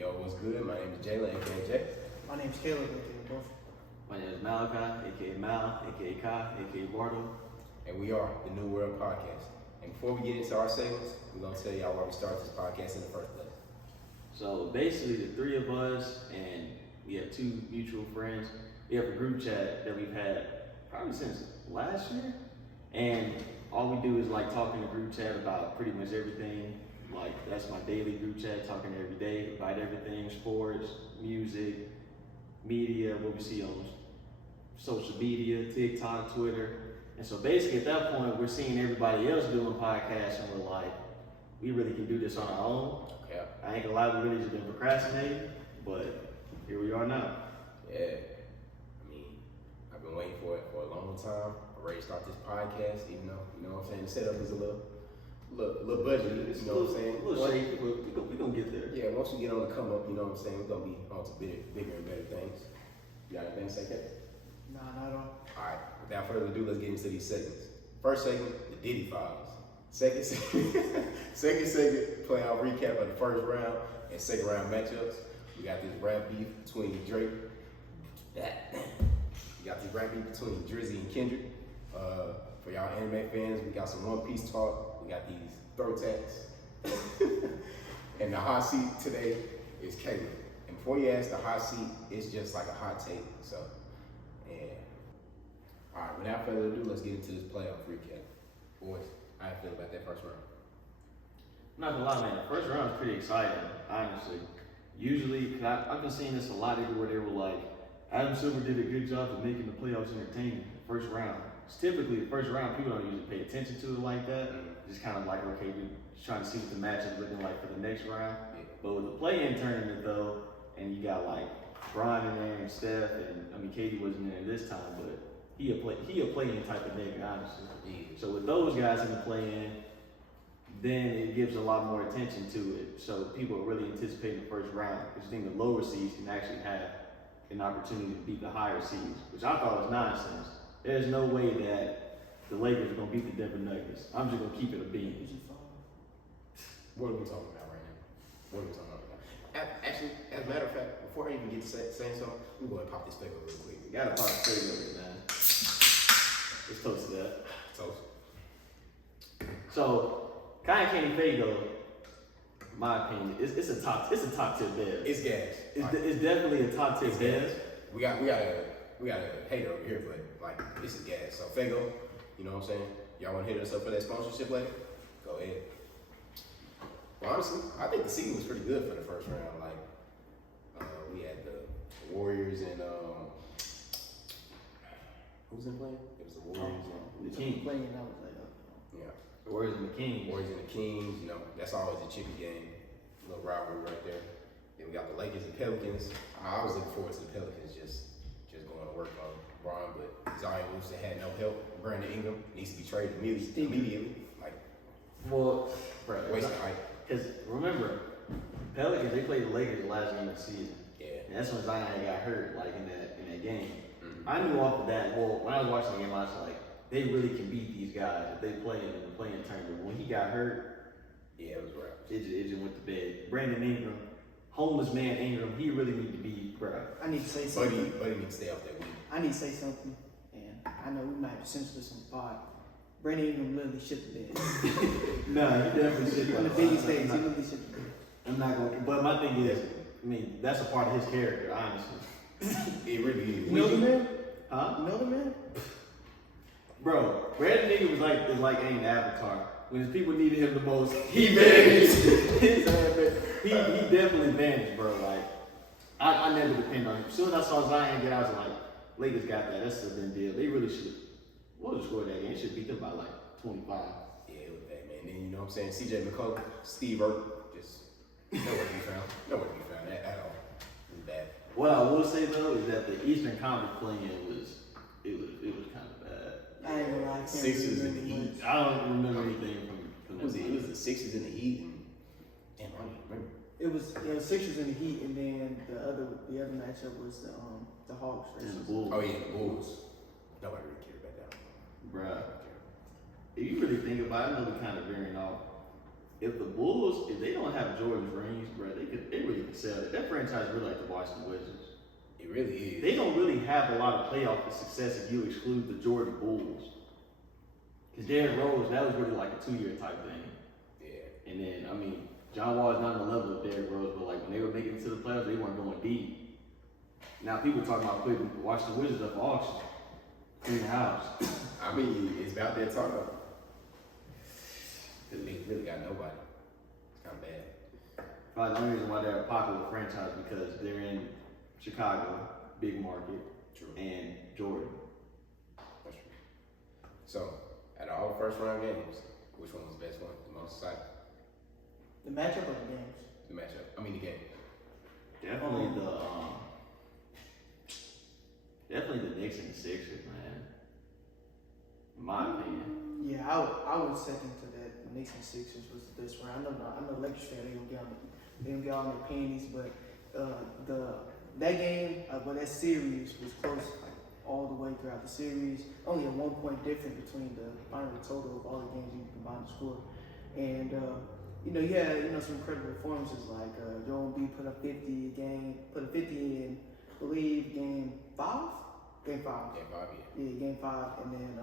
Yo, what's good? My name is Jalen, aka Jay. My name's Caleb, aka Buff. My name is Malachi, aka Mal, aka Kai, aka Bardo. And we are the New World Podcast. And before we get into our segments, we're going to tell y'all why we started this podcast in the first place. So basically, the three of us, and we have two mutual friends. We have a group chat that we've had probably since last year. And all we do is like talk in the group chat about pretty much everything. Like, that's my daily group chat, talking every day about everything: sports, music, media, what we see on social media, TikTok, Twitter. And so basically at that point, we're seeing everybody else doing podcasts and we're like, we really can do this on our own. Okay. I ain't gonna lie, we really just been procrastinating, but here we are now. Yeah. I mean, I've been waiting for it for a long time. I'm ready to start this podcast, even though, you know what I'm saying, the setup is a little budget, you know what I'm saying? A little shaky, but we gonna get there. Yeah, once we get on the come up, you know what I'm saying, we're going to be on to bigger and better things. You got anything to say, Kevin? Nah, not at all. Alright, without further ado, let's get into these segments. First segment, the Diddy Files. Second segment, playoff recap of the first round and second round matchups. We got this rap beef between Drake. We got this rap beef between Drizzy and Kendrick. For y'all anime fans, we got some One Piece talk. We got these throw tats. And the hot seat today is Caleb. And before you ask, the hot seat is just like a hot take. So, and all right, without further ado, let's get into this playoff recap. Boys, how you feel about that first round? I'm not gonna lie, man, the first round was pretty exciting, honestly. Usually, cause I've been seeing this a lot everywhere. They were like, Adam Silver did a good job of making the playoffs entertaining the first round. It's typically the first round, people don't usually pay attention to it like that. Just kind of like, okay, we're just trying to see what the match is looking like for the next round. Yeah. But with the play-in tournament though, and you got like Bron in there and Steph, and I mean KD wasn't in there this time, but he a play-in type of nigga, honestly. Yeah. So with those guys in the play-in, then it gives a lot more attention to it. So people are really anticipating the first round, because I think the lower seeds can actually have an opportunity to beat the higher seeds, which I thought was nonsense. There's no way that the Lakers are gonna beat the Denver Nuggets. I'm just gonna keep it a bean. What are we talking about right now? What are we talking about? Actually, as a matter of fact, before I even get to saying something, we're going to pop this flavor real quick. We gotta pop the trade over it, man. Let's toast to that. Toast. So, Kai Kenny Fago, my opinion, it's a top tier bed. It's gas. It's definitely a top tier bed. We got a hater over here, but like this is gas. So Fago, you know what I'm saying? Y'all want to hit us up for that sponsorship later? Go ahead. Well, honestly, I think the season was pretty good for the first round. Like we had the Warriors and who's in playing? It was the Warriors and The Kings. Playing, I was like, yeah. The Warriors and the Kings. Warriors and the Kings. You know, that's always a chippy game. A little rivalry right there. Then we got the Lakers and Pelicans. I was looking forward to the Pelicans just going to work on Bron, but Zion Williamson had no help. Brandon Ingram needs to be traded immediately. Like, Well, bro, wasting hype. because remember, Pelicans, they played the Lakers the last game of the season. Yeah. And that's when Zion got hurt, like in that game. Mm-hmm. I knew off of that. Well, when I was watching the game, I was like, they really can beat these guys if they play in the playing tournament. When he got hurt, Yeah, it was right. it just went to bed. Brandon Ingram, homeless man Ingram, he really need to be, bro. I need to say something. Buddy needs to stay off that weed. I need to say something, and I know we might have to censor this on the pod. Brandon Ingram literally shit the bed. Nah, he definitely should. On the biggest days, he literally shit the bed. I'm not going. But my thing is, I mean, that's a part of his character, honestly. It really is. You know the man? Huh? You know the man? Bro, Brandon Ingram is like ain't Avatar. When his people needed him the most, he vanished. he definitely vanished, bro. Like I never depend on him. As soon as I saw Zion get out, I was like, Lakers got that. That's a done deal. They really should. What was the score of that game? They should beat them by like 25. Yeah, it was bad, man. Then you know what I'm saying? CJ McCollum, Steve Irwin, just nowhere to be found. Nowhere to be found at all. It was bad. What I will say though is that the Eastern Conference playing was kind of bad. I ain't gonna lie, I can't Sixers really and the remember Heat. much. I don't remember anything from It was that. the Sixers and the Heat, and damn, I don't even remember. It was Sixers in the Heat, and then the other matchup was the Hawks And the versus. Bulls. Oh yeah, the Bulls. Nobody really cared about that. Bruh. If you really think about it, I know we're kind of veering off. If the Bulls, if they don't have Jordan's rings, bro, they really excel. That franchise really like the Washington Wizards. It really is. They don't really have a lot of playoff success if you exclude the Jordan Bulls. Because Derrick Rose, that was really like a 2-year type thing. Yeah. And then, I mean, John Wall is not on the level of Derrick Rose, but like when they were making it to the playoffs, they weren't going deep. Now people talking about putting Washington Wizards up for auction. Clean house. I mean, it's about that time. The Knicks really got nobody. It's kind of bad. Probably the only reason why they're a popular franchise because they're in Chicago, big market, True. and Jordan. That's true. So, out of all the first round games, which one was the best one? The most exciting? The matchup of the games. The matchup. I mean, the game. Definitely the Knicks and the Sixers, man. In my opinion. Yeah, I would second to that. The Knicks and Sixers was the best round. I know Lakers fan they gonna get on their panties, but that game, that series was close like all the way throughout the series. Only a 1 point difference between the final total of all the games you combined to score. And you had some incredible performances like Joel Embiid put up 50 in, I believe game 5. Game 5. Game 5, yeah. Yeah, game 5, and then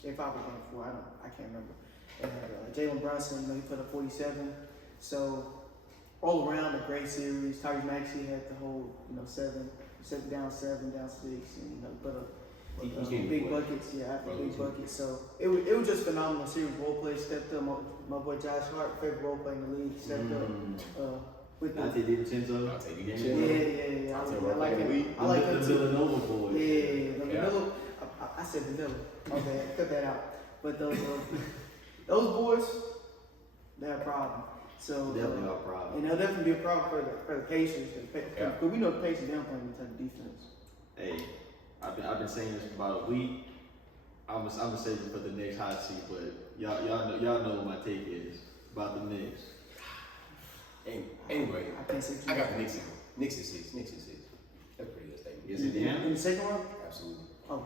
game 5 or game 4. I can't remember. And Jalen Brunson, he put up 47. So all around a great series. Tyrese Maxey had the whole, 7 down 6, and put up big buckets. Yeah, after big buckets. So it was just phenomenal series. Role play stepped up. My boy Josh Hart, favorite role player in the league, stepped up. With Dante DiVincenzo. Yeah. I like him. I like him the too. Villanova boys. Yeah. Vanilla. I said vanilla. Okay, cut that out. But those boys, they're a problem. So Definitely a problem. and they'll definitely be a problem for the Pacers. Because we know the Pacers don't play any type of defense. Hey, I've been saying this for about a week. I'm gonna save it for the next hot seat, but y'all know what my take is about the Knicks. Anyway, I can't say. I got the Knicks in. Knicks is 6. That's a pretty good statement. Yes, Indiana. In the second round? Absolutely. Oh,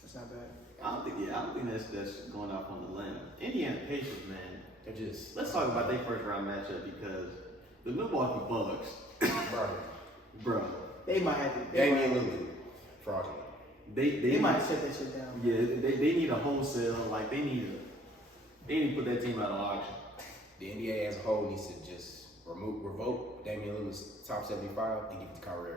that's not bad. I don't think that's going off on the limb. Indiana Pacers, man. They're just. Let's talk about their first round matchup because the Milwaukee Bucks, bro. They might have to. Damian Lillard, fraudulent. They might shut that shit down. Yeah, they need a wholesale. Like they need to put that team out of auction. The NBA as a whole needs to just revoke Damian Lillard's top 75 and give it to Kyrie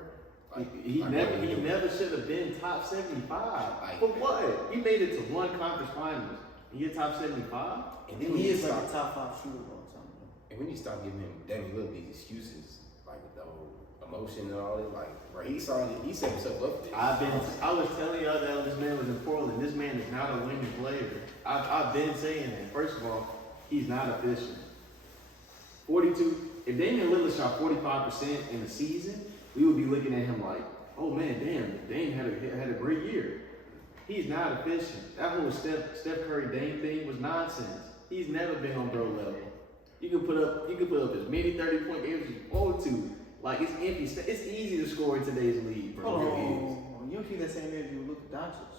Irving. He never should have been top 75. For what? He made it to one conference finals. He hit top 75. And then He is like a top 5 shooter all the time. And when you start giving him Damian Lillard these excuses, like with the whole emotion and all that, like bro, he set himself up for this. I was telling y'all that this man was in Portland. This man is not a winning player. I've been saying that. First of all, he's not efficient. 42. If Damian Lillard shot 45% in the season, we would be looking at him like, oh man, Dame had a great year. He's not efficient. That whole Steph Curry Dame thing was nonsense. He's never been on bro level. You can put up as many 30-point games as you want to. Like it's empty. It's easy to score in today's league, bro. Hold on. You don't keep that same energy with Luka Doncic.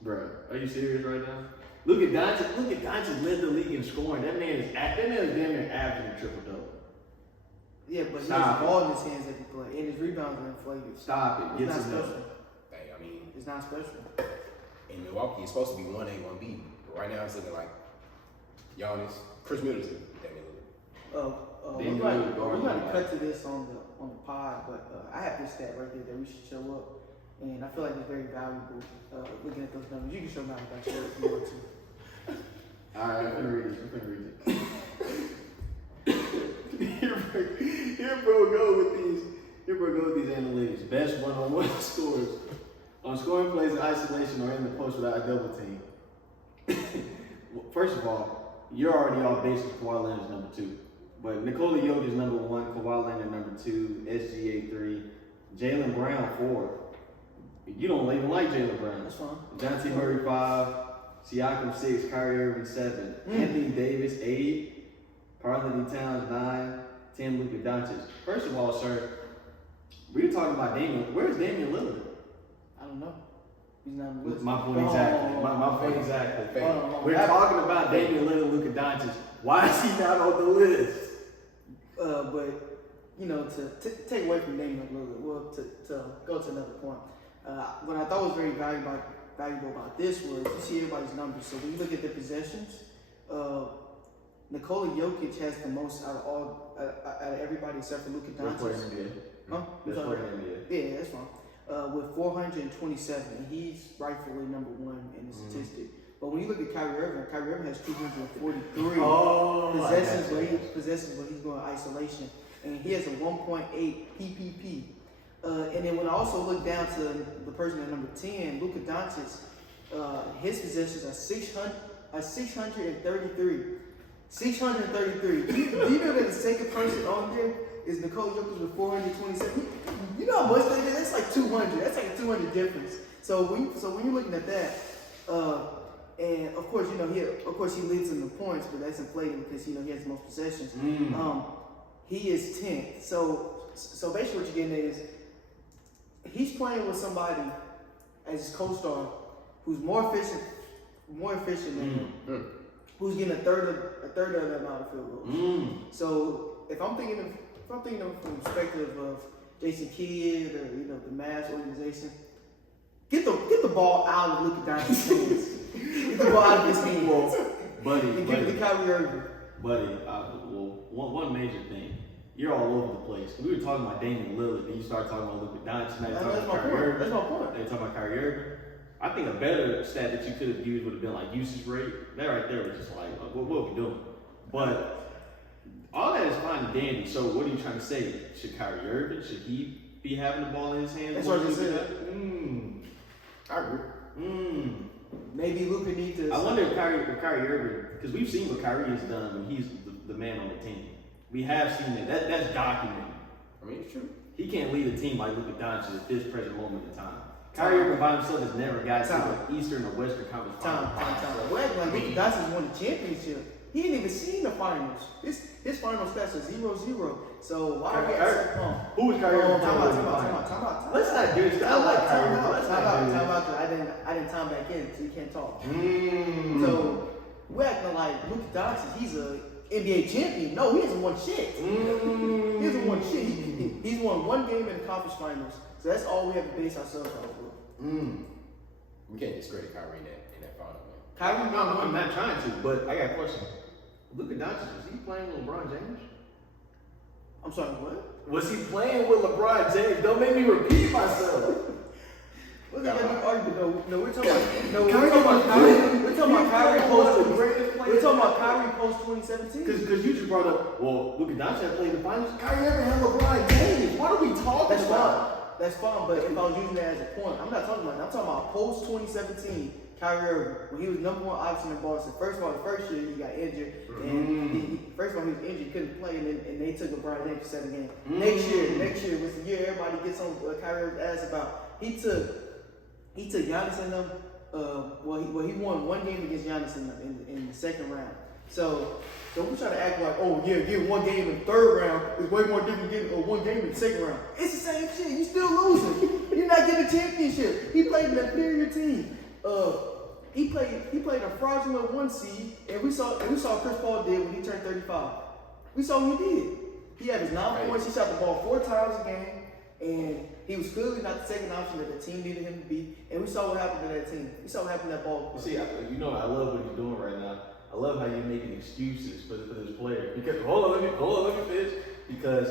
Bro, are you serious right now? Look at Doncic led the league in scoring. That man is damn near averaging a triple double. Yeah, but he Stop has the ball in his hands every play, and his rebounds are inflated. Stop it. It's Get not to know. special. Hey, I mean, It's not special. in Milwaukee, it's supposed to be 1A, 1B. But right now, it's looking like Giannis, Chris Middleton, Damian Lillard. We're going to cut to this on the pod, but I have this stat right there that we should show up, and I feel like it's very valuable. Looking at those numbers, you can show them out if I show it if you want to. All right, I'm gonna read this. Here bro go with these analytics. Best one-on-one scores on scoring plays in isolation or in the post without a double team. First of all, you're already off base with Kawhi Leonard's number 2. But Nikola Jokic is number 1, Kawhi Leonard number 2, SGA 3, Jaylen Brown 4. You don't even like Jaylen Brown. That's fine. Jonte Murray 5, Siakam 6, Kyrie Irving 7, Anthony Davis 8, Karl-Anthony Towns 9, 10 Luka Doncic. First of all, sir, we're talking about Damian. Where's Damian Lillard? I don't know. He's not on the list. My point exactly. My point exactly. Hold on. We're talking about Damian Lillard, Luka Doncic. Why is he not on the list? But you know, to take away from Damian Lillard, well, to go to another point, what I thought was very valuable about this was you see everybody's numbers. So when you look at the possessions, Nikola Jokic has the most out of everybody except for Luka Best player in Doncic. the NBA. Huh? Best player in the NBA. Yeah, that's fine. With 427, and he's rightfully number one in the statistic. But when you look at Kyrie Irving has 243 possessions where he's going isolation, and he has a 1.8 PPP. And then when I also look down to the person at number 10, Luka Doncic, his possessions are 633. 633. Do you know that the second person on there is Nikola Jokic with 427? You know how much that is? That's like 200. That's like a 200 difference. So when you're looking at that, and of course, you know, he leads in the points, but that's inflated because, you know, he has the most possessions. He is 10th. So basically what you're getting at is he's playing with somebody as his co-star who's more efficient than him, who's getting a third of the amount of field goals. So if I'm thinking of from the perspective of Jason Kidd or, you know, the Mavs organization, get the ball out of Luka Doncic's hands. Get the ball out of his hands. Buddy, and give it to Kyrie Irving. Buddy, one major thing. You're all over the place. We were talking about Damian Lillard, then you start talking about Luka Doncic, now you're talking about Kyrie Irving. That's my point. Then you're talking about Kyrie Irving. I think a better stat that you could have used would have been like usage rate. That right there was just like, what are we doing? But all that is fine and dandy. So what are you trying to say? Should Kyrie Irving, should he be having the ball in his hands? That's what I just said. I agree. Maybe Luka needs to. I wonder if Kyrie Irving, because we've seen what Kyrie has done when he's the man on the team. We have seen that. That's documented. I mean, it's true. He can't lead a team like Luka Doncic at this present moment in time. Kyrie Irving by himself has never got to the Eastern or Western Conference Finals. Time. Well, like Luka Doncic won the championship. He didn't even see the finals. His final stats are 0-0. So why are we at Who was Kyrie Irving? Time out. Let's not do this. I like Kyrie Irving. Let's not do this. Time out. I didn't time back in, so you can't talk. So we're acting like Luka Doncic, he's a NBA champion. No, he hasn't won shit. He hasn't won shit. He's won one game in the conference finals. So that's all we have to base ourselves off of. We can't discredit Kyrie in that final, man. Kyrie, No, I'm not trying to, but I got a question. Luka Doncic, was he playing with LeBron James? I'm sorry, what? Was he playing with LeBron James? Don't make me repeat myself. What's that got to argue? No, we're talking about Kyrie. We're talking about Kyrie post 2017. Because you just brought up, well, Luka Doncic played in the finals. Kyrie Irving had LeBron James. What are we talking about? That's fine, but if I was using that as a point, I'm not talking about that. I'm talking about post 2017 Kyrie Irving, when he was number one option in Boston. First of all, the first year he got injured, and first of all he was injured, couldn't play, and they took LeBron James for 7 games. Next year was the year everybody gets on Kyrie Irving's ass about. He took Giannis in them. He won one game against Giannis in the second round. So we try to act like, getting one game in the third round is way more different than getting one game in the second round. It's the same shit. You still losing. You're not getting a championship. He played an inferior team. He played a fraudulent 1 seed, and we saw what Chris Paul did when he turned 35. We saw what he did. He had his 9 points. He shot the ball 4 times a game, and he was clearly not the second option that the team needed him to be. And we saw what happened to that team. We saw what happened to that ball. See, I love what he's doing right now. I love how you're making excuses for this player. Because hold on, let me finish. Because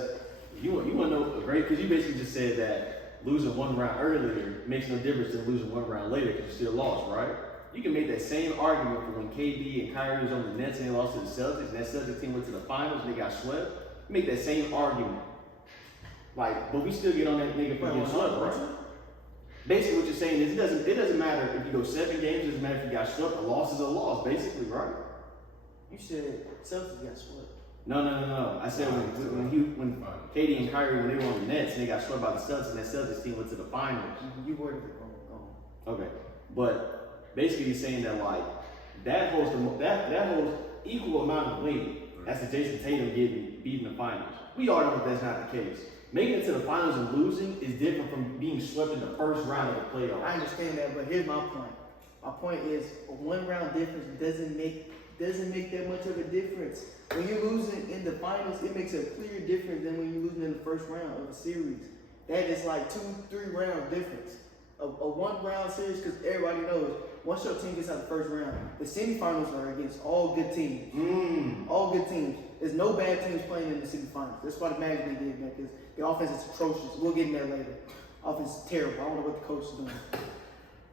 you want to know great, because you basically just said that losing 1 round earlier makes no difference than losing 1 round later because you still lost, right? You can make that same argument for when KD and Kyrie was on the Nets and they lost to the Celtics, and that Celtics team went to the finals and they got swept. Make that same argument. But we still get on that nigga for getting swept, right? Basically, what you're saying is it doesn't matter if you go 7 games. It doesn't matter if you got swept. A loss is a loss, basically, right? You said Celtics got swept. No. I said when KD and Kyrie, when they were on the Nets and they got swept by the Celtics, and that Celtics team went to the finals. You worded it wrong. Okay, but basically you're saying that that holds equal amount of weight as to Jason Tatum getting beat in the finals. We all know that that's not the case. Making it to the finals and losing is different from being swept in the first round of the playoffs. I understand that, but here's my point. My point is a 1 round difference doesn't make doesn't make that much of a difference. When you're losing in the finals, it makes a clear difference than when you're losing in the first round of a series. That is like 2-3 round difference. A 1 round series, because everybody knows once your team gets out the first round, the semifinals are against all good teams. All good teams. There's no bad teams playing in the semifinals. That's why the Magic didn't get that, because the offense is atrocious. We'll get in there later. Offense is terrible. I don't know what the coach is doing.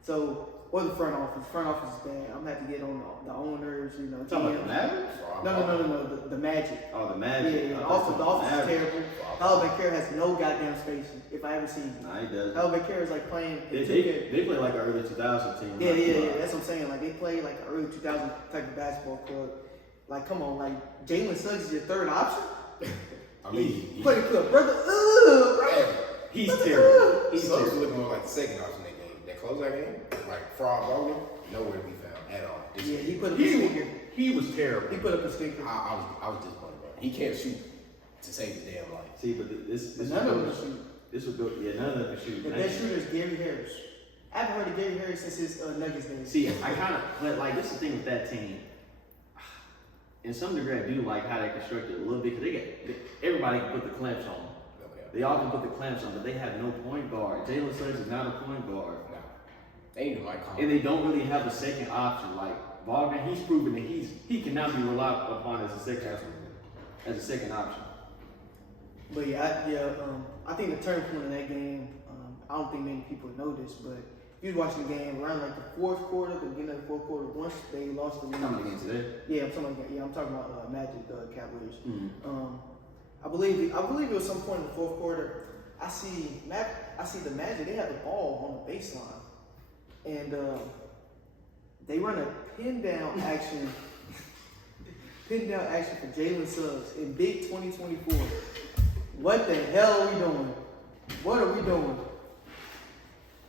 So, or the front office. Front office is bad. I'm gonna have to get on the owners, you know. Talking about the Mavericks? No. The Magic. Oh, the Magic. Yeah. Also, the office is terrible. Paolo Beccaro has no goddamn spacing, if I ever seen him. Nah, he does. Paolo Beccaro is like playing. They play like an early 2000 team. Yeah. That's what I'm saying. Like they play like an early 2000 type of basketball club. Like, come on, like Jalen Suggs is your third option. I mean, Play the club, brother. Brother. He's terrible. He's looking more like the second option that game. That close that game, like Fraud Bowling, nowhere to be found at all. Yeah, he put up a stinker. He was terrible. He put up a stinker. I was disappointed, bro. He can't shoot to save his damn life. See, but this None of them shoot. This would go. Yeah, none of them can shoot. The best shooter is Gary Harris. I haven't heard of Gary Harris since his Nuggets days. See, I kind of, but like this is the thing with that team. In some degree, I do like how they constructed it a little bit because everybody can put the clamps on. Okay. They all can put the clamps on, but they have no point guard. Jalen Suggs is not a point guard. No. They ain't like And they don't really have a second option. Like Wagner, he's proven that he cannot be relied upon as a second option. But yeah, I think the turning point in that game, I don't think many people noticed, but if you was watching the game around like the fourth quarter, the beginning of the fourth quarter, once they lost the lead. Coming against today? Yeah, I'm talking about Magic Cavaliers. Mm-hmm. I believe it was some point in the fourth quarter. I see the Magic. They have the ball on the baseline, and they run a pin down action for Jalen Suggs in Big 2024. What the hell are we doing? What are we doing?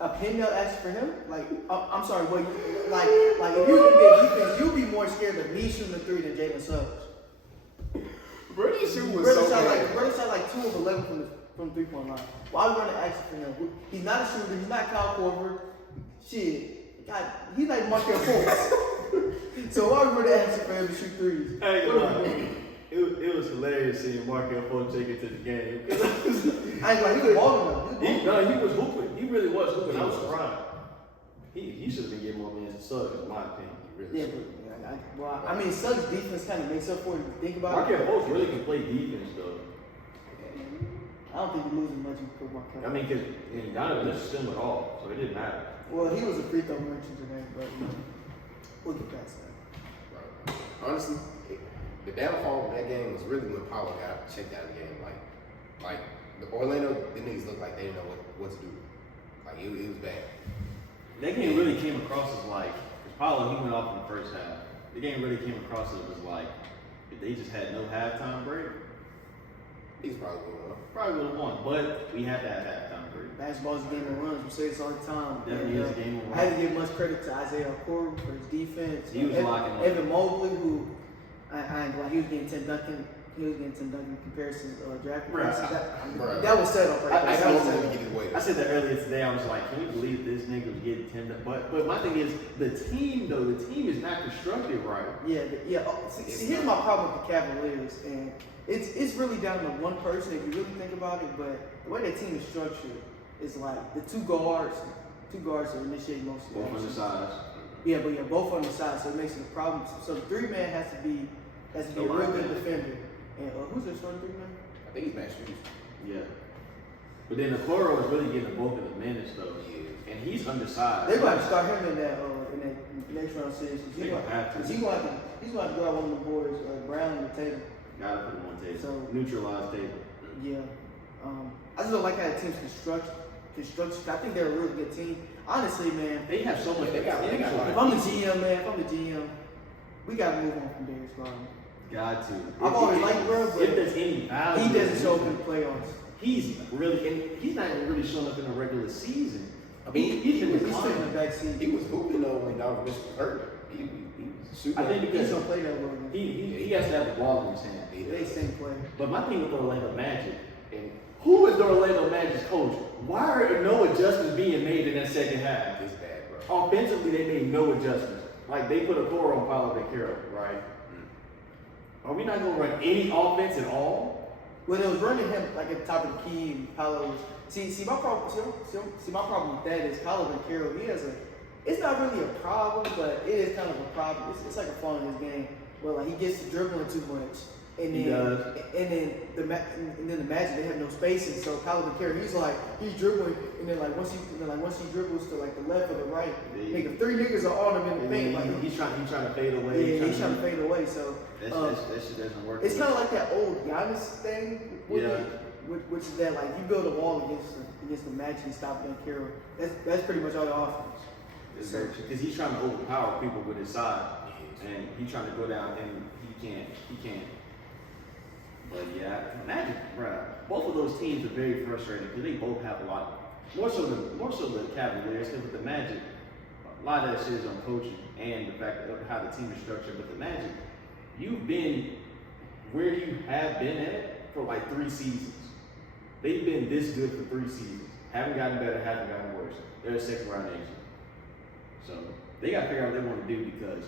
A pin down action for him? Like, I'm sorry, but like if you can get defense, you'll be more scared of me shooting the three than Jalen Suggs. Brady shoot was Brother so bad. Brother shot like 2 of 11 from the 3-point line. Why are we running action for him? He's not a shooter. He's not Kyle Korver. Shit, God, he's like Markel Fultz. So why are we running action for him to shoot threes? Hey, it was hilarious seeing Markel Fultz take it to the game. I ain't like he was balling though. He was hooping. He really was hooping. I was surprised. He should have been getting more minutes to Suggs, in my opinion. Yeah, but I mean, Suggs' defense kind of makes up for it. If you think about Markel Fultz really can play defense though. I don't think we're losing much for Markel. I mean, because Donovan didn't swim at all, so it didn't matter. Well, he was a free throw merchant today, but we'll get past that. Right. Honestly, the downfall of that game was really when Powell got checked out of the game. Like the Orlando, the niggas looked like they didn't know what to do. Like it was bad. That game really came across as like, because Paulo, he went off in the first half. The game really came across as like, if they just had no halftime break, He's probably going to win. probably would have won. But we had to have halftime break. Basketball's a game of runs. We say this all the time. Definitely is a game of I had runs. to give much credit to Isaiah Okoro for his defense. He was locking up. Evan Mobley, who I ain't gonna lie, he was getting Tim Duncan. He was getting Tim Duncan comparisons draft prices. That was set up right there. That was set up. I said that earlier today. I was like, can you believe this nigga was getting 10? But my thing is, the team is not constructed right. Yeah. See, here's my problem with the Cavaliers, and it's really down to one person if you really think about it. But the way that team is structured is like the two guards are initiating most of the Both on the action. sides. Yeah, both on the side, so it makes it a problem. So the 3-man has to be a real good defender. And who's their starting 3-man? I think he's Matt Shoes. Yeah. But then Okoro is really getting the bulk of the minutes though. Yeah. And he's undersized. They're going to start him in that next round series. They gonna have to. He's going to go out one of the boys, Brown and Tatum. Gotta put him on table. So- Neutralize table. Yeah. I just don't like how the team's constructed. I think they're a really good team. Honestly, man, They have so much. They got if I'm the GM, we got to move on from Darius Garland. Got to. I've always liked Bro, but if there's any value, he doesn't show up in the playoffs. He's not even really showing up in the regular season. I mean, he's been He's still in declining. the backseat. he was hooping though when Donovan Mitchell was hurt. He was shooting. I think He's because going to play that well. he has to have the ball in his hand. They same play. But my thing with the Orlando Magic, and who is the Orlando Magic's coach? Why are no adjustments being made in that second half? It's bad, bro. Offensively, they made no adjustments. like they put a core on Paolo Beccaro, right? Are we not gonna run any offense at all? When it was running him like at the top of the key, and Paolo was see my problem. See my problem with that is Paolo Beccaro. He has a. It's not really a problem, but it is kind of a problem. It's like a flaw in his game. Well, like he gets to dribbling too much, and then the Magic they have no spacing. So Paolo Beccaro, he's dribbling, and then like once he dribbles to like the left or the right, nigga, 3 niggas are on him in the paint. Like he's trying to fade away. Yeah, he's trying to fade away. So that shit doesn't work. it's kind of like that old Giannis thing. Which is that like you build a wall against the Magic and stop Beccaro. That's pretty much all the offense. Because he's trying to overpower people with his side, and he's trying to go down, and he can't. But yeah, Magic, bro. Both of those teams are very frustrating because they both have a lot. More so the Cavaliers, because with the Magic, a lot of that shit is on coaching and the fact of how the team is structured. But the Magic, you've been where you have been at for like 3 seasons. They've been this good for 3 seasons. Haven't gotten better, haven't gotten worse. They're a second round exit. So they got to figure out what they want to do because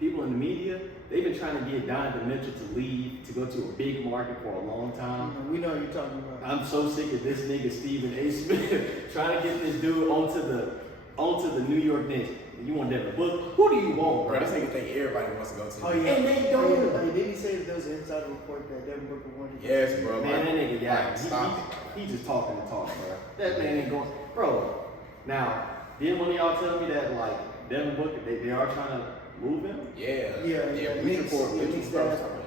people in the media, they've been trying to get Donovan Mitchell to leave, to go to a big market for a long time. We know what you're talking about. I'm so sick of this nigga Stephen A. Smith trying to get this dude onto the New York Knicks. You want Devin Booker? Who do you want, Bro, this nigga think everybody wants to go to. Oh yeah, and they don't. Like, did he say that there was an inside report that Devin Booker wanted? Yes, bro. Man, that nigga, yeah, stop he just talking the talk, bro. That man ain't going, bro. Now, didn't one of y'all tell me that like Devin Booker, they are trying to move him? Yeah. Knicks, in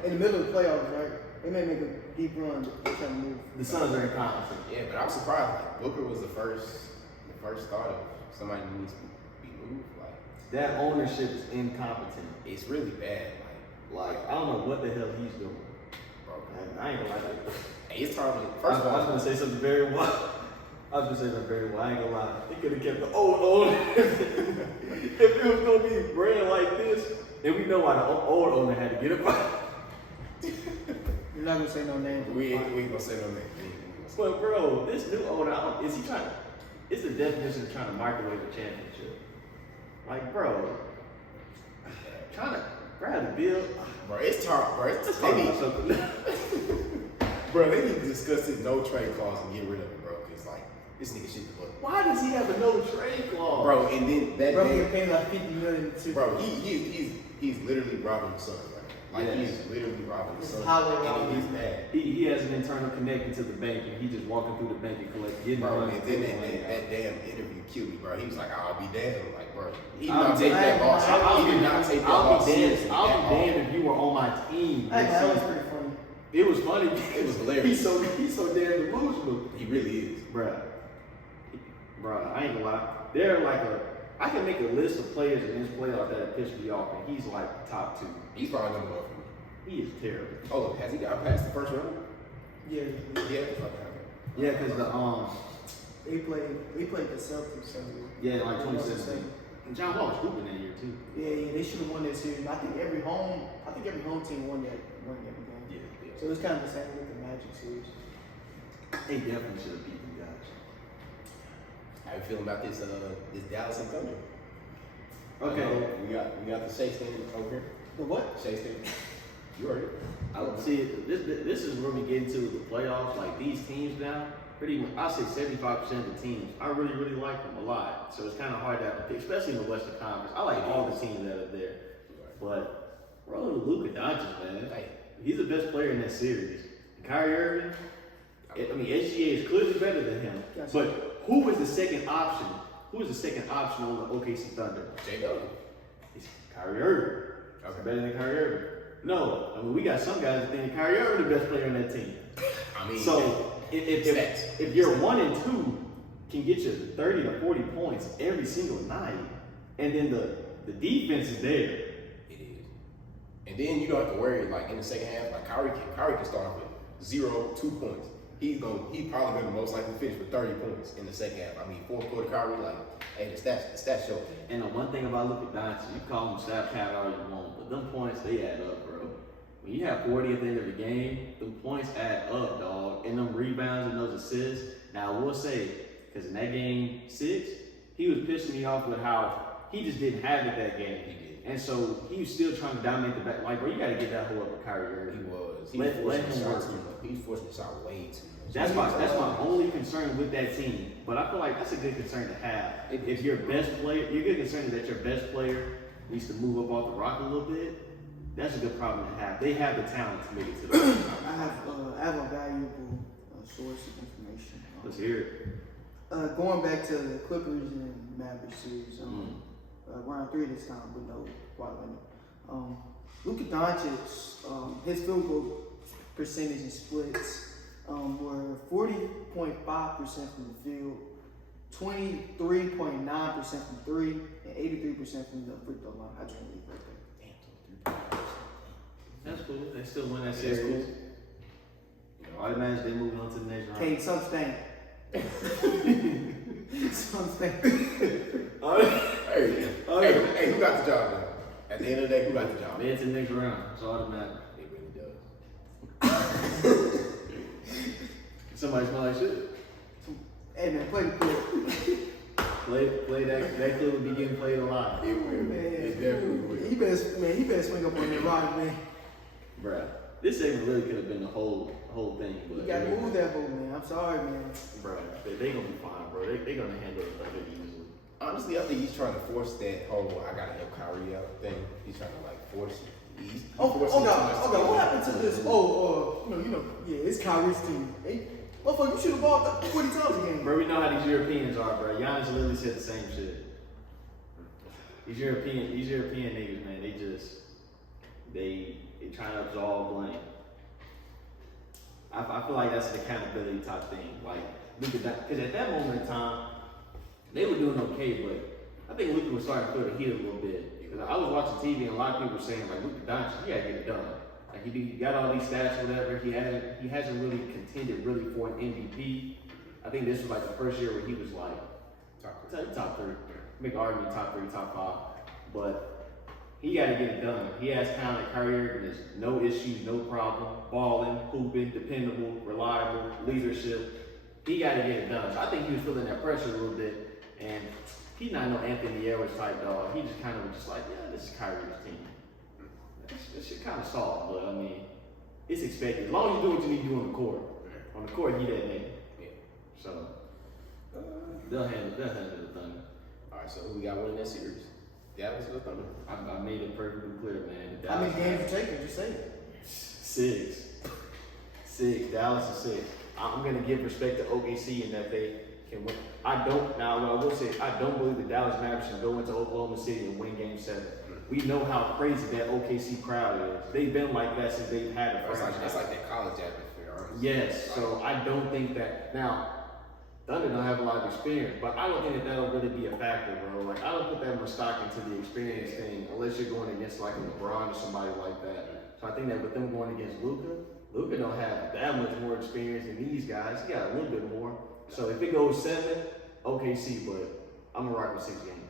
the middle of the playoffs, right? They may make a deep run, but they're trying to move. The Suns are incompetent. Yeah, but I'm surprised. Like Booker was the first thought of somebody who needs to be moved. Like that ownership is incompetent. it's really bad. Like I don't know what the hell he's doing. Bro, I ain't gonna lie. hey, it's time. First of all, I was gonna say something very wild. I ain't gonna lie. He could have kept the old owner. If it was gonna be ran like this, then we know why the old owner had to get him out. You're not gonna say no names. We ain't gonna say no name. But bro, this new owner, is he trying to? It's the definition of trying to microwave a championship. Like, bro, trying to grab the bill. Bro, it's time, bro. Bro, they need to discuss this no trade clause and get rid of it, bro. Cause like this nigga shit the book. Why does he have a no trade clause? Bro, and then that Bro, man, he paid like $50 million. bro, he's literally robbing the Suns right now. Like Yeah. he's literally robbing the Suns. Highway And robbery. he's mad. He has an internal connection to the bank, and he just walking through the bank and getting Bro, money. and then that damn interview killed me, bro. He was like, I'll be damned. Like, bro, he did I'll not be take that damned. loss. I'll He did be not take that loss seriously. I'll at be all. damned if you were on my team. Hey, this that was season. pretty funny. It was funny. It was hilarious. He's so damn delusional. He really is. Bruh, I ain't gonna lie. They're like I can make a list of players in this playoff that have pissed me off, and he's like top 2. He's probably number 1 for me. He is terrible. Oh, has he got past the first round? Yeah, Yeah. Yeah, cause they played the Celtics. So like 2017. And John Wall was hooping that year too. yeah, they should have won that series. I think every home team won every game. Yeah. So it's kind of the same with the Magic series. They definitely should have beat them guys. How you feeling about this Dallas and Thunder? Okay. We got the Shea stand over here. The what? Shea stand. You heard it. I would see this is where we get into the playoffs. Like these teams now, pretty much, I say 75% of the teams, I really, really like them a lot. So it's kind of hard to have to pick, especially in the Western Conference. I like all the teams that are there. But bro, Luka Doncic, man, he's the best player in that series. Kyrie Irving, I mean, SGA is clearly better than him. Yes. But who was the second option? Who was the second option on the OKC Thunder? J.W. It's Kyrie Irving. Okay. Better than Kyrie Irving. No, I mean, we got some guys that think Kyrie Irving the best player on that team. I mean, So if you're 1 and 2 can get you 30 to 40 points every single night, and then the defense is there. it is. And then you don't have to worry like in the second half. Like Kyrie can start off with 0, 2 points. He's probably going to most likely finish with 30 points in the second half. I mean, fourth quarter Kyrie, like, hey, the stats show. And the one thing about Luka Doncic, you call him stat pad all you want, but them points, they add up, bro. When you have 40 at the end of the game, them points add up, dog. And them rebounds and those assists. Now, I will say, because in that game 6, he was pissing me off with how he just didn't have it that game. He did. And so he was still trying to dominate the back. Like, bro, you got to get that hole up with Kyrie Irving. He was. Let him work. He's forcing the shot way too much. That's my only concern with that team. But I feel like that's a good concern to have. If your best player, you're good concern that your best player needs to move up off the rock a little bit. That's a good problem to have. They have the talent to make it to the finals. I have a valuable source of information. Let's hear it. Going back to the Clippers and Mavericks series, round 3 this time with no quad limit. Luka Doncic, his field goal percentage and splits were 40.5% from the field, 23.9% from 3, and 83% from the free throw line. I just want to leave right there. That's cool. They still win that series. Cool. Automatically they moving on to the next round. Kate, some stank. Some stank. Hey, who got the job now? At the end of the day, who got the job? Made it to the next round. It's automatic. It really does. Somebody smell like shit. Hey man, play the clip. Play that clip would be getting played a lot. It will. Man, It definitely will. he better swing up on that rock, man. Bruh. This segment really could have been the whole thing. But You gotta move that ball, man. I'm sorry, man. Bro, they gonna be fine, bro. They gonna handle it Thunder easily. Honestly, I think he's trying to force that whole "I gotta help Kyrie out" thing. He's trying to like force it. He's forcing it too much to What get happened to this? Yeah, it's Kyrie's team. Hey, motherfucker, you should have balled up 40 times a game. Bro, we know how these Europeans are, bro. Giannis literally said the same shit. These European niggas, man, they trying to absolve blame. I feel like that's an accountability type thing. Like, because at that moment in time, they were doing okay, but I think Luka was starting to feel the heat a little bit. Because I was watching TV and a lot of people were saying, like, Luka Doncic, he gotta get it done. Like, he got all these stats, whatever. He hasn't really contended really for an MVP. I think this was like the first year where he was like top 3. Make an argument top 3, top 5. But he got to get it done. He has talent. Kyrie Irving is no issues, no problem. Balling, hooping, dependable, reliable, leadership. He got to get it done. So I think he was feeling that pressure a little bit. And he's not no Anthony Edwards type dog. He just kind of was just like, yeah, this is Kyrie's team. This shit kind of soft, but I mean, it's expected. As long as you do what you need to do on the court. On the court, he that nigga. Yeah. So they'll handle the Thunder. All right, so who we got winning that series? Dallas or the Thunder? I made it perfectly clear, man. How many games you taking? Just say it. 6. Dallas is 6. I'm gonna give respect to OKC in that they can win. I will say I don't believe the Dallas Mavericks can go into Oklahoma City and win Game 7. We know how crazy that OKC crowd is. They've been like that since they've had a franchise. That's like that college atmosphere, honestly. Yes, so I don't think that now. Thunder don't have a lot of experience, but I don't think that that'll really be a factor, bro. Like, I don't put that much stock into the experience thing unless you're going against like a LeBron or somebody like that. So I think that with them going against Luka don't have that much more experience than these guys. He got a little bit more. So if it goes 7, OKC, but I'm gonna rock with 6 games.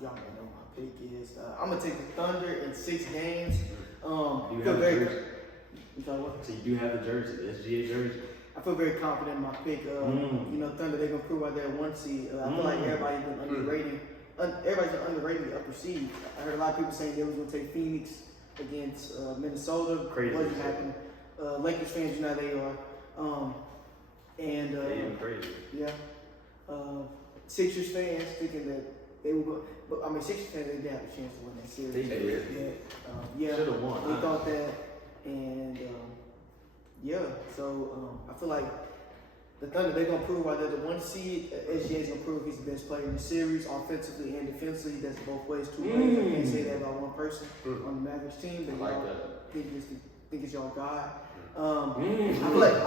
Y'all may know my pick is. I'm gonna take the Thunder in 6 games. You have the jersey. You talking what? So you do have the jersey, the SGA jersey. I feel very confident in my pick. You know, Thunder, they're gonna prove out they're 1 seed. I feel like everybody's been underrating. Everybody's been underrating the upper seed. I heard a lot of people saying they was gonna take Phoenix against Minnesota. Crazy. Wasn't happening. Lakers fans, you know how they are. Damn crazy. Yeah. Sixers fans thinking that they were going, but I mean, Sixers fans, they did have a chance to win that series. They did. Yeah. Should have won. They thought that, and so I feel like the Thunder, they're gonna prove why they're the 1 seed. SGA's gonna prove he's the best player in the series, offensively and defensively. He does it both ways, 2 ways. I can't say that about one person on the Mavericks team, but I like y'all that. think it's y'all guy. I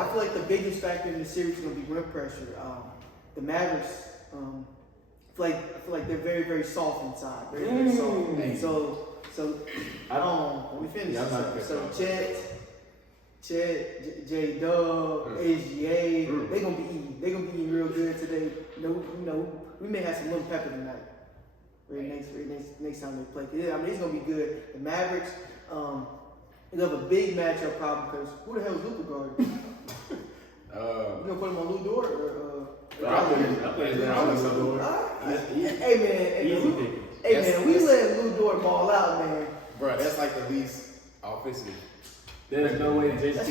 feel like the biggest factor in the series is gonna be rim pressure. The Mavericks, I feel like they're very, very soft inside. Very, very soft. So let me finish. So Chet, J Dub, SGA, they're gonna be eating real good today. You know, we may have some little pepper tonight. Next time they play. Yeah, I mean it's gonna be good. The Mavericks, they have a big matchup problem because who the hell is Luka guarding? You gonna put him on Lou Dort or I put his down on the door. Easy pickings. Hey man, we let Lou Dort ball out, man. Bro, that's like the least offensive. There's no way Jason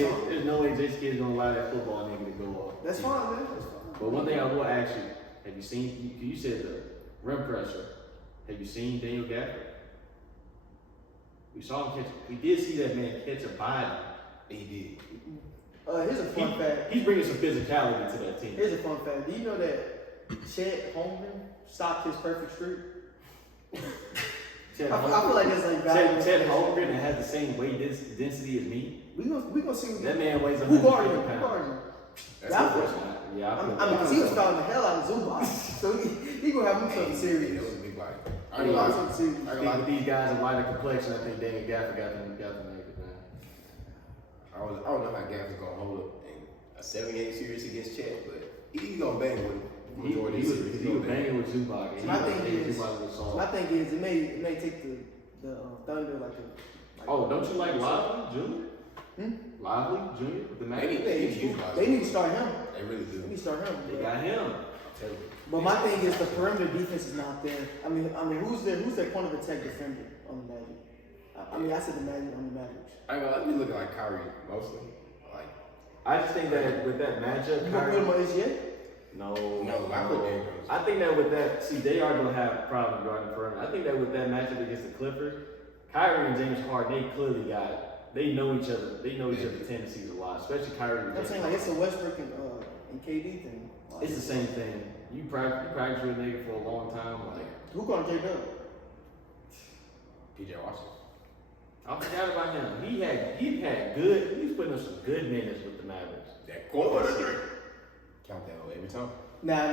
Kidd's gonna allow that football nigga to go off. That's fine, man. That's fine. But one thing I will ask you, have you seen, you said the rim pressure, have you seen Daniel Gafford? We did see that man catch a body. He Here's a fun fact. He's bringing some physicality to that team. Here's a fun fact. Do you know that Chet Holmgren stopped his perfect streak? I feel like that's like Chet Holmgren has the same weight density as me. We gonna see what that man weighs who guarded 150 him. pounds. That's Gafford. good. Yeah, I mean, because he was fouling the hell out of Zubac, so he gonna have him something Yeah, serious. that was a big body. He gonna have something serious. I think with these guys of lighter complexion, I think Daniel Gafford got them naked down. I don't know how Gafford's gonna hold up in a 7-game series against Chet, but he gonna bang with He was banging with Zubac. And My thing is, Zubac it may take the Thunder like a. Oh, don't you like Lively Jr.? Lively Jr. with the Magic? They need to start him. They really do. They need to start him. They got him. But my thing is the perimeter defense is not there. I mean, who's their point of attack defender on the Magic? I said the Magic on the Mavericks. I mean, I've been looking like Kyrie mostly. Like, I just think that with that matchup, You gonna put him on SGA? No, I put Daniels. I think that with that, see, they are gonna have problems guarding the perimeter. I think that with that matchup against the Clippers, Kyrie and James Harden, they clearly got it. They know each other. They know each other's tendencies a lot, especially Kyrie and I'm James. saying like it's a Westbrook and KD thing. Like, It's the same thing. You practice with a nigga for a long time. Like, who called J Dub? PJ Washington. I forgot about him. He was putting up some good minutes with the Mavericks. That corner three. Count that every time. Now,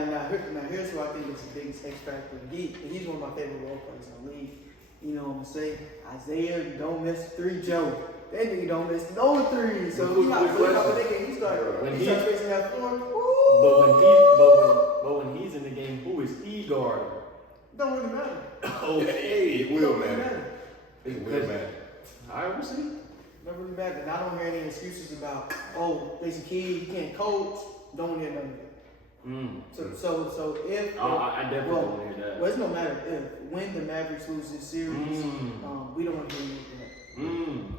here's who I think is the biggest X factor. He's one of my favorite role players in the league. You know what I'm saying? Isaiah don't miss three, Joe. That nigga don't miss no three. So he not good out the game. He starts facing that floor. But when he's in the game, who is he guarding? Don't really matter. Okay, it will Don't really matter. It will matter. I will see. Don't really matter. And I don't hear any excuses about, Jason Kidd, he can't coach. Don't hear none of it. So if I definitely don't hear that. Well, it's no matter if when the Mavericks lose this series, we don't want to hear anything.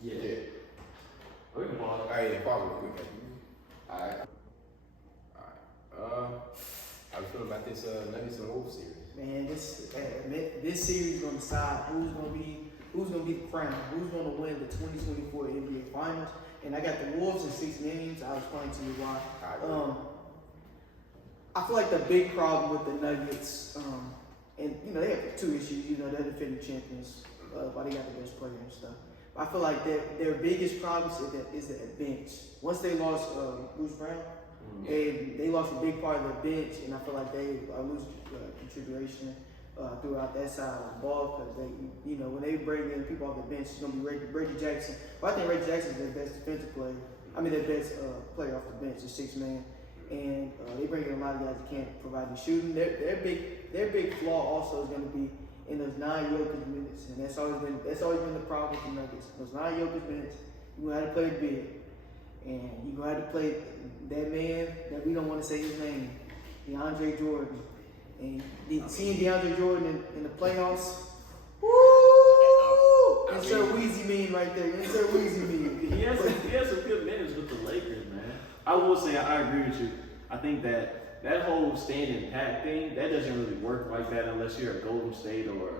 Yeah. We can pause. Hey, pause real quick. Alright. How you feel about this Nuggets and Wolves series? Man, this series is gonna decide who's gonna be the crown, who's gonna win the 2024 NBA Finals. And I got the Wolves in 6 games. I was explain to you why. I feel like the big problem with the Nuggets, and they have 2 issues. They're defending champions, but they got the best player and stuff. But I feel like their biggest problem is that bench. Once they lost Bruce Brown, they lost a big part of their bench, and I feel like they lose contribution throughout that side of the ball because they, when they bring in people off the bench, it's gonna be Reggie Jackson. But I think Reggie Jackson is their best defensive player. I mean, their best player off the bench, the 6th man. And they bring in a lot of guys that can't provide the shooting. Their big flaw also is going to be in those non-Jokic minutes, and that's always been the problem with the Nuggets. Those non-Jokic minutes, you gonna have to play big, and you gonna have to play that man that we don't want to say his name, DeAndre Jordan. And seeing DeAndre Jordan in the playoffs, woo! Insert Weezy meme right there. Insert Weezy meme. He has some good minutes with the Lakers, man. I will say I agree with you. I think that whole standing pat thing, that doesn't really work like that unless you're a Golden State or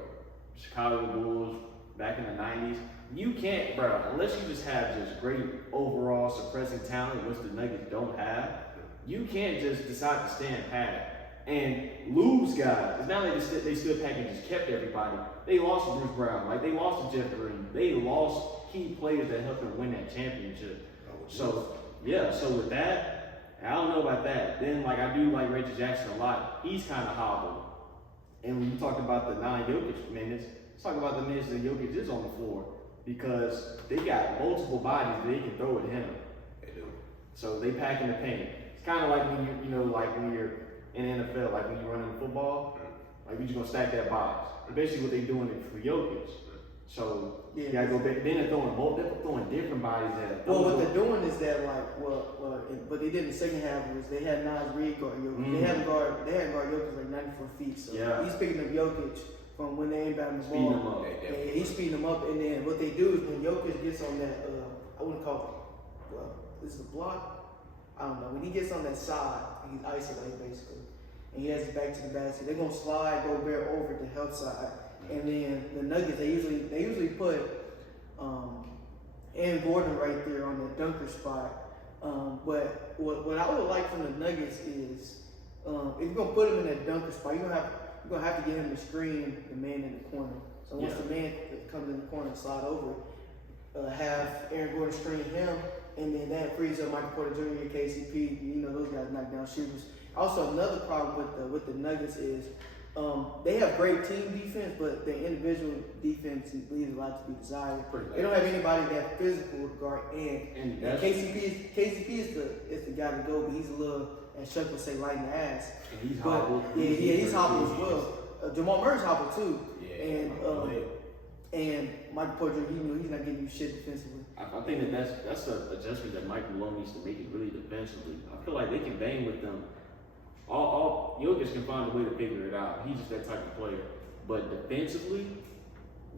Chicago Bulls back in the 90s. You can't, bro, unless you just have just great overall suppressing talent, which the Nuggets don't have, you can't just decide to stand pat and lose guys. It's not like they stood back and just kept everybody. They lost to Bruce Brown, like they lost to Jeff Green. They lost key players that helped them win that championship. So with that, I don't know about that. Then I do like Reggie Jackson a lot. He's kind of hobbled. And when you talked about the non-Jokic minutes, let's talk about the minutes that Jokic is on the floor because they got multiple bodies they can throw at him. They do. So they pack in the paint. It's kind of like when when you're in the NFL, like when you're running football, like you're just gonna stack that box. And basically what they're doing for Jokic. So Yeah. you gotta go back. Then they're throwing different bodies at. Well, what they're doing is that what they did in the second half was they had Nas Reed guard Jokic. They had guard Jokic like 94 feet. So he's picking up Jokic from when they inbound the speeding him ball. up. And he's speeding him up, and then what they do is when Jokic gets on that, I wouldn't call it, well, this is a block. I don't know. When he gets on that side, he's isolated basically, and he has his back to the basket. They're gonna slide Gobert over to help side, and then the Nuggets they usually put Aaron Gordon right there on the dunker spot. But what I would like from the Nuggets is if you're gonna put him in that dunker spot, you're gonna have to get him to screen the man in the corner. So once the man comes in the corner and slide over, have Aaron Gordon screen him, and then that frees up Michael Porter Jr., KCP. You know those guys knock down shooters. Also, another problem with the Nuggets is they have great team defense, but their individual defense leaves a lot to be desired. They don't have anybody that physical to guard and KCP is the guy to go, but he's a little, as Chuck would say, light in the ass. And he's hobbled. Yeah, he's hobbled as well. Jamal Murray's hobbled too. Yeah, and Michael Porter, he's not getting you shit defensively. I think that's an adjustment that Mike Malone needs to make, it really defensively. I feel like they can bang with them. All Jokic can find a way to figure it out. He's just that type of player. But defensively,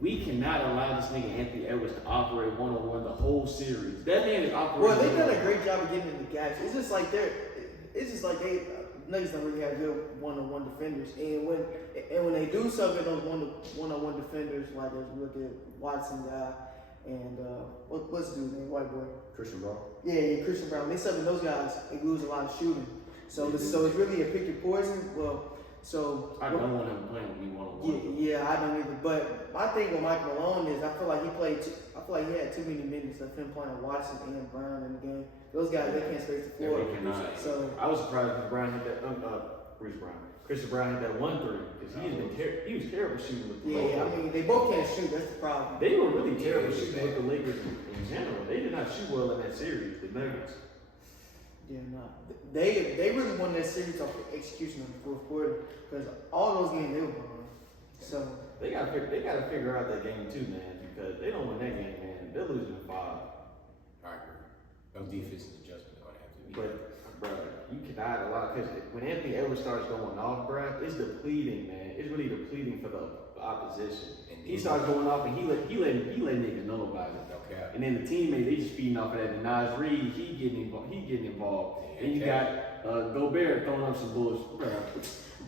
we cannot allow this nigga Anthony Edwards to operate one-on-one the whole series. That man is operating. Well, they've done a great job of getting in the gaps. It's just like they Nuggets don't really have good one-on-one defenders. And when they do something, those one-on-one defenders, like there's look at Watson guy and what's the dude's name? White boy. Christian Brown. Yeah, Christian Brown. They subbing those guys, they lose a lot of shooting. So it's really a pick your poison. Well, so I don't want him playing with me one-on-one. Yeah, I don't either. But my thing with Mike Malone is I feel like he had too many minutes of him playing Watson and Brown in the game. Those guys, they can't space the floor. So I was surprised when Brown hit that. Christian Brown hit that 1-3 because he was terrible shooting with the Lakers. Yeah, I mean they both can't shoot. That's the problem. They were really terrible shooting with the Lakers in general. They did not shoot well in that series. The Nuggets. Yeah, no. They really won that series off the execution in the fourth quarter because all those games they were behind. So they gotta figure out that game too, man. Because they don't win that game, man. They're losing 5. I agree. No defensive adjustment gonna have to be. But, bro, you cannot allow, because when Anthony Edwards starts going off, bro, it's depleting, man. It's really depleting for the opposition. And he starts going off, and he let niggas know about it. Okay. And then the teammate, they just feeding off of that. And Nas Reed, he getting involved. Yeah, and you got Gobert throwing up some bullshit,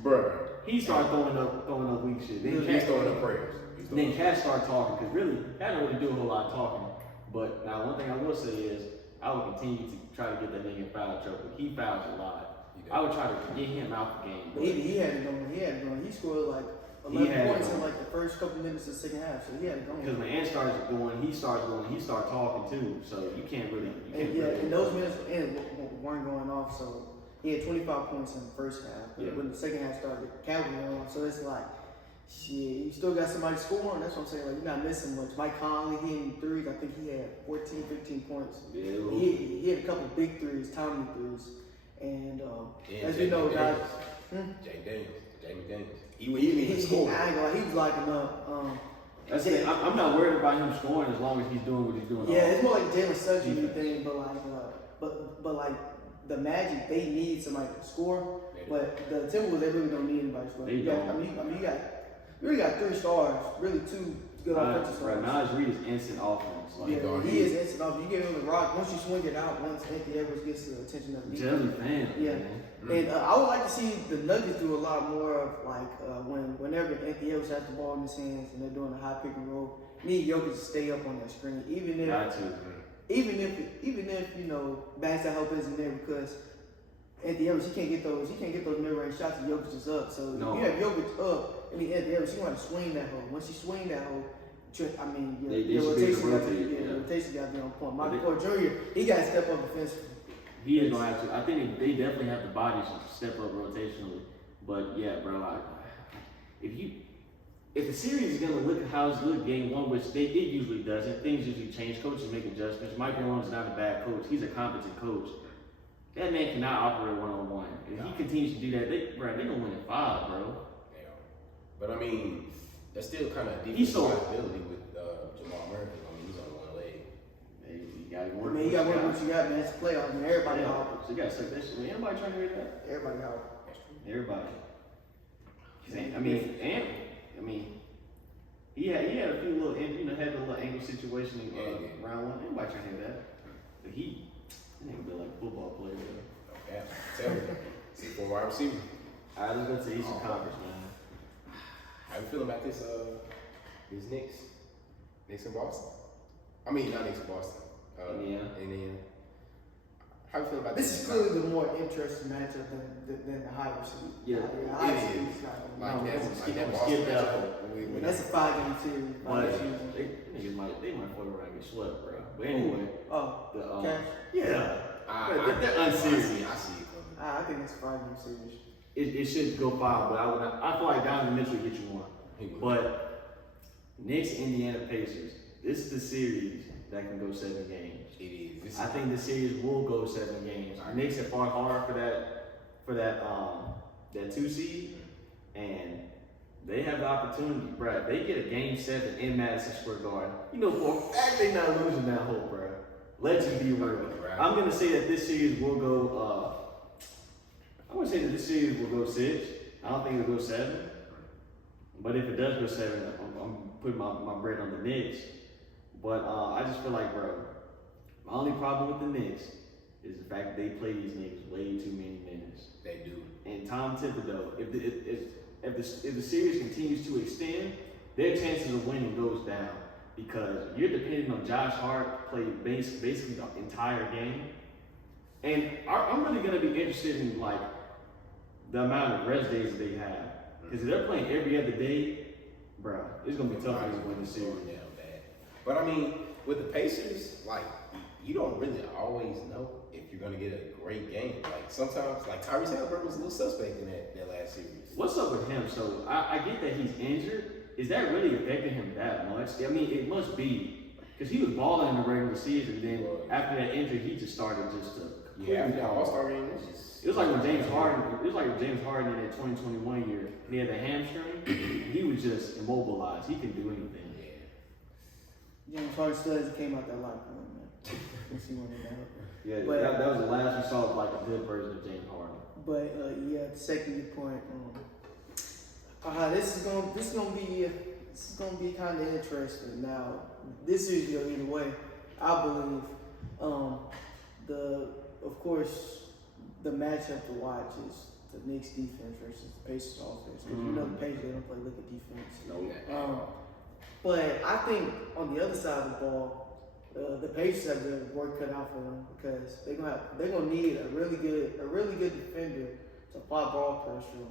bro. He started throwing up weak shit. Then He's throwing up prayers. Then Cat started talking, because really, Cat don't really do a whole lot of talking. But now, one thing I will say is, I will continue to try to get that nigga in foul trouble. He fouls a lot. I would try to get him out the game. he had it going. He scored like 11 points in like the first couple minutes of the second half. So he had it going. Because when Ant starts going, he starts talking too. So you can't really. And those minutes weren't going off. So he had 25 points in the first half. But when the second half started, Cat was going off. So it's like, shit, you still got somebody scoring. That's what I'm saying. Like, you're not missing much. Mike Conley hitting threes. I think he had 14, 15 points. Yeah, he had a couple big threes, timely threes. And as you know, guys. Jamie Daniels. He scored. I ain't gonna lie, he was lighting up. I'm not worried about him scoring as long as he's doing what he's doing. Yeah, it's more like Jalen Suggs thing, but like the Magic, they need somebody to score. But the Timberwolves, they really don't need anybody to score. You really got 3 stars, really 2 good offensive stars. Right, Nas Reed is instant offense. He is instant offense. You give him the rock, once you swing it out, once Anthony Edwards gets the attention of the Jelly fan. Yeah. Man. And I would like to see the Nuggets do a lot more of like whenever Anthony Edwards has the ball in his hands and they're doing a high pick and roll, need Jokic to stay up on that screen, even if you know backside help isn't there because Anthony Edwards he can't get those mid-range shots and Jokic is up. So if you have Jokic up, Anthony Edwards, he want to swing that hole. Once you swing that hole, I mean, your rotation got to be on point. Michael Porter Jr. he got to step up defensively. He is gonna have to. I think they definitely have the bodies to step up rotationally. But yeah, bro, if the series is gonna look how it's looked game 1, which it usually doesn't, things usually change. Coaches make adjustments. Mike Malone's not a bad coach. He's a competent coach. That man cannot operate one-on-one. If he continues to do that, they gonna win in 5, bro. But I mean, there's still kind of defensive liability with got to I work. mean, you got to work what you got, man. It's a playoff, man. Everybody Yeah, holler. so you got to suck that shit. Man, everybody trying to hear that. Everybody holler. Everybody. I mean, he had a few little, had a little ankle situation in round one. Everybody trying to hear that. But he nigga built like a football player. Yeah, tell me. See, for wide receiver. All right, let's go to the Eastern Conference, man. How you feeling about this Knicks? Knicks in Boston? I mean, not Knicks in Boston. Indiana. How you feel about This is clearly the more interesting matchup than the high receiver. Yeah, the high receiver is not Like that skip Boston that matchup. that's a 5-game series. But they might fuck around and get swept, bro. But anyway, Cash? yeah, they're I unserious. see it coming. I think it's a 5-game series. It should go 5, but I feel like Donovan Mitchell will get you 1. But Knicks, Indiana Pacers. This is the series that can go 7 games. It is. I think the series will go 7 games. Our Knicks have fought hard for that 2 seed, and they have the opportunity, bro. They get a game 7 in Madison Square Garden. You know, for a fact they not losing that hole, bro. Let's be real. I'm gonna say that this series will go. I'm gonna say that this series will go 6. I don't think it'll go 7. But if it does go 7, I'm putting my bread on the Knicks. But I just feel like, bro, my only problem with the Knicks is the fact that they play these niggas way too many minutes. They do. And Tom Thibodeau, if the series continues to extend, their chances of winning goes down because you're depending on Josh Hart to play basically the entire game. And I'm really gonna be interested in like the amount of rest days that they have. Because if they're playing every other day, bro, it's gonna be tough for them to win the series. Yeah, bad. But I mean, with the Pacers, like you don't really always know if you're gonna get a great game. Like sometimes, like Tyrese Halliburton was a little suspect in that last series. What's up with him? So I get that he's injured. Is that really affecting him that much? I mean, it must be because he was balling in the regular season. Then after that injury, he just started just to after the All-Star game, it was like when James Harden. It was like when James Harden in that 2021 year. He had the hamstring. He was just immobilized. He can do anything. James Harden still hasn't came out that locker room, man. Let's see when they know. Yeah, But, that was the last we saw of like a good version of James Harden. But yeah, to second your point, this is gonna be kind of interesting. Now, this is either way. I believe of course the matchup to watch is the Knicks defense versus the Pacers offense. Because you know the Pacers, they don't play liquid defense. But I think on the other side of the ball, the Pacers have their work cut out for them because they're gonna need a really good defender to apply ball pressure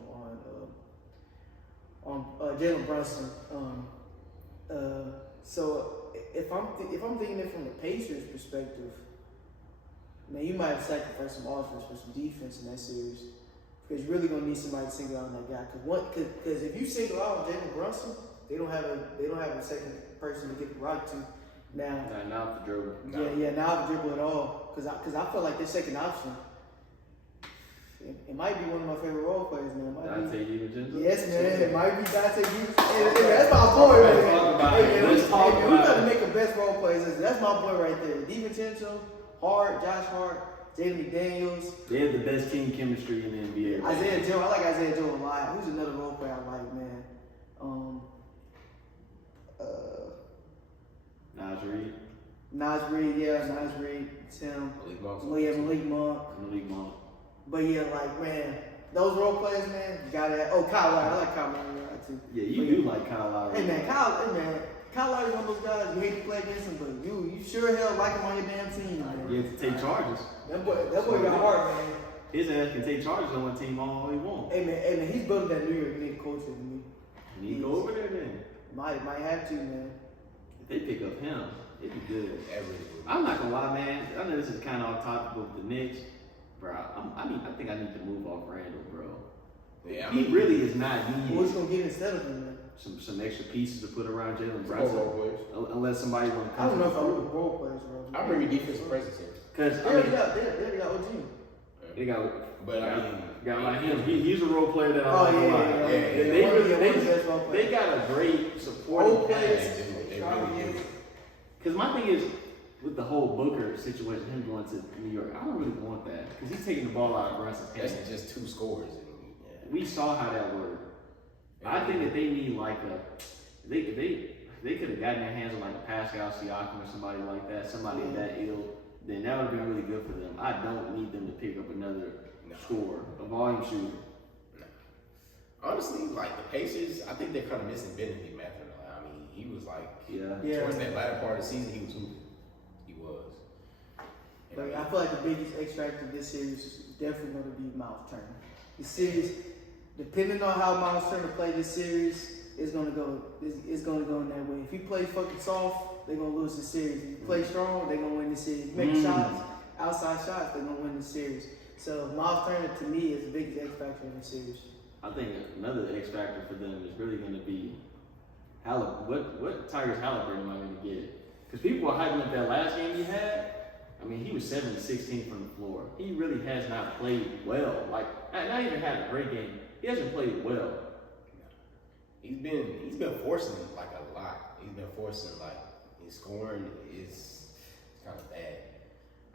on Jalen Brunson. So if I'm thinking it from the Pacers perspective, man, you might have sacrificed some offense for some defense in that series because you're really gonna need somebody to single out on that guy. Because if you single out Jalen Brunson, they don't have a second person to get the rock to. Now the dribble. Now the dribble at all. Because I feel like their second option. It might be one of my favorite role players, man. Dante DiVincenzo? Yes, man. It might be Dante DiVincenzo. Hey, that's my boy, man. Let's talk about we got to make the best role players. That's my boy right there. DiVincenzo, Hart, Josh Hart, Jaden McDaniels. They have the best team chemistry in the NBA. Isaiah Joe. I like Isaiah Joe a lot. Who's another role player I like, man? Nas Reed, Tim. Malik Monk. But yeah, like, man, those role players, man, you gotta have, Kyle Lowry. I like Kyle Lowry too. Yeah, you do like Kyle Lowry. Hey man, Kyle Lowry's one of those guys you hate to play against him, but you sure hell like him on your damn team, man. You have to take charges. That boy got heart, man. His ass can take charges on one team all he wants. Hey man, he's building that New York Knicks culture to me. You need to go over there then. Might have to, man. If they pick up him, it'd be good. Everything. I'm not gonna lie, man. I know this is kind of off topic with the Knicks, bro. I think I need to move off Randall, bro. Yeah, he really is not needed. What's gonna get instead of him, man? Some extra pieces to put around Jalen Brunson. Unless somebody want to come. I don't know if I would role players, bro. I bring your defensive presence here. Cause they already got OG. They but I mean, got like him. He's a role player that I like. They got a great support. They really do. Cause my thing is, with the whole Booker situation, him going to New York, I don't really want that because he's taking the ball out of Brunson's hands. That's just 2 scores. We saw how that worked. I think that they need like they could have gotten their hands on like a Pascal Siakam or somebody like that, somebody that ill. Then that would have been really good for them. I don't need them to pick up another scorer, a volume shooter. Honestly, like the Pacers, I think they're kind of missing Benedict Mathurin. I mean, he was like, towards that latter part of the season, he was hooping. He was. But I feel like the biggest X factor of this series is definitely going to be Miles Turner. The series, depending on how Miles Turner play this series, it's going to go in that way. If he plays fucking soft, they're going to lose the series. If he plays strong, they're going to win the series. Make shots, outside shots, they're going to win the series. So Miles Turner, to me, is the biggest X factor in the series. I think another X factor for them is really going to be what Tyrese Halliburton am I going to get? Because people were hyping up that last game he had. I mean, he was 7-16 from the floor. He really has not played well. Like, not even had a great game. He hasn't played well. He's been forcing like a lot. He's been forcing like his scoring is kind of bad,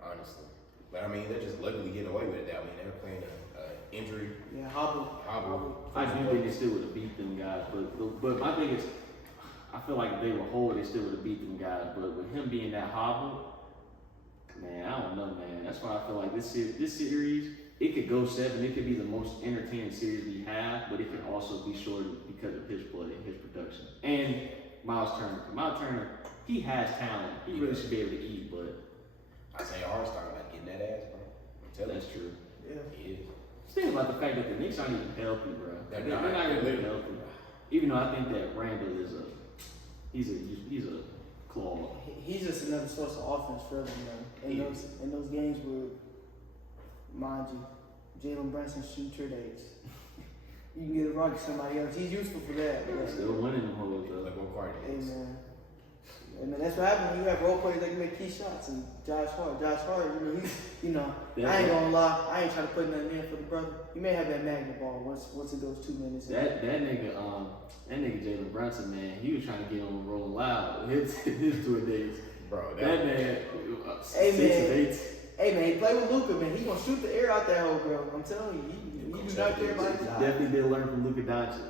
honestly. But I mean, they're just luckily getting away with it that way. They were playing an injury. Yeah, hobble. I do think they still would have beat them guys, but my thing is, I feel like if they were whole, they still would have beat them guys. But with him being that hobble, man, I don't know, man. That's why I feel like this series, it could go 7. It could be the most entertaining series we have, but it can also be shortened because of his play and his production. And Miles Turner. Miles Turner, he has talent. He really should be able to eat, but Isaiah Hartenstein like getting that ass, bro. I'm telling that's true. Yeah. He is. Just think about the fact that the Knicks aren't even healthy, bro. They're not They're really healthy. Even though I think that Randall is he's a claw. He's just another source of offense for them, man. In those games where, mind you, Jalen Brunson shoot your days. You can get a rock to somebody else. He's useful for that. But, Still winning them hoes though. Like one part. And that's what happens when you have role players that can make key shots. And Josh Hart, I ain't gonna lie, I ain't trying to put nothing in for the brother. He may have that magnet ball once it goes 2 minutes. That nigga Jalen Brunson, man, he was trying to get on Rolling Loud. His 2 days. Bro, that man, 6 of 8. Hey man, play with Luka, man. He gonna shoot the air out that hole, bro. I'm telling you, he do not care about his job. Definitely did learn from Luka Doncic.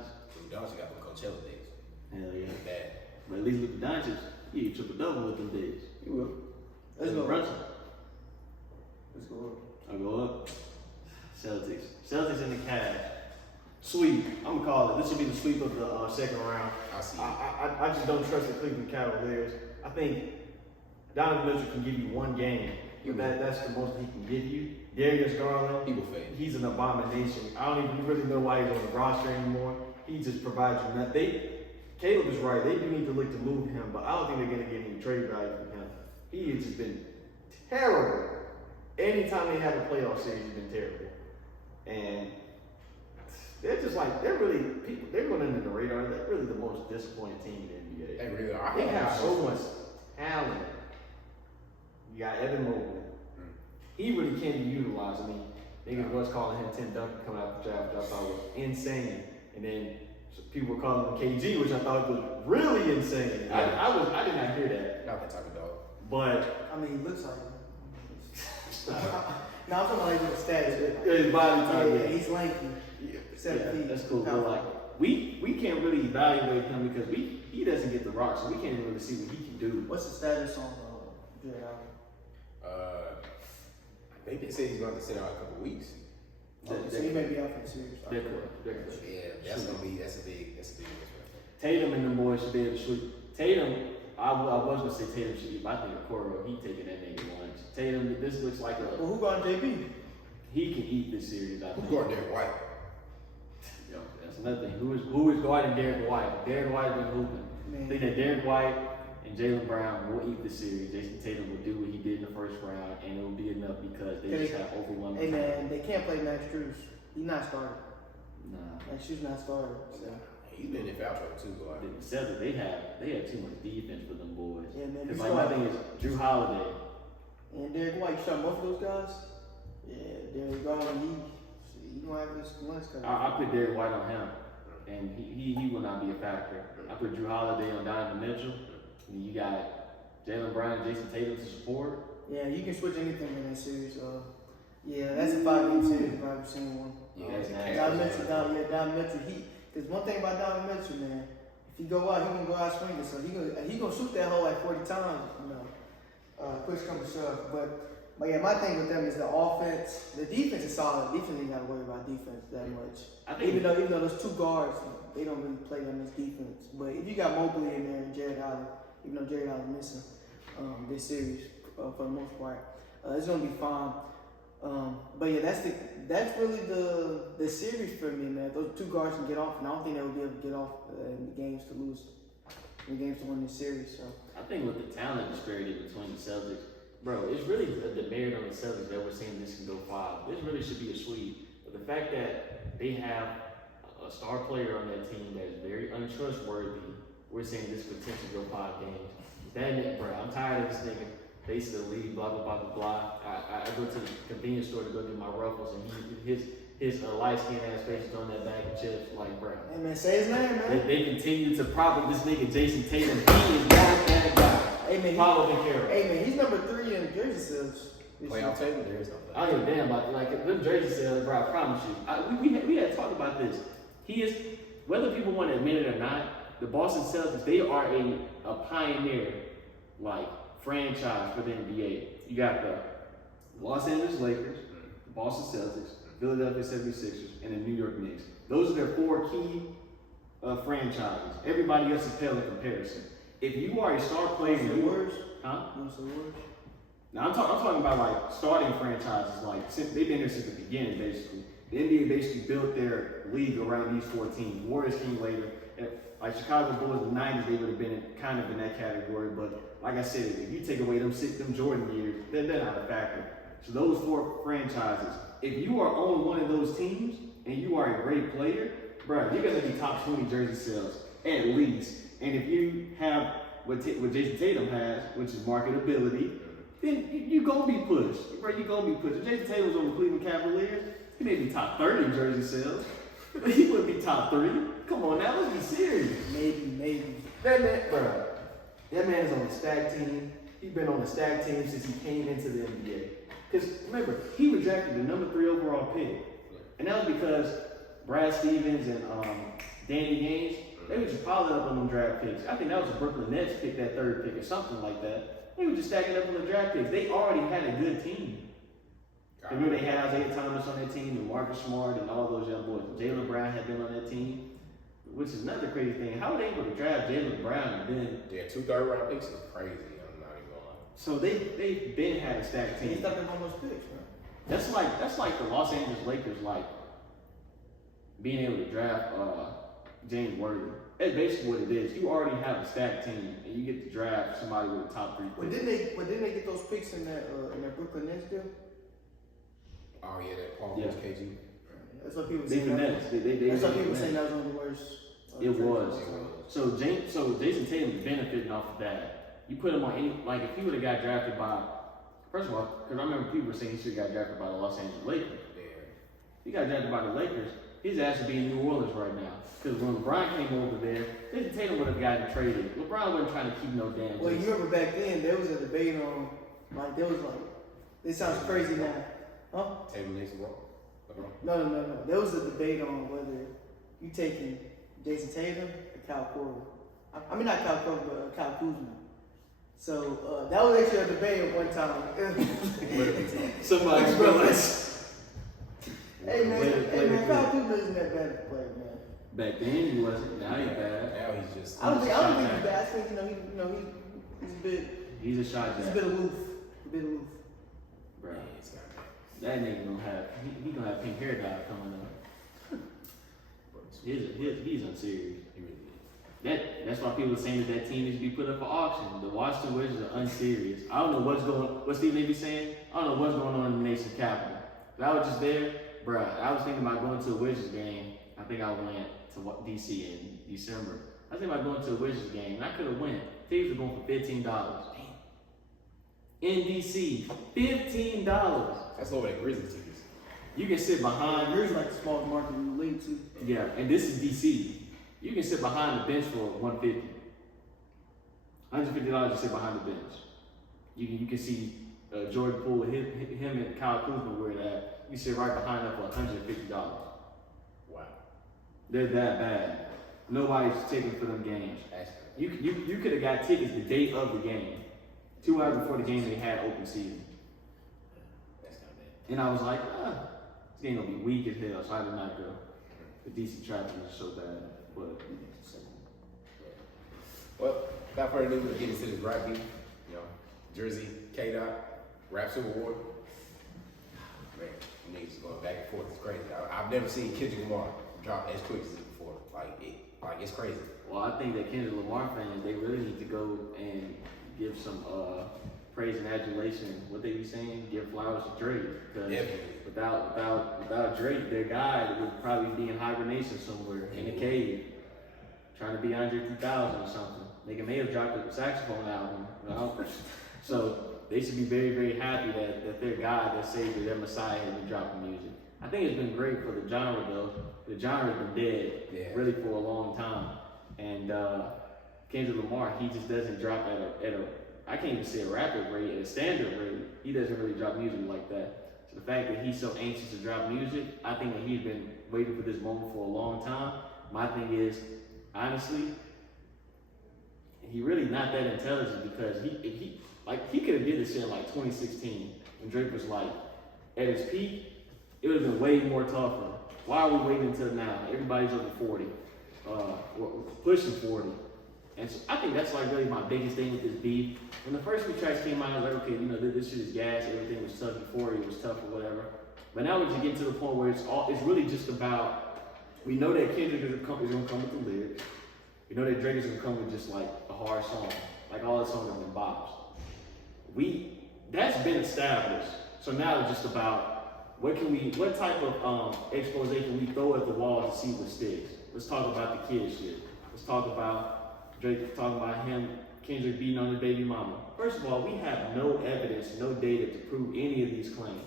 Luka Doncic got the Coachella days. Hell yeah. Bad. But at least Luka Doncic, he triple double with them days. He will. Let's go. Brunson. Let's go up. I'll go up. Celtics in the Cavs. Sweep. I'm gonna call it. This will be the sweep of the second round. I see. I just don't trust the Cleveland Cavaliers. I think Donovan Mitchell can give you one game. That's the most he can give you. Darius Garland, People fade. he's an abomination. I don't even really know why he's on the roster anymore. He just provides you nothing. Caleb is right. They do need to look to move him, but I don't think they're going to get any trade value from him. He has just been terrible. Anytime they have a playoff series, he's been terrible. And they're just like, they're going under the radar. They're really the most disappointing team in the NBA. They really are. They have so much talent. You got Evan Mobley. He really can't be utilized. I mean, niggas was calling him Tim Duncan coming out the draft, which I thought was insane. And then people were calling him KG, which I thought was really insane. Yeah. I did not hear that. Not that type of dog. But I mean, he looks like him. No, I'm talking about like with the stats. his body type. Yeah, he's lanky. 7 feet. That's cool. But like, we can't really evaluate him because he doesn't get the rock, so we can't really see what he can do. What's the status on Jared Allen? I think they say he's going to sit out a couple weeks. So he may be out for the series. Yeah, that's a big difference. Tatum and them boys should be able to shoot. Tatum, I was gonna say Tatum should eat, but I think Okoro, he taking that nigga lunch. Tatum, this looks like Well, who got JB? he can eat this series. I Who's think. guarding Derek White? Yo, that's another thing. Who is guarding Derek White? Derek White been hooping. I think that Derek White and Jaylen Brown will eat the series. Jason Tatum will do what he did in the first round, and it will be enough because they just have overwhelming. Hey man, they can't play Max Strus. He's not starting. Nah. Max Strus not starting. So. He's been in foul trouble too, though. The Celtics, they have too much defense for them boys. Yeah, man. Because like my thing is Drew Holiday. And Derek White, you shot both of those guys? Yeah, Derek Garland, he gonna have this lunch coming. I put Derek White on him, and he will not be a factor. I put Drew Holiday on Donovan Mitchell, and you got Jaylen Brown and Jason Tatum to support. Yeah, you can switch anything in that series. Yeah, that's a 5-game series if I've ever seen one. Yeah, that's Don Mitchell, because one thing about Don Mitchell, man, if he go out, he gonna go out swinging. So he gonna shoot that hole like 40 times, push come to shove. But yeah, my thing with them is the offense. The defense is solid. Defense ain't gotta worry about defense that much. I think Even though those two guards, they don't really play that much defense. But if you got Mobley in there and Jared Allen, even though Jared Allen missing this series for the most part, it's gonna be fine. But yeah, that's really the series for me, man. Those two guards can get off, and I don't think they will be able to get off in the games to lose, in the games to win this series. So I think with the talent disparity between the Celtics, bro, it's really the merit on the Celtics that we're saying this can go 5. This really should be a sweep. But the fact that they have a star player on that team that is very untrustworthy, we're saying this could potentially go 5 games. That, bro, I'm tired of this nigga. Face of the league, blah blah blah blah blah. I go to the convenience store to go get my Ruffles, and his light skinned ass face is on that bag of chips, like, bro. hey man, say his name, man. They continue to prop this nigga Jason Tatum. He is not that guy. Hey man, Follow the Carroll. Hey man, he's number 3 in the jersey sales. Playoff table, there is no I don't give a damn about like them jersey sales, bro. I promise you. We had talked about this. He is, whether people want to admit it or not, the Boston Celtics, they are a pioneer, like, franchise for the NBA. You got the Los Angeles Lakers, the Boston Celtics, Philadelphia 76ers, and the New York Knicks. Those are their 4 key franchises. Everybody else is pale in comparison. If you are a star player, huh? Now I'm talking about like starting franchises. Like since they've been here since the beginning, basically. The NBA basically built their league around these 4 teams. Warriors came later. Like Chicago Bulls in the 90s, they would have been kind of in that category. But like I said, if you take away them Jordan years, then they're not a factor. So those 4 franchises, if you are on one of those teams and you are a great player, bro, you're gonna be top 20 jersey sales at least. And if you have what Jason Tatum has, which is marketability, then you gonna be pushed. Bro, you gonna be pushed. If Jason Tatum was on the Cleveland Cavaliers, he may be top 30 jersey sales. He wouldn't be top 3. Come on now, let's be serious. Maybe. That man, bro, that man is on the stack team. He's been on the stack team since he came into the NBA. Because remember, he was drafted the number 3 overall pick. And that was because Brad Stevens and Danny Ainge, they were just piling up on them draft picks. I think that was the Brooklyn Nets picked that 3rd pick or something like that. They were just stacking up on the draft picks. They already had a good team. Remember they had Isaiah Thomas on that team and Marcus Smart and all those young boys. Jaylen Brown had been on that team, which is another crazy thing. How were they able to draft Jaylen Brown and then? Yeah, 2 third-round picks is crazy. I'm not even gonna lie. So they've been had a stacked team. He's stuck in on those picks, man. That's like the Los Angeles Lakers, like being able to draft James Worthy. That's basically what it is. You already have a stacked team, and you get to draft somebody with a top 3 But pick. didn't they get those picks in that Brooklyn Nets deal? Oh yeah, that Paul Yeah. KG. That's what people They say. finesse. That's what people finesse. say. That was one of the worst. It was. It was. So Jason Tatum's benefiting off of that. You put him on any, like if he would have got drafted by, first of all, because I remember people were saying he should have got drafted by the Los Angeles Lakers. Yeah. He got drafted by the Lakers. His ass would be in New Orleans right now. Because when LeBron came over there, Jason Tatum would have gotten traded. LeBron wasn't trying to keep no damn. Well, you Jason. remember back then there was a debate on, like there was like, this sounds crazy now, huh? Tatum needs to walk. No. There was a debate on whether you taking Jason Tatum or Kyle Korver. I mean not Kyle Korver, but Kyle Kuzma. So that was actually a debate at one time. Somebody's brothers. Hey man, Kyle Kuzma isn't that bad of a player, man. Back then he wasn't. Now he's bad. Now he's just. I don't think he's bad. I think he's a bit. He's a shot He's a jack. bit aloof. Bro, Yeah, he's got that. that nigga gonna have he gonna have pink hair dye coming up. He's unserious. He really is. That's why people are saying that team needs to be put up for auction. The Washington Wizards are unserious. I don't know what Steve may be saying. I don't know what's going on in the nation's capital. But I was just there, bro. I was thinking about going to a Wizards game. I think I went to DC in December. I was thinking about going to a Wizards game, and I could have went. Tickets were going for $15. In DC, $15. That's over at Grizzlies tickets. You can sit behind. Here's like the smallest market in the league too. Yeah, and this is DC. You can sit behind the bench for $150. $150 to sit behind the bench. You can see Jordan Poole, him and Kyle Kuzma where that. You sit right behind them for $150. Wow. They're that bad. Nobody's ticking for them games. You could have got tickets the day of the game. 2 hours before the game, they had open season. That's kind of bad. And I was like, this game gonna be weak as hell, so I did not go. The DC traffic was so bad, but Well, without further ado, we'll get into this rap beat. You know, Jersey, K-Dot, Rap Civil War. Man, niggas going back and forth. It's crazy. I've never seen Kendrick Lamar drop as quick as this before. Like it's crazy. well, I think that Kendrick Lamar fans, they really need to go and give some praise and adulation. What they be saying, give flowers to Drake. Because without Drake, their guy would probably be in hibernation somewhere in a cave, trying to be Andre 3000 or something. Nigga may have dropped a saxophone album, you know? So they should be very, very happy that their guy, their savior, their messiah has been dropping music. I think it's been great for the genre though. The genre's been dead really for a long time. And Kendrick Lamar, he just doesn't drop at a I can't even say a rapid rate, at a standard rate. He doesn't really drop music like that. So the fact that he's so anxious to drop music, I think that he's been waiting for this moment for a long time. My thing is, honestly, he really not that intelligent because he could have did this shit in like 2016 when Drake was like at his peak. It would have been way more tougher. Why are we waiting until now? Everybody's over 40, pushing 40. And so I think that's like really my biggest thing with this beef. When the first few tracks came out, I was like, okay, you know, this shit is gas, everything was tough before, it was tough or whatever. But now we're just getting to the point where it's really just about, we know that Kendrick is gonna come with the lyrics. We know that Drake is gonna come with just like a hard song. Like all the songs have been bops. That's been established. So now it's just about what type of expose can we throw at the wall to see what sticks. Let's talk about the kid shit. Let's talk about Drake talking about Kendrick beating on his baby mama. First of all, we have no evidence, no data to prove any of these claims.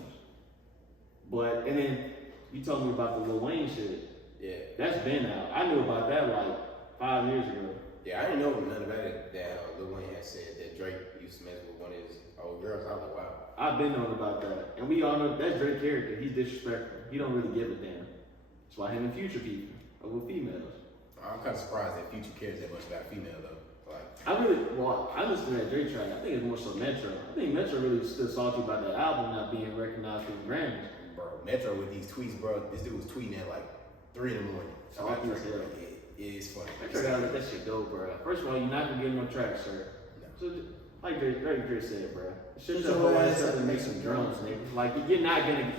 And then you told me about the Lil Wayne shit. Yeah. That's been out. I knew about that like 5 years ago. Yeah, I didn't know nothing about it that Lil Wayne had said that Drake used to mess with one of his old girls. I was like, wow. I've been knowing about that. And we all know that's Drake's character. He's disrespectful. He don't really give a damn. That's why him and Future people over females. I'm kind of surprised that Future cares that much about female though. Like, I listen to that Drake track. I think it's more so Metro. I think Metro really still salty about that album not being recognized for the Grammys. bro, Metro with these tweets, bro. This dude was tweeting at like 3 in the morning. So Oh, I think yeah. it is funny. Metro gotta let that shit go, bro. First of all, you're not gonna get no track, sir. No. So, like Drake said, bro. Shut Your your ass ass up up and make some drums, nigga. Like, you're not gonna.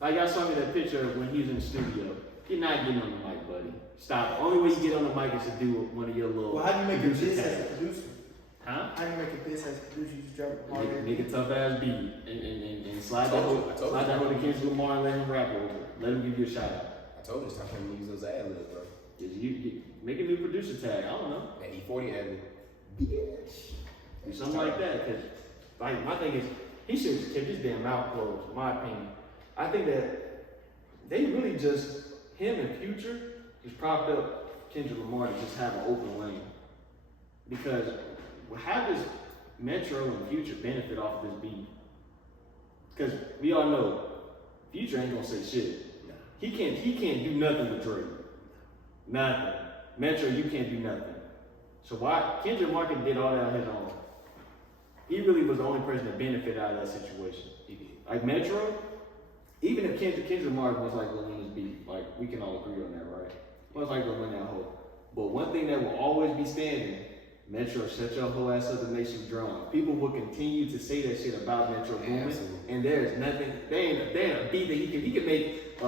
Like, y'all saw me that picture of when he was in the studio. You're not getting on the mic, buddy. Stop. The only way you get on the mic is to do one of your little. Well, how do you make a producer diss as a tags. producer? Huh? How do you make a diss as a producer? You just drop it hard. Make a tough ass beat and slide I that told hoe you. to Kendrick Lamar and let him rap over it. Let him give you a shout out. I told you it's time for him to use those ad libs, bro. You make a new producer tag. I don't know. That E40 ad lib. Bitch. Do something like that. Cause like my thing is he should have kept his damn mouth closed, in my opinion. I think that they really just him and Future just propped up Kendrick Lamar to just have an open lane. Because how does Metro and Future benefit off of this beat? Because we all know Future ain't gonna say shit. Nah. He can't do nothing with Drake. Nothing. Metro, you can't do nothing. So why Kendrick Martin did all that on his own? He really was the only person that benefited out of that situation. Like Metro, even if Kendrick Martin was like gonna win this beat, like we can all agree on that, right? Was like gonna win that whole. But one thing that will always be standing, Metro, shut your whole ass up and make some drums. People will continue to say that shit about Metro Boomin, Absolutely. and there's nothing. There ain't a beat that he can make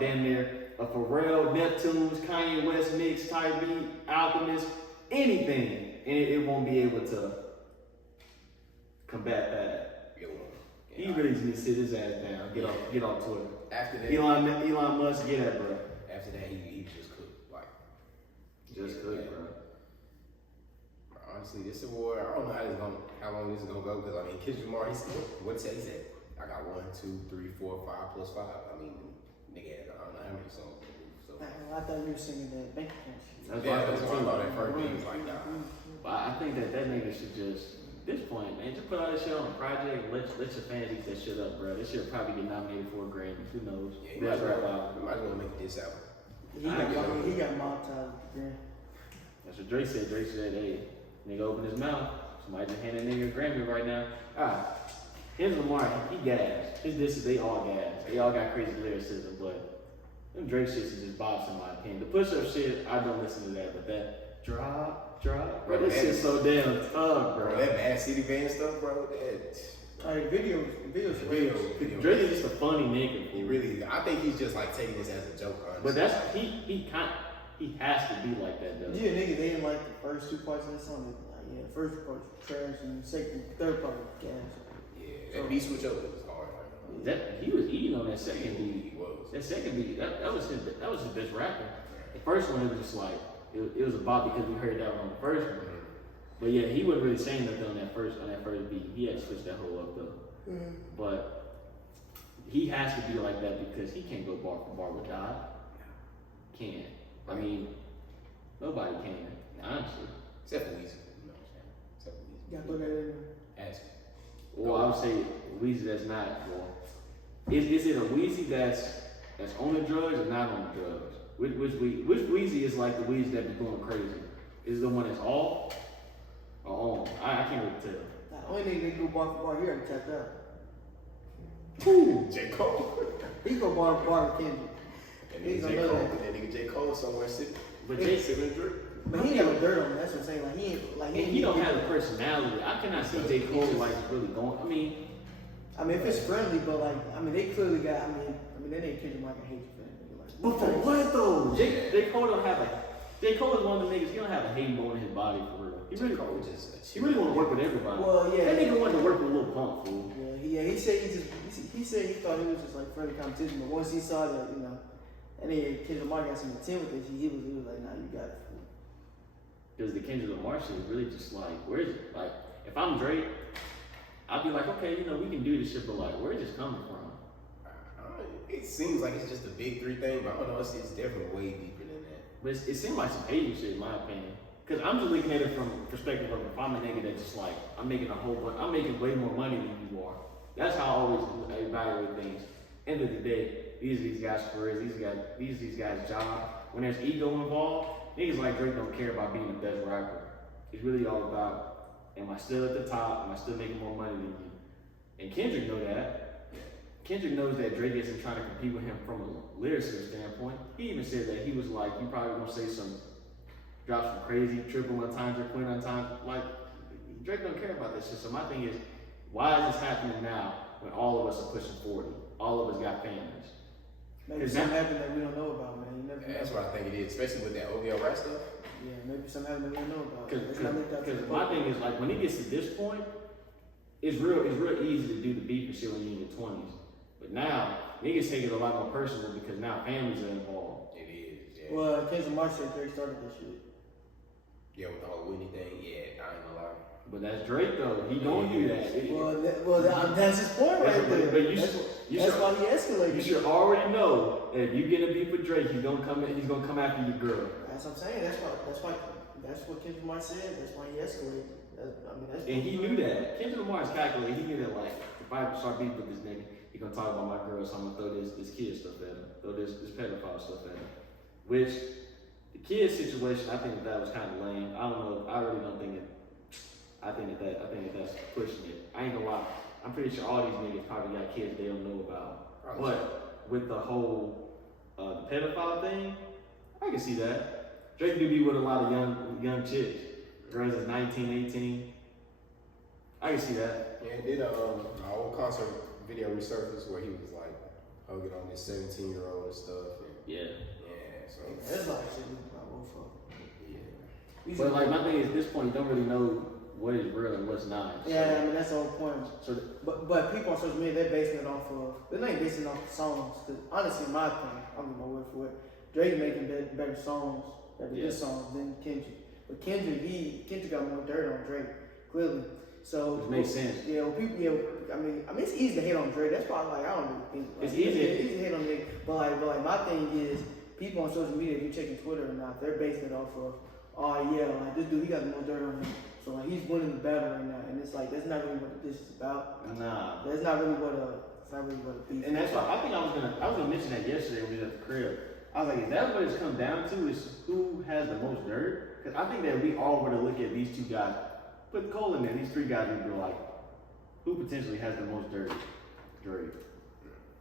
damn near a Pharrell, Neptunes, Kanye West mix, type beat, Alchemist, anything, and it won't be able to combat that. Yo, He really just needs to sit his ass down, get off Twitter. After that, Elon Musk, get that, bro. after that, he just cooked. Like, Just yeah, cook, man. bro. Honestly, this is war. I don't know how long this is gonna go because I mean, Kendrick Lamar, he said, I got 1, 2, 3, 4, 5 plus 5. I mean, nigga, I don't know how many songs. So I thought you were singing that bank account. That's yeah, why that's why I thought at first he was like, nah. But I think that nigga should just, at this point, man, just put all this shit on a project and let your fans eat that shit up, bro. This shit will probably get nominated for a Grammy. Who knows? Yeah, he might as well make this album. He got mob ties. Yeah. That's what Drake said. Drake said, hey, nigga open his mouth. Somebody just hand that nigga a Grammy right now. Alright. Kendrick Lamar, he gas. His disses, they all gas. They all got crazy lyricism, but them Drake shits is just bops in my opinion. The push-up shit, I don't listen to that, but that drop. Bro, this shit's so damn tough, bro. That Mad City Van stuff, bro. That Video. Drake is just a funny nigga. he really. I think he's just like taking this as a joke, honestly. But that's he has to be like that though. Yeah, nigga, they didn't like the first two parts of that song. Like, yeah, first part trash and third part gas. Yeah, that beat switch over was hard. That he was eating on that second beat. He was. That second beat, that was his best rapper. The first one, it was just like it was a bop because we heard that one on the first one. But yeah, he wasn't really saying nothing on that first beat. He had to switch that whole up though. But he has to be like that because he can't go bar for bar with God. Can't. I mean, nobody can, honestly. Except for Weezy. You know what I'm saying? Except for Weezy. You gotta put that in there. Ask him. Well, I would say Weezy that's not. Well, is it a Weezy that's on the drugs or not on the drugs? Which Weezy is like the Weezy that be going crazy? Is it the one that's off or on? I can't really tell. The only nigga that go bar for bar here and tapped out. Who? J. Cole. He go bar for bar with Kendrick. And He's then J. gonna Cole. know that. And then nigga J. Cole somewhere sitting. But Sitting in Drake. But he ain't got no dirt on him. That's what I'm saying. Like he ain't like And he don't have a personality. I cannot see J. Cole like really going. I mean, if it's friendly, but like, I mean, they clearly got. I mean, that nigga Kendrick might hate you for that nigga. Like, But for what though? J. Cole don't have a. J. Cole is one of the niggas. He don't have a hating bone in his body for real. He really want to work with everybody. Well, yeah. That nigga wanted to work with Lil Pump, fool. Yeah. He said he said he thought it was just like friendly competition, but once he saw that, you know, and then Kendrick Lamar got some intent with this, he was like, nah, you got it. Because the Kendrick Lamar shit is really just like, where's it? Like, if I'm Drake, I'd be like, okay, you know, we can do this shit, but like, where's this coming from? It seems like it's just a big three thing, but I don't know. It's definitely way deeper than that. But it seems like some hating shit, in my opinion. Because I'm just looking at it from the perspective of if I'm a nigga that's just like, I'm making way more money than you are. That's how I always evaluate things. End of the day, these are these guys' careers, these guys' job. When there's ego involved, niggas like Drake don't care about being the best rapper. It's really all about, am I still at the top? Am I still making more money than you? And Kendrick know that. Kendrick knows that Drake isn't trying to compete with him from a lyricism standpoint. He even said that he was like, you probably gonna say drop some crazy triple entendre, quint entendre. Like, Drake don't care about that shit. So my thing is, why is this happening now when all of us are pushing 40? All of us got families. Maybe something happened that we don't know about, man. You never know. That's what I think it is, especially with that OVO rap stuff. Yeah, maybe something happened that we don't know about. Because my thing is like when it gets to this point, it's real easy to do the beef and shit when you're in your 20s. But now niggas take it a lot more personal because now families are involved. It is. Yeah. Well, Kendrick Lamar said Drake started this shit. Yeah, with the whole Whitney thing. Yeah, I ain't gonna lie. But that's Drake though. He don't do that. That's his point right there. But that's why he escalated. You should already know that if you get a beef with Drake, he's gonna come after your girl. That's what I'm saying. That's what Kendrick Lamar said. That's why he escalated. That's and he knew that. Kendrick Lamar is calculated. He knew that like if I start beef with this nigga, he gonna talk about my girl, so I'm gonna throw this kid stuff at him, throw this pedophile stuff at him. Which the kid situation, I think that was kind of lame. I don't know. I really don't think it. I think that's pushing it. I ain't gonna lie. I'm pretty sure all these niggas probably got kids they don't know about. But with the whole the pedophile thing, I can see that. Drake do be with a lot of young chicks, girls that's 19, 18. I can see that. Yeah, did my old concert video resurfaced where he was like hugging on this 17-year-old and stuff. And Yeah. So that's like shit we probably fuck. Yeah. But like my thing is, at this point, you don't really know what is real and what's not. Yeah, I mean that's the whole point. So, but people on social media, they're basing it off of. They're not basing it off the songs. Cause honestly, in my opinion, I'm gonna word for it. Drake making better songs, good songs than Kendrick. But Kendrick got more dirt on Drake, clearly. So which makes sense. Yeah, well, people. Yeah, I mean, it's easy to hate on Drake. That's why, like, I don't really think it's easy. It's easy to hate on Drake. But like, my thing is, people on social media, if you're checking Twitter or not, they're basing it off of oh yeah, like this dude, he got the most dirt on him. So like he's winning the battle right now, and it's like that's not really what this is about. Nah. That's not really what it's not really what a beef. And that's why I think I was gonna mention that yesterday when we was at the crib. I was like, is that what it's come down to? Is who has the most dirt? Because I think that we all were to look at these two guys, put Cole in there, these three guys, we'd be like, who potentially has the most dirt? Drake.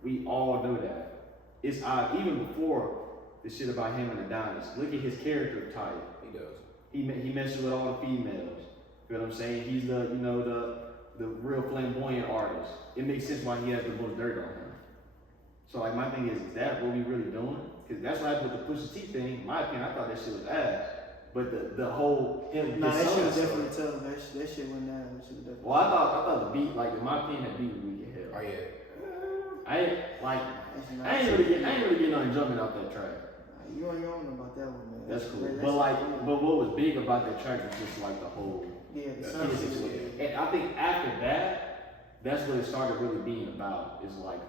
We all know that. It's even before the shit about him and Adonis. Look at his character type. He does. He messes with all the females. You know what I'm saying? He's the the real flamboyant artist. It makes sense why he has the most dirt on him. So like my thing is that what we really doing? Because that's what happened with the Pusha T thing. In my opinion, I thought that shit was ass. But the whole him. Nah, that shit was son- definitely tough. That shit went down. That shit was definitely. Well, I thought the beat, like in my opinion, that beat was weak as hell. Oh yeah. I ain't really getting no enjoyment off that track. You don't know about that one, man. That's cool. That's But what was big about that track was just like the whole. yeah, the That's sun just- shit. And I think after that, that's what it started really being about. Is like,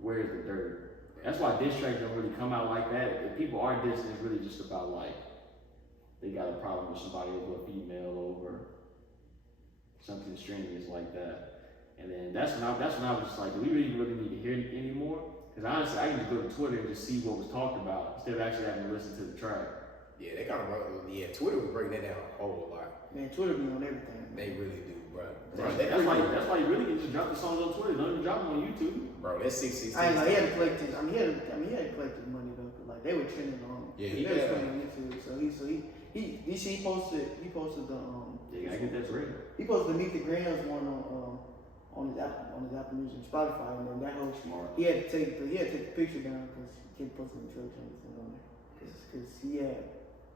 where's the dirt? That's why diss tracks don't really come out like that. If people are dissing, it's really just about like they got a problem with somebody over a female over something extraneous like that. And then that's when I was just like, do we really need to hear it anymore? Because honestly, I can just go to Twitter and just see what was talked about instead of actually having to listen to the track. Yeah, they kind of Twitter was breaking that down a whole lot. Man, Twitter be on everything. They really do, bro. That's why you really can just drop the songs on Twitter. Don't even drop them on YouTube. Bro, that's 666. I ain't know, he had to collect his. I mean, he had to collect his money though, 'cause like they were trending on. Yeah, they he was had. trending on YouTube. So he posted the Yeah, I get that real. He posted the Meet the Grams one on his Apple Music and Spotify, and then that whole Smart. he had to take the picture down because he kept posting the drugs and everything on there because he had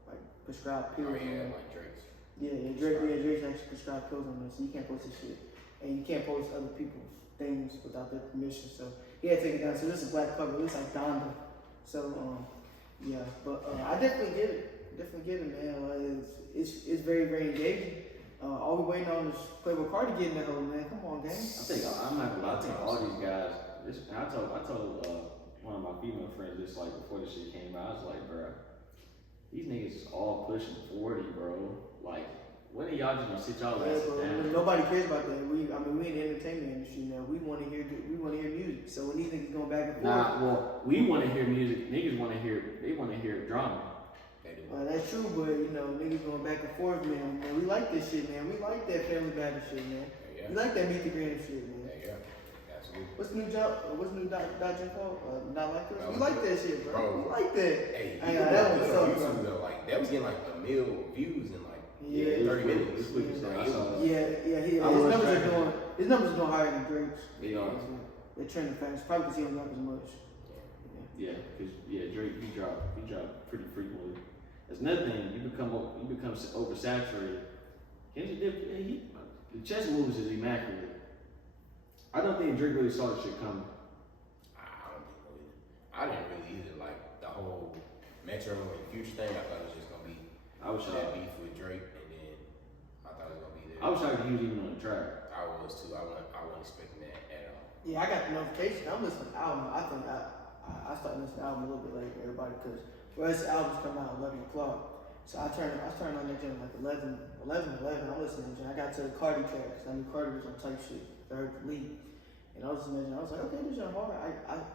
like prescribed Oh pills. yeah, on there. like Drake's. Drake's actually prescribed pills on there, so you can't post this shit, and you can't post other people's things without their permission. So he had to take it down. So this is a black cover. It looks like Donda. So yeah, but I definitely get it, man. It's very very engaging. All we waiting on is Playboy Cardi getting that hoe, man. Come on, gang. I'm not gonna lie, I think all these guys. I told one of my female friends this like before this shit came out. I was like, bro, these niggas is all pushing 40, bro. Like, when are y'all just gonna sit y'all asses down? Nobody cares about that. We in the entertainment industry now. We want to hear music. So when these niggas going back and forth, Well, we want to hear music. Niggas want to hear. They want to hear drama. They do. that's true. But niggas going back and forth, man. We like this shit, man. We like that family battle shit, man. Yeah, We like that Meet the Gram shit, man. yeah, absolutely. What's the new job? What's the new Dodger called? Not like us. That We was like good. that shit, bro. Bro. We like that. Hey, I got that one. was So on YouTube though. Like that was getting like a million views in like Yeah. 30 minutes. This week is Like, I saw that. yeah. His I was numbers are tracking his numbers are doing higher than Drake's. They are. They're trending fast. Probably because he don't rap as much. Yeah, cause Drake he dropped pretty frequently. There's nothing you become oversaturated. Kendrick did the chess moves is immaculate. I don't think Drake really saw the shit coming. I don't think so either. I didn't really either. Like the whole Metro and Future thing, I thought it was just gonna be I was that shocked. beef with Drake, and then I thought it was gonna be there. I was shocked that he was even on the track. I was too. I wasn't expecting that at all. Yeah, I got the notification. I'm listening to the album. I think I started listening to the album a little bit later than everybody because for us, the albums come out at 11 o'clock. So I turned on that joint like 11. I'm listening to it. I got to the Cardi track because I knew Cardi was on type shit. I heard the lead. And I was listening, I was like, okay, this is hard.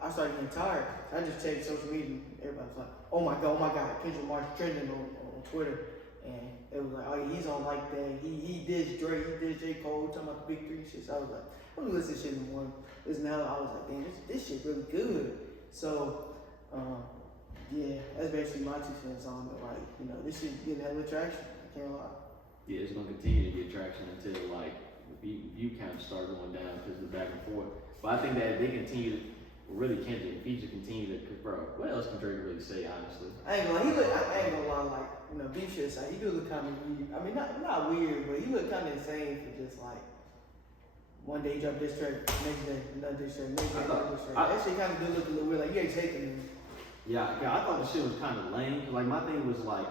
I started getting tired. I just checked social media. Everybody was like, oh my god, Kendrick Lamar's trending on Twitter. And it was like, oh, he's on like that. He did Drake, he did J. Cole, talking about the big three shit. So I was like, I'm gonna listen to shit in the morning. Listen, now I was like, damn, this shit really good. So, yeah, that's basically my 2 cents on it. Like, this shit getting hella traction. I can't lie. Yeah, it's gonna continue to get traction until like the view counts start going down because of the back and forth. But I think that if they continue to really Kendrick feature continue to bro, what else can Drake really say honestly? I ain't gonna lie, like, beef shit aside, he do look kind of weird. I mean, not weird, but he look kind of insane for just like, one day he drop this track, next day another diss track, next day another diss track. That shit kind of do look a little weird, like, you ain't taking him. Yeah, I thought the shit was kind of lame. Like my thing was like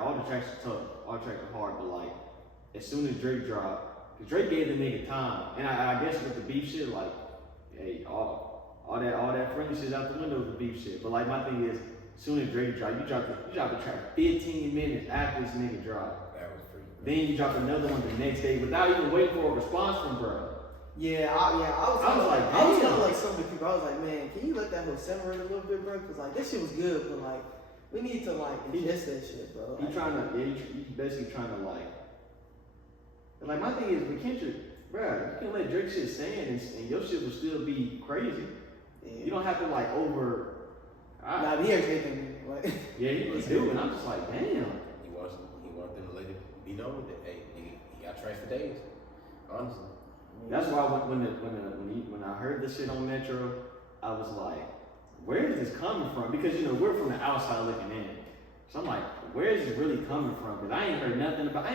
all the tracks are tough, all the tracks are hard, but like as soon as Drake dropped, cause Drake gave the nigga time, and I guess with the beef shit, like, hey, all that friendly shit out the window with the beef shit. But like my thing is, as As soon as Drake dropped, you dropped the track 15 minutes after this nigga dropped. That was free. Then you dropped another one the next day without even waiting for a response from bro. I was I was like, kind of damn. like some of the people. I was like, man, can you let that whole simmer a little bit, bro? Because like this shit was good, but like we need to like ingest that shit, bro. He trying to, yeah, he basically trying to like my thing is with Kendrick, bro, you can let Drake shit stand and your shit will still be crazy. Yeah. You don't have to like over. Nah, but he has everything. Like, Yeah, he's doing. I'm just like, damn. He wants them to let it be known that hey, he got trash for days. Honestly. That's why when I heard this shit on Metro, I was like, where is this coming from? Because you know we're from the outside looking in, so I'm like, where is this really coming from? Because I ain't heard nothing about.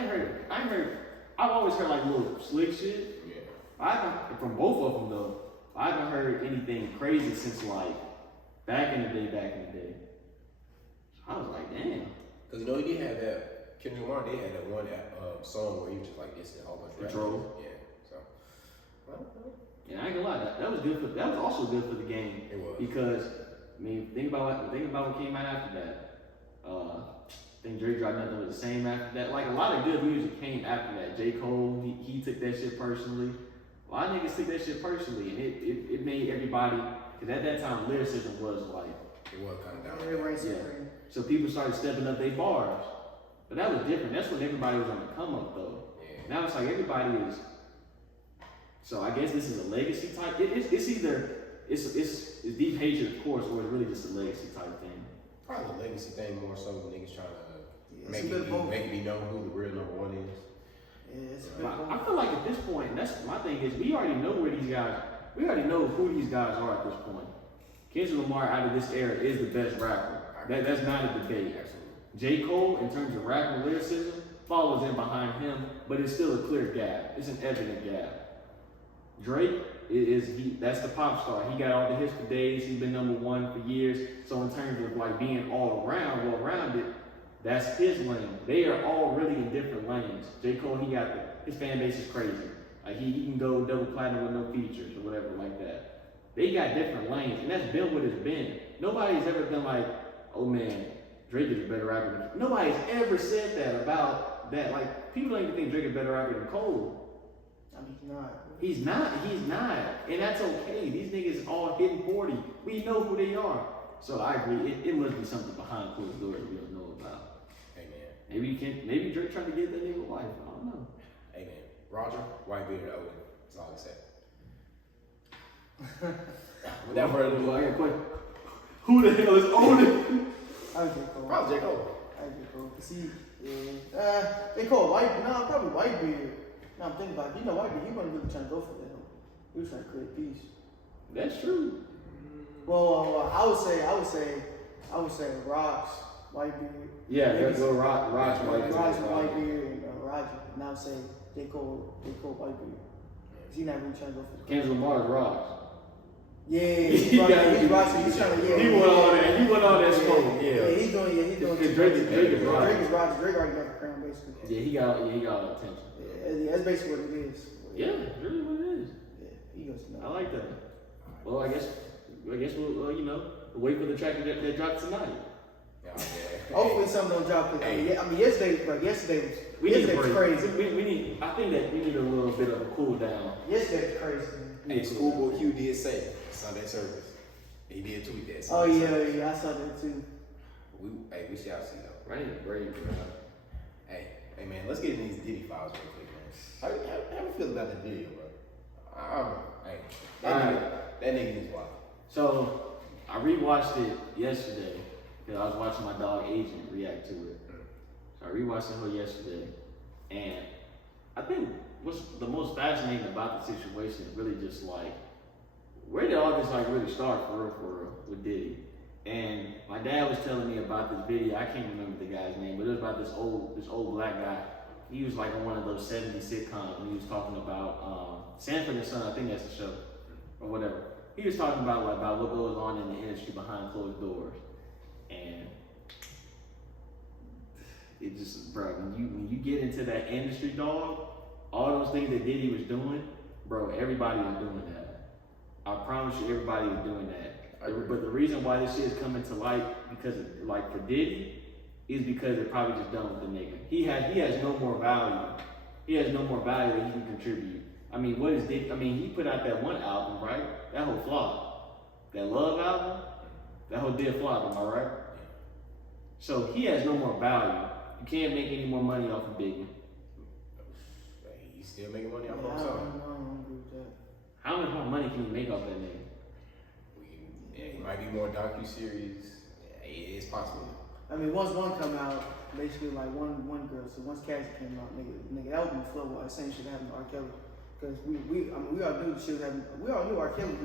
I've always heard like little slick shit. Yeah. I haven't from both of them though. I haven't heard anything crazy since like back in the day. So I was like, damn. Cause you know he did have that. Kendrick Lamar did have that one song where he was just like this and all bunch of rap. Control. Yeah. So. Well, Yeah, I ain't gonna lie. That was good for. That was also good for the game. it was. Because I mean, think about what came out after that. I think Drake dropped nothing was the same after that. Like a lot of good music came after that. J. Cole, he took that shit personally. A lot of niggas took that shit personally, and it made everybody. Because at that time, lyricism was like. It was kind of down. everybody's Yeah. supreme. So people started stepping up their bars. But that was different. That's when everybody was on the come up though. Yeah. Now it's like everybody is. So I guess this is a legacy type. It's either it's deep hatred of course, or it's really just a legacy type thing. Probably the legacy thing more so than niggas trying to Yeah, make it's a bit of both. it be known who the real number one is. Yeah, it's a bit But of I both. feel like at this point, that's my thing is we already know where these guys. We already know who these guys are at this point. Kendrick Lamar out of this era is the best rapper. That's not a debate. Absolutely. J. Cole, in terms of rap and lyricism, follows in behind him, but it's still a clear gap. It's an evident gap. Drake that's the pop star. He got all the hits for days. He's been number one for years. So in terms of like being all around, well-rounded, that's his lane. They are all really in different lanes. J. Cole, his fan base is crazy. Like he can go double platinum with no features or whatever like that. They got different lanes, and that's been what it's been. Nobody's ever been like, oh man, Drake is a better rapper than. Nobody's ever said that about that. Like people don't even think Drake is a better rapper than Cole. I mean, he's not. He's not. And that's okay. These niggas all hitting 40. We know who they are. So I agree. It must be something behind closed doors we don't know about. Hey man. Maybe Drake trying to get that nigga wife. I don't know. Hey man. Roger, white beard, Owen. That's all I say. Without further ado, I got a question. Who the hell is Owen? I would J. Cole. probably J. Cole. I would J. Cole. See, yeah. They call White. No, probably Whitebeard. Now I'm thinking about it. You know, Whitebeard, he wasn't really trying to go for that. He was trying to create peace. That's true. Well, I would say Rocks, Whitebeard. Yeah, Maybe that's what Raj Raj White. Rocks, Whitebeard, and Roger. And I would say J. Cole, Whitebeard. Is he not really trying to go for the Kendrick Lamar's Raj. Yeah, he's Rocks. He's trying to, yeah. He went on that smoke. Yeah, he's doing. Drake is Raj. Drake is Roger. Drake already got the crown, basically. Yeah, he got all the attention. Yeah, that's basically what it is. Yeah, that's really what it is. Yeah, he goes to I know. like that. Well, I guess we'll we'll wait for the track that dropped tonight. Yeah, yeah. Hopefully something don't drop. Cause, Hey. I mean, yesterday was We need a yesterday was break. crazy. We need. I think that we need a little bit of a cool down. Yesterday was crazy. Man. Hey, Schoolboy Q did say Sunday service. He did tweet that. Oh Sunday yeah, service. yeah, I saw that too. We shall see though. Right, break, bro. Hey man, let's get in these Diddy files real quick, man. How you feel about the video, bro? Hey, that nigga is wild. So I rewatched it yesterday because I was watching my dog Agent react to it. So I rewatched it yesterday, and I think what's the most fascinating about the situation is really just like where did all this like really start for real with Diddy? And my dad was telling me about this video. I can't remember the guy's name, but it was about this old black guy. He was like on one of those 70s sitcoms, and he was talking about Sanford and Son. I think that's the show or whatever. He was talking about what goes on in the industry behind closed doors, and it just, bro, when you get into that industry, dog, all those things that Diddy was doing, bro, everybody was doing that. I promise you, everybody was doing that. But the reason why this shit is coming to light because of, like for Diddy is because they're probably just done with the nigga. He has no more value. He has no more value that he can contribute. I mean, what is Diddy? I mean, he put out that one album, right? That whole flop. That Love album, that whole did flop, am I right? So he has no more value. You can't make any more money off of Biggie. He's still making money off Yeah, of I something. don't agree with that. How much more money can you make off that nigga? It might be more docu-series. It's possible. I mean, once one come out, basically like one girl. So once Cassie came out, nigga, that would be flow. The same shit happened to R. Kelly. Because we all knew the shit happened. We all knew R. Kelly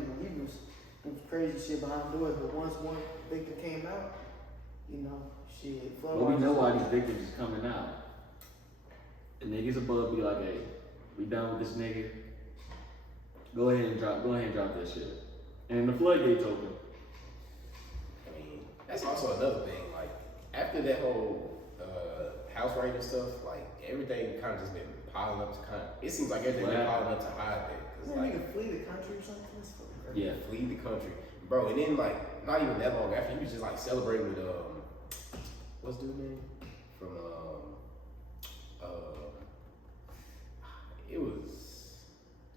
was crazy shit behind doors. But once one victim came out, you know, shit. Flow. Well, we know why these victims is coming out. The niggas above be like, hey, we done with this nigga. Go ahead and drop that shit. And the floodgates open. I mean, that's also another thing. Like, after that whole house raiding stuff, like, everything kind of just been piling up to it seems like everything been piling up to hide there. Cause Man, like, nigga flee the country or something? That's so crazy. Yeah. flee the country. Bro, and then, like, not even that long after, he was just, like, celebrating with, what's dude's name? From,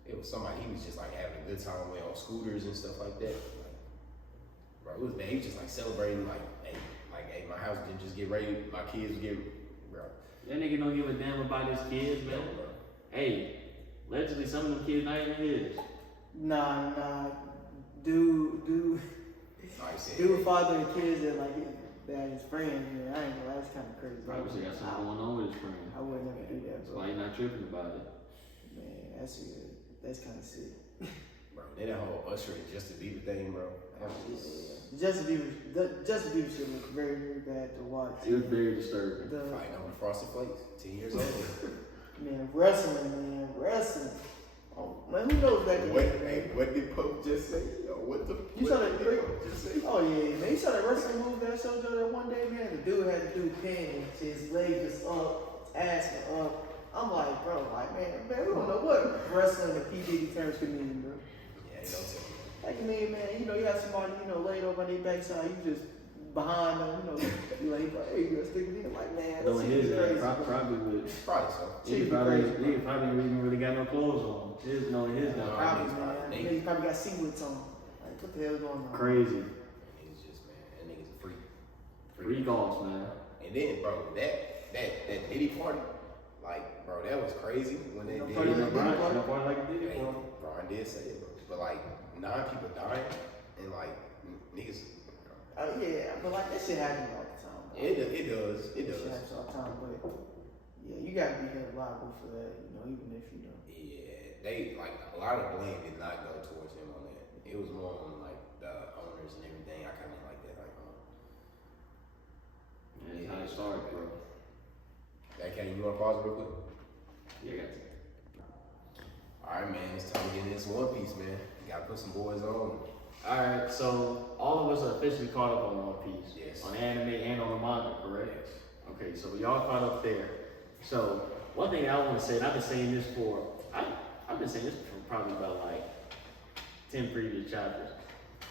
it was somebody he was just, like, having a good time with on scooters and stuff like that. Like, bro, it was bad. He was just, like, celebrating, like, hey, my house didn't just get raided, my kids get, bro. That nigga don't give a damn about his kids, man. Bro. Hey, allegedly some of them kids not even his. Nah. Dude, Like I said, dude fathering kids that like that his friends, man. I ain't gonna lie, that's kind of crazy. Probably got something going on with his friend. I would never do that, That's bro. why he not tripping about it. Man, that's kind of sick. bro, then that whole Usher and Justin Bieber thing, bro. That was Justin Bieber shit was very, very bad to watch. It was very disturbing. fighting over Frosted Flakes, 10 years old. Man, wrestling. Oh, man, who knows that? What did Pope just say? Yo, what the You saw that did great? Pope just say? Oh yeah, man. You saw that wrestling move that I showed you that one day, man. The dude had to do pin, his leg was up, his ass was up. I'm like, bro, man, we don't know what wrestling and P Diddy terms could mean, bro. Yeah, you know, tell me. That can mean, man, you know, you have somebody, you know, laid over on their backside, you just behind them, you know, you like, hey, you gonna stick it in, like, man, Knowing that's his crazy. probably would. Probably so. He probably even really got no clothes on. His knowing his No, now. Probably, He's man. probably He probably got seawoods on. Like, what the hell's going on? Crazy. Niggas just, man, that nigga's a freak. Freak offs, man. And then, bro, that Diddy party, like, bro, that was crazy when they No did party it. like Diddy party? No party like it did, Hey, bro. Brian did say it, bro. But, like, 9 people dying, and, like, niggas, Yeah, but like that shit happens all the time. Bro. it does. That shit happens all the time, but yeah, you gotta be held liable for that, you know, even if you know. Yeah, they, like, a lot of blame did not go towards him on that. It was more on, like, the owners and everything. I kind of like that. Like, Yeah, that's how it started, bro. okay, you want to pause real quick? Yeah, got to. All right, man, it's time to get into this One Piece, man. You gotta put some boys on. Alright, so all of us are officially caught up on One Piece. Yes. On anime and on the manga, correct? Yes. Okay, so y'all caught up there. So one thing I want to say, and I've been saying this for, I've been saying this for probably about like 10 previous chapters.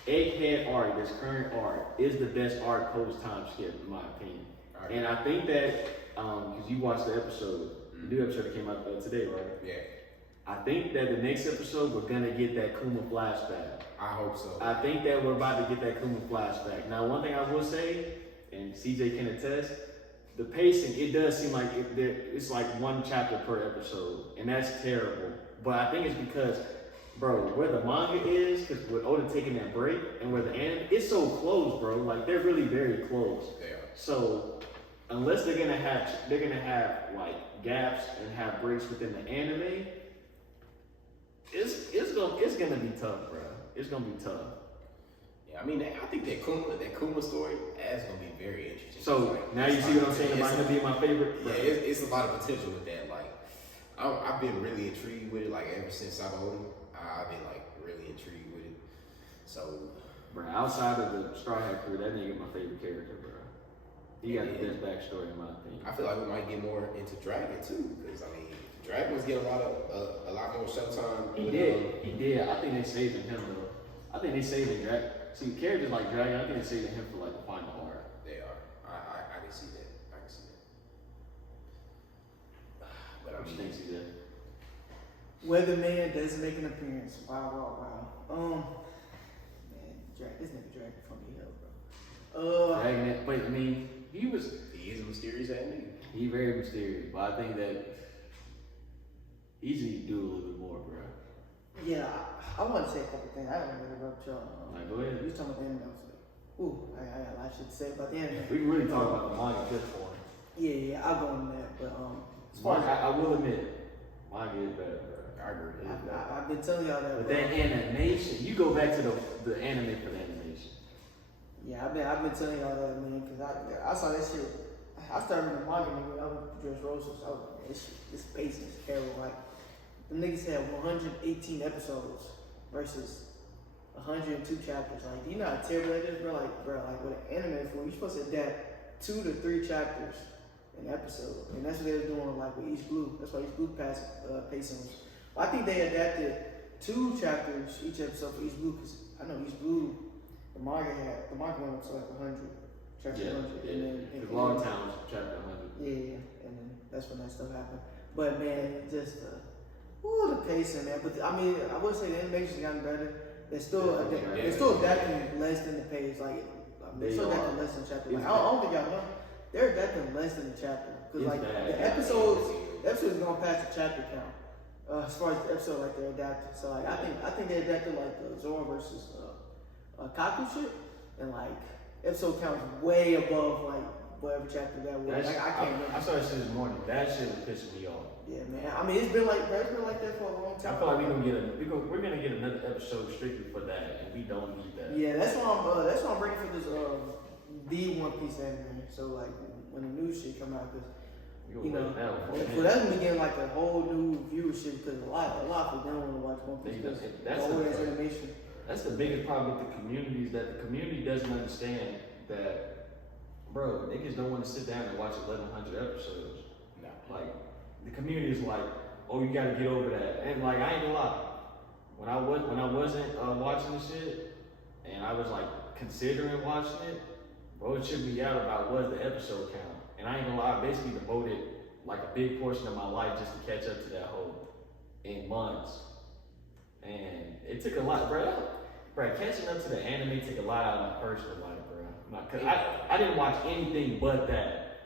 Egghead art, this current art, is the best art post time skip in my opinion. All right. And I think that, because you watched the episode, the new episode that came out today, right? Yeah, I think that the next episode we're gonna get that Kuma flashback. I hope so. I think that we're about to get that Kuma flashback. Now, one thing I will say, and CJ can attest, the pacing, it does seem like it's like one chapter per episode, and that's terrible. But I think it's because, bro, where the manga is, because with Oda taking that break, and where the anime, it's so close, bro. Like they're really very close. They are. So unless they're gonna have like gaps and have breaks within the anime, it's gonna be tough, bro. It's gonna be tough. Yeah, I mean, I think that Kuma story is gonna be very interesting. So Like, now you see what I'm saying about him being my favorite. Yeah, it's a lot of potential with that. Like, I've been really intrigued with it. Like ever since Sabaody, I've been like really intrigued with it. So, Bro, outside of the Straw Hat crew, that nigga my favorite character, bro. He got the best backstory in my opinion. I feel like we might get more into Dragon too, because I mean, Dragon's getting a lot more showtime. He did. I think they saving him though. I think they saving See, characters like Dragon, I think they're saving him for like the final arc. They are. I can see that. I can see that. But I What you mean, think, CJ? Weatherman does make an appearance. Wow. Man, this nigga Dragon funny hell, bro. Dragon, but I mean, he is a mysterious ass nigga. he very mysterious, but I think that he just need to do a little bit more, bro. Yeah, I want to say a couple things. I don't want to interrupt y'all. Like, go ahead. You was talking about the anime. I was like, ooh, I got a lot of shit to say about the anime. We can really talk about the manga at this point. Yeah, I'll go on that. But as far Manga, as I will admit, manga is better, bro. I agree. It is better. I've been telling y'all that. But bro. that animation, you go back to the anime for the animation. Yeah, I've been telling y'all that, man, because I saw that shit. I started reading the manga when I was Dress Roses. I was like, this pacing is terrible. Like, the niggas had 118 episodes versus 102 chapters. Like, do you know how terrible that is, bro? Like with an anime for you're supposed to adapt 2 to 3 chapters an episode, and that's what they were doing like with East Blue. That's why East Blue pacing was. I think they adapted 2 chapters each episode for East Blue because I know East Blue. The manga went up to like 100, chapter 100, and then Long Town's chapter 100. Yeah, and then that's when that stuff happened. But man, just the pacing, man. But I mean, I would say the animation's gotten better. They're still adapting less than the page. Like they're still adapting less than chapter. Like, I don't think y'all know. They're adapting less than the chapter because like the episodes gonna pass the chapter count. As far as the episode like they're adapting. So like I think they adapted like the Zoro versus Kaku shit, and like episode count's way above like whatever chapter that was. I can't remember. I saw that shit this morning. That shit was pissing me off. Yeah, man. I mean, it's been like that for a long time. I feel like we're gonna get another episode strictly for that, and we don't need that. Yeah, that's why I'm ready for this the One Piece anime. So like when the new shit come out, cause you know, so that's gonna be getting like a whole new viewership because a lot of people don't want to watch One Piece. That's the animation. That's the biggest problem with the community is that the community doesn't understand that, bro, niggas don't want to sit down and watch 1,100 episodes. No. Like, the community is like, oh, you gotta get over that. And like, I ain't gonna lie, when I wasn't watching the shit, and I was like considering watching it, bro, it tripped me out about what the episode count. And I ain't gonna lie, I basically devoted like a big portion of my life just to catch up to that whole in months. And it took a lot, bro. Catching up to the anime took a lot out of my personal life, bro. I didn't watch anything but that.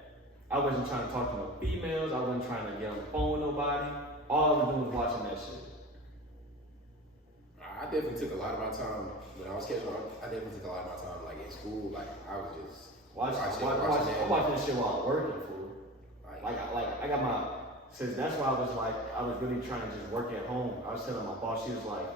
I wasn't trying to talk to no females. I wasn't trying to get on the phone with nobody. All I was doing was watching that shit. I definitely took a lot of my time when I was catching up. I definitely took a lot of my time, like in school. Like I was just I'm watching this shit while I'm working, fool. I got my. Since that's why I was really trying to just work at home. I was telling my boss, she was like,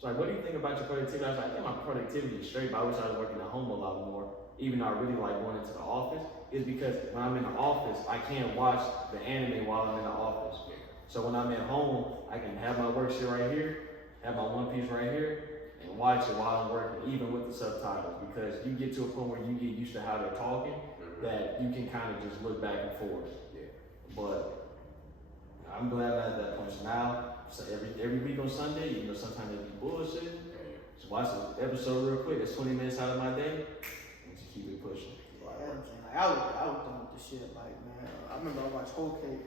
what do you think about your productivity? I was like, I think my productivity is straight, but I wish I was working at home a lot more. Even though I really like going into the office, is because when I'm in the office, I can't watch the anime while I'm in the office. So when I'm at home, I can have my work shit right here, have my One Piece right here, and watch it while I'm working, even with the subtitles. Because you get to a point where you get used to how they're talking, that you can kind of just look back and forth. But I'm glad I'm at that point. So now, every week on Sunday, even though sometimes it be bullshit, just watch an episode real quick. It's 20 minutes out of my day, and just keep it pushing. Yeah, I'm saying, like, I was done with this shit. Like, man, I remember I watched Whole Cake,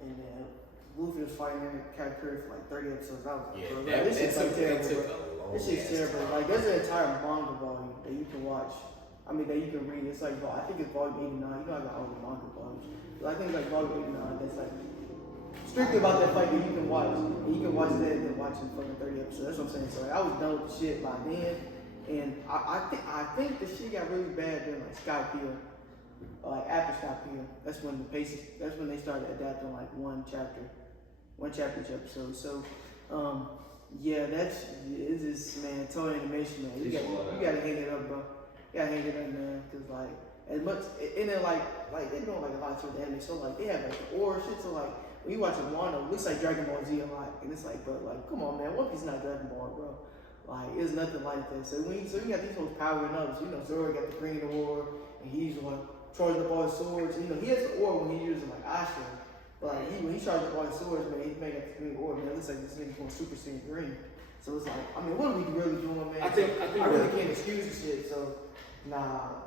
and then Luffy was fighting Katakuri for like 30 episodes. I was like, bro, this shit's like terrible. This shit's terrible. Like, there's an entire manga volume that you can watch. I mean, that you can read. It's like, I think it's volume 89. You know, I got all the manga volumes. But I think it's like volume 89. That's like strictly about that fight that you can watch. And you can watch that and then watch the fucking 30 episodes. That's what I'm saying. So like, I was done with the shit by then. And I think the shit got really bad during like Skypiea. Like after Skypiea. That's when they started adapting like one chapter each episode. So yeah, it's just, man, Toei Animation, man. You gotta hang it up, bro. You gotta hang it up, man. Cause like as much and then like they doing like a lot of anime. So like they have like the or shit. So like when you watch Wano, it looks like Dragon Ball Z a lot. And it's like, bro, like come on, man, One Piece is not Dragon Ball, bro. Like it's nothing like that. So you got these folks powering up. So you know Zoro got the green ore, and he's the one charging up all his swords. You know he has the ore when he uses like Asha. But like when he charges up all his swords, man, he made up the green ore. Man, it looks like this nigga's going Super Saiyan green. So it's like, I mean, what are we really doing, man? I think I really can't excuse the shit. So nah,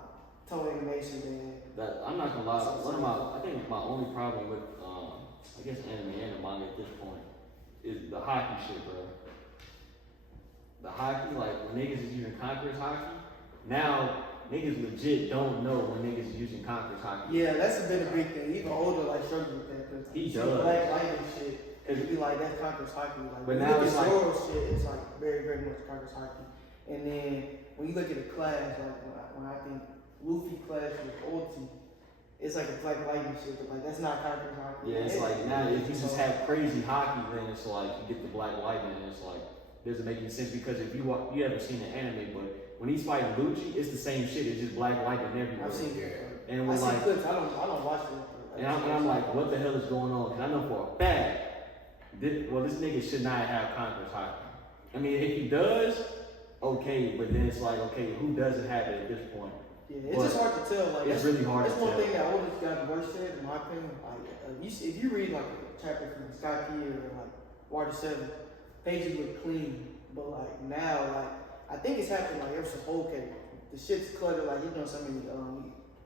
total animation, man. that I'm not gonna lie. I think my only problem with I guess anime and the manga at this point is the hockey shit, bro. The hockey, like when niggas is using Conqueror's hockey, now niggas legit don't know when niggas is using Conqueror's hockey. Yeah, that's been a big thing. Even older, like, struggle with that. Cause He you see does. Black Light and shit. It'd be like, that's Conqueror's hockey. Like, But when now you look it's at like- Zoro shit, it's like very, very much Conqueror's hockey. And then when you look at the class, like when I think Luffy clash with Ulti, it's like a Black Lightning shit, but like that's not Conqueror's hockey. Yeah, it's like now if you just have crazy hockey, then it's like you get the Black Lightning, and it's like doesn't make any sense because if you haven't seen the anime, but when he's fighting Lucci, it's the same shit. It's just Black Lightning everywhere. I've seen Yeah. And I we're see like, clips. I don't watch it. But, and I'm like, what the hell is going on? And I know for a fact, this nigga should not have Conqueror's hockey. I mean, if he does, okay, but then it's like, okay, who doesn't have it at this point? yeah, it's But just hard to tell. Like it's really hard to That's one tell. thing that always got worse said, in my opinion. Like, if you read like a chapter from Sky Key or like Water 7, pages look clean. But like now, like I think it's happening like ever since okay, the shit's cluttered. Like he does so many,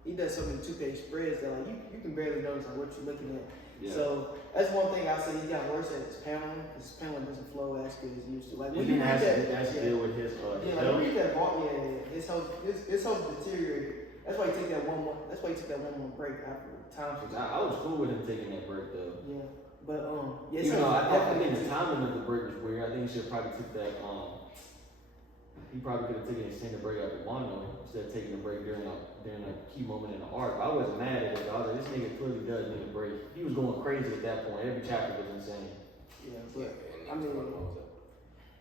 he does so many 2-page spreads that like you can barely notice like what you're looking at. Yeah. So that's one thing I say he got worse at is paneling. His paneling doesn't flow as good as it used to. Like when He you read has that, to deal with his yeah, like read that bar, his health deteriorated. That's why he took that one more. That's why he took that 1 month break after time. I was cool with him taking that break though. Yeah, but yeah, Even though I definitely. think the timing of the break was weird. I think he should probably took that. He probably could have taken an extended break after Wano instead of taking a break during a key moment in the arc. But I wasn't mad at it. I was like, this nigga clearly does need a break. He was going crazy at that point. Every chapter was insane. Yeah, Yeah, but and I mean,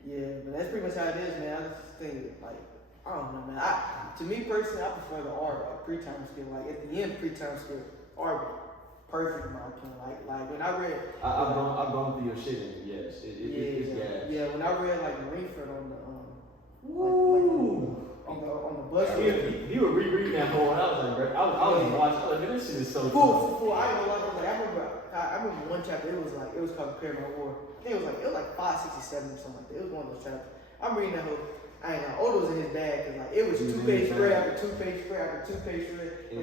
yeah, but that's pretty much how it is, man. I just think like I don't know, man. To me personally, I prefer the art like pre-time skip. Like at the end, pre-time skip art perfect in my opinion. Like when I read, I've gone through your shit and yes, it's gas. yeah. When I read like Marineford on the Woo! on the bus. You were rereading that whole, and I was like, bro, I was watching. I was like, this shit is so cool. Full. I ain't gonna lie. I remember one chapter. It was called Paramount War. I think it was like 567 or something like that. It was one of those chapters. I'm reading that whole. I ain't know. Oda was in his bag because like it was 2-page spread after 2-page spread after 2-page spread, and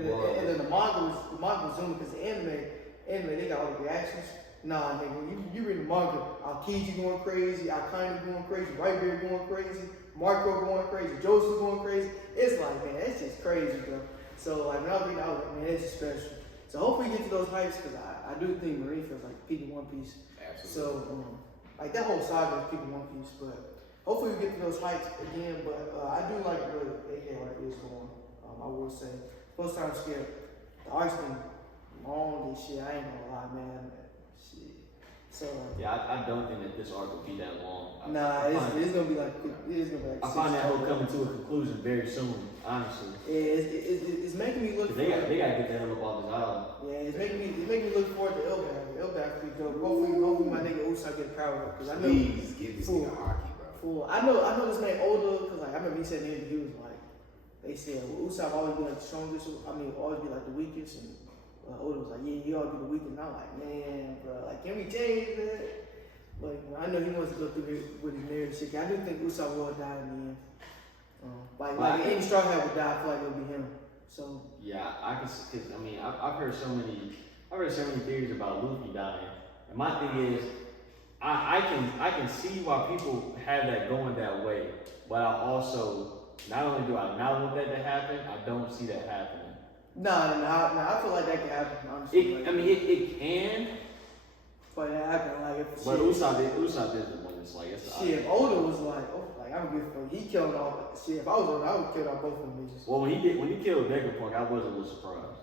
then the manga was zooming because the anime they got all the reactions. Nah, nigga, you read the manga. Aokiji going crazy, Akainu going crazy, Whitebeard going crazy, Marco going crazy, Joseph going crazy. It's like, man, it's just crazy, bro. So like when I was reading, I was like, man, it's just special. So hopefully we get to those heights because I do think Marineford is like peaking One Piece. Absolutely. So like that whole saga is peaking One Piece, but hopefully we get to those heights again. But I do like where AK Arc is going. I will say, first time skip, the arc's been long and shit. I ain't gonna lie, man. Shit. So Yeah, I don't think that this arc will be that long. it's gonna be like I find that whole coming to a conclusion very soon, honestly. It's making me look. They gotta get that hell up off this island. Yeah, it's making me look forward to Elbaf. Elbaf be dope. Hopefully my nigga Usopp get power up because I know. Please give this nigga hockey, bro. Fool. I know this man older because like I remember he said in the interviews like they said Usopp always be like the strongest. Always be like the weakest and. Oda was like, yeah, you ought to be the weekend. I'm like, man, bro, like, can we change that? But I know he wants to go through it with his marriage shit. I do think Usopp will die in the end. Like any Straw Hat would die, I feel like it would be him. So Yeah, I can, cause I mean, I've heard so many theories about Luffy dying. And my thing is, I can see why people have that going that way, but I also, not only do I not want that to happen, I don't see that happening. No, I feel like that can happen, honestly. It can, But it happened, like, if but Usopp is the one that's like, it's shit, if Oda was like, I don't give a fuck, he killed all, shit, if I was Oda, I would kill out both of them niggas. Well, when he killed Vegapunk, I was a little surprised.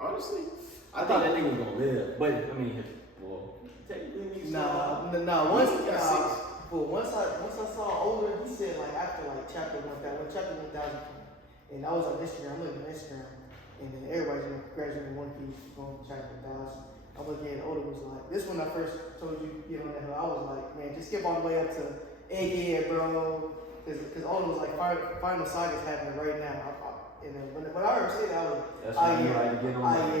Honestly, I thought that nigga was gonna live, but I mean, technically, he's Once I saw Oda, he said like after like chapter 1000, and I was on Instagram, I'm looking at Instagram, and then everybody's gonna graduate One Piece going to chapter 1000. I was looking at Oda was like, this when I first told you get on that hill, I was like, man, just skip all the way up to Egghead, bro, because Oda was like, final saga's happening right now. And then when I heard say that, I was like, that's when you like to get on that.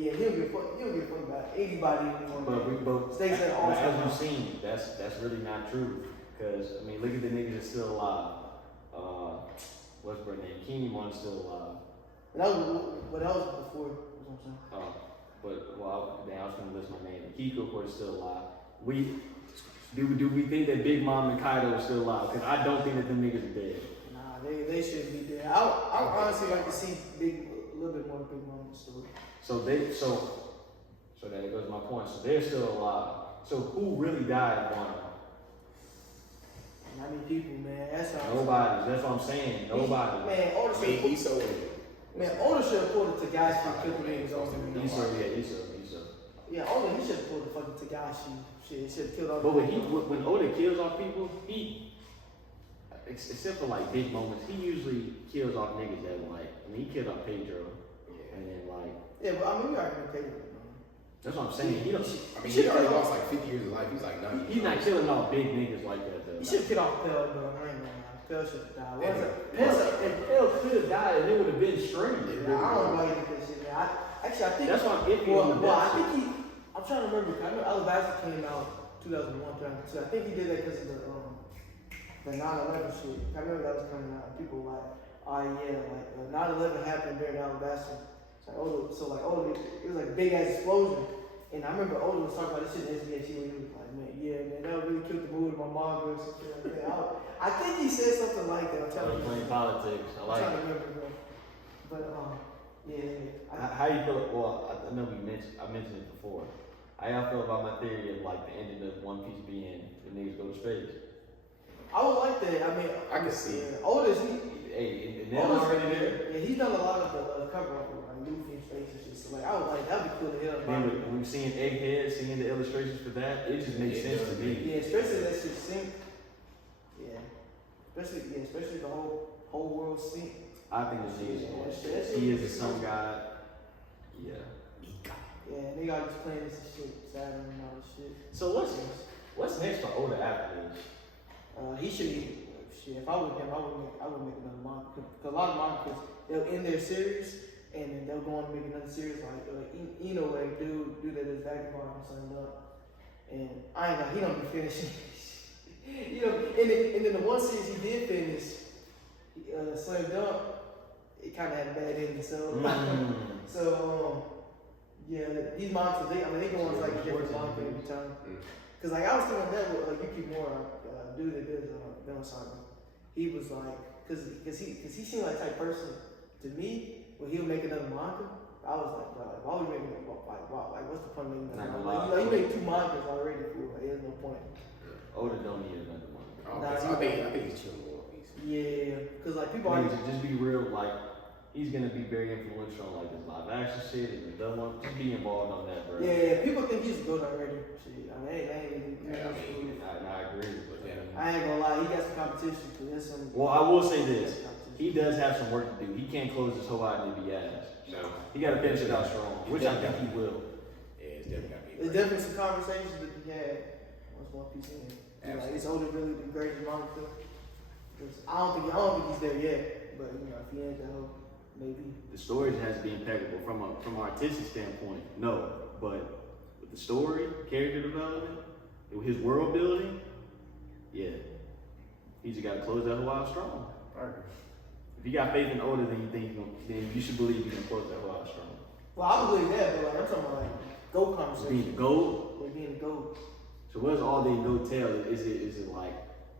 yeah, he'll get fucked about anybody anymore. But Stakes at all as times. we've seen, that's really not true. Cause I mean, look at the niggas that's still alive. What's her name? Keenymon's still alive. That was before. That's what I'm saying. But well, I was gonna list my name. Kiko, of course, is still alive. Do we think that Big Mom and Kaido are still alive? Because I don't think that them niggas are dead. Nah, they shouldn't be dead. I would honestly like to see a little bit more Big Mom in the story. So that goes to my point. So they're still alive. So who really died in Wano? Not many people, man. That's how Nobody. That's what I'm saying. Nobody. Man, Oda I mean, should have pulled the Tagashi and killed the niggas on him. Issa. Yeah, Oda, he should have pulled the fucking Tagashi. Shit, should have killed all But the when Oda kills off people, he, except for like big moments, he usually kills off niggas that like, I mean, he killed off Pedro, and then like. Yeah, but I mean, we already been Pedro. That's what I'm saying. He already lost like 50 years of life. He's like 90. He's not killing off big niggas like that though. He should have killed off Pell, bro. I ain't gonna lie. Pell should have died. If Pell could have died, and it would have been straight. I don't know why he did that shit, man. I think that's why I'm iffy on the well, I think I'm trying to remember. I know Alabasta came out 2001, 2002. I think he did that because of the 9/11 shit. I remember that was coming out. And people were like, oh yeah, like 9/11 happened during Alabasta. It was like a big ass explosion. And I remember Oda was talking about this shit in SBH when he was like, man, that really killed the mood of my mom or something like that. I think he said something like that. I'm trying to playing politics. I like it. remember, bro. But yeah. How you feel? Well, I know I mentioned it before. How y'all feel about my theory of like the ending of One Piece being the niggas go to space? I would like that. I mean, I can see it. Oda's Hey, and they're already there. Yeah, he's done a lot of the cover up with like Luffy and space and shit. So like, I would like that'd be cool to hear. Then when we're seeing Egghead, seeing the illustrations for that, it just makes sense to me. Yeah, especially that shit sync. Yeah, especially the whole world sync. I think this nigga's going to Yeah, space. He is a sun god. Yeah. Yeah, they got just playing this shit, Saturn and all this shit. So what's next for Oda after this? He should be shit. If I were him, I would make another manga. Cause a lot of mangas, they'll end their series and then they'll go on and make another series like Inoue do that as Vagabond and something up. And I ain't know he don't be finishing. And then the one series he did finish, Slam Dunk, it kind of had a bad ending. So yeah, these mangas they go on to like a different manga every time. Cause like I was thinking that with Yukimura, dude that does Villain Saga. He was like, cause he seemed like the type person to me when he would make another manga. I was like, bro, like, why would you make another like what's the point of making another manga? Like, you made 2 mangas already, fool. Like, there's no point. Oda don't need another manga. I think he's chilling with One Piece. Yeah, cause like people I mean, already just be real, like he's gonna be very influential on like this live action shit and the dumb one. Just be involved on that, bro. Yeah, people think he's good already. Shit, I mean, I agree. But I ain't gonna lie, he got some competition. There's some. Well, I will say this: he does have some work to do. He can't close his whole out and be ass. No. He got to finish it out strong, which I think he will. Yeah, it's definitely got to be. There's definitely some conversations that we had once One Piece in. Like, is Oda really the greatest manga? I don't think he's there yet. But if he ain't that whole, maybe. The story has to be impeccable from an artistic standpoint. No, but with the story, character development, his world building, yeah, he just got to close that whole out strong. If you got faith in Oda, then you should believe you can close that whole out strong. Well, I believe that, but like I'm talking about like GOAT conversation. Being the GOAT. Like being the GOAT. So what does all the GOAT tell? Is it like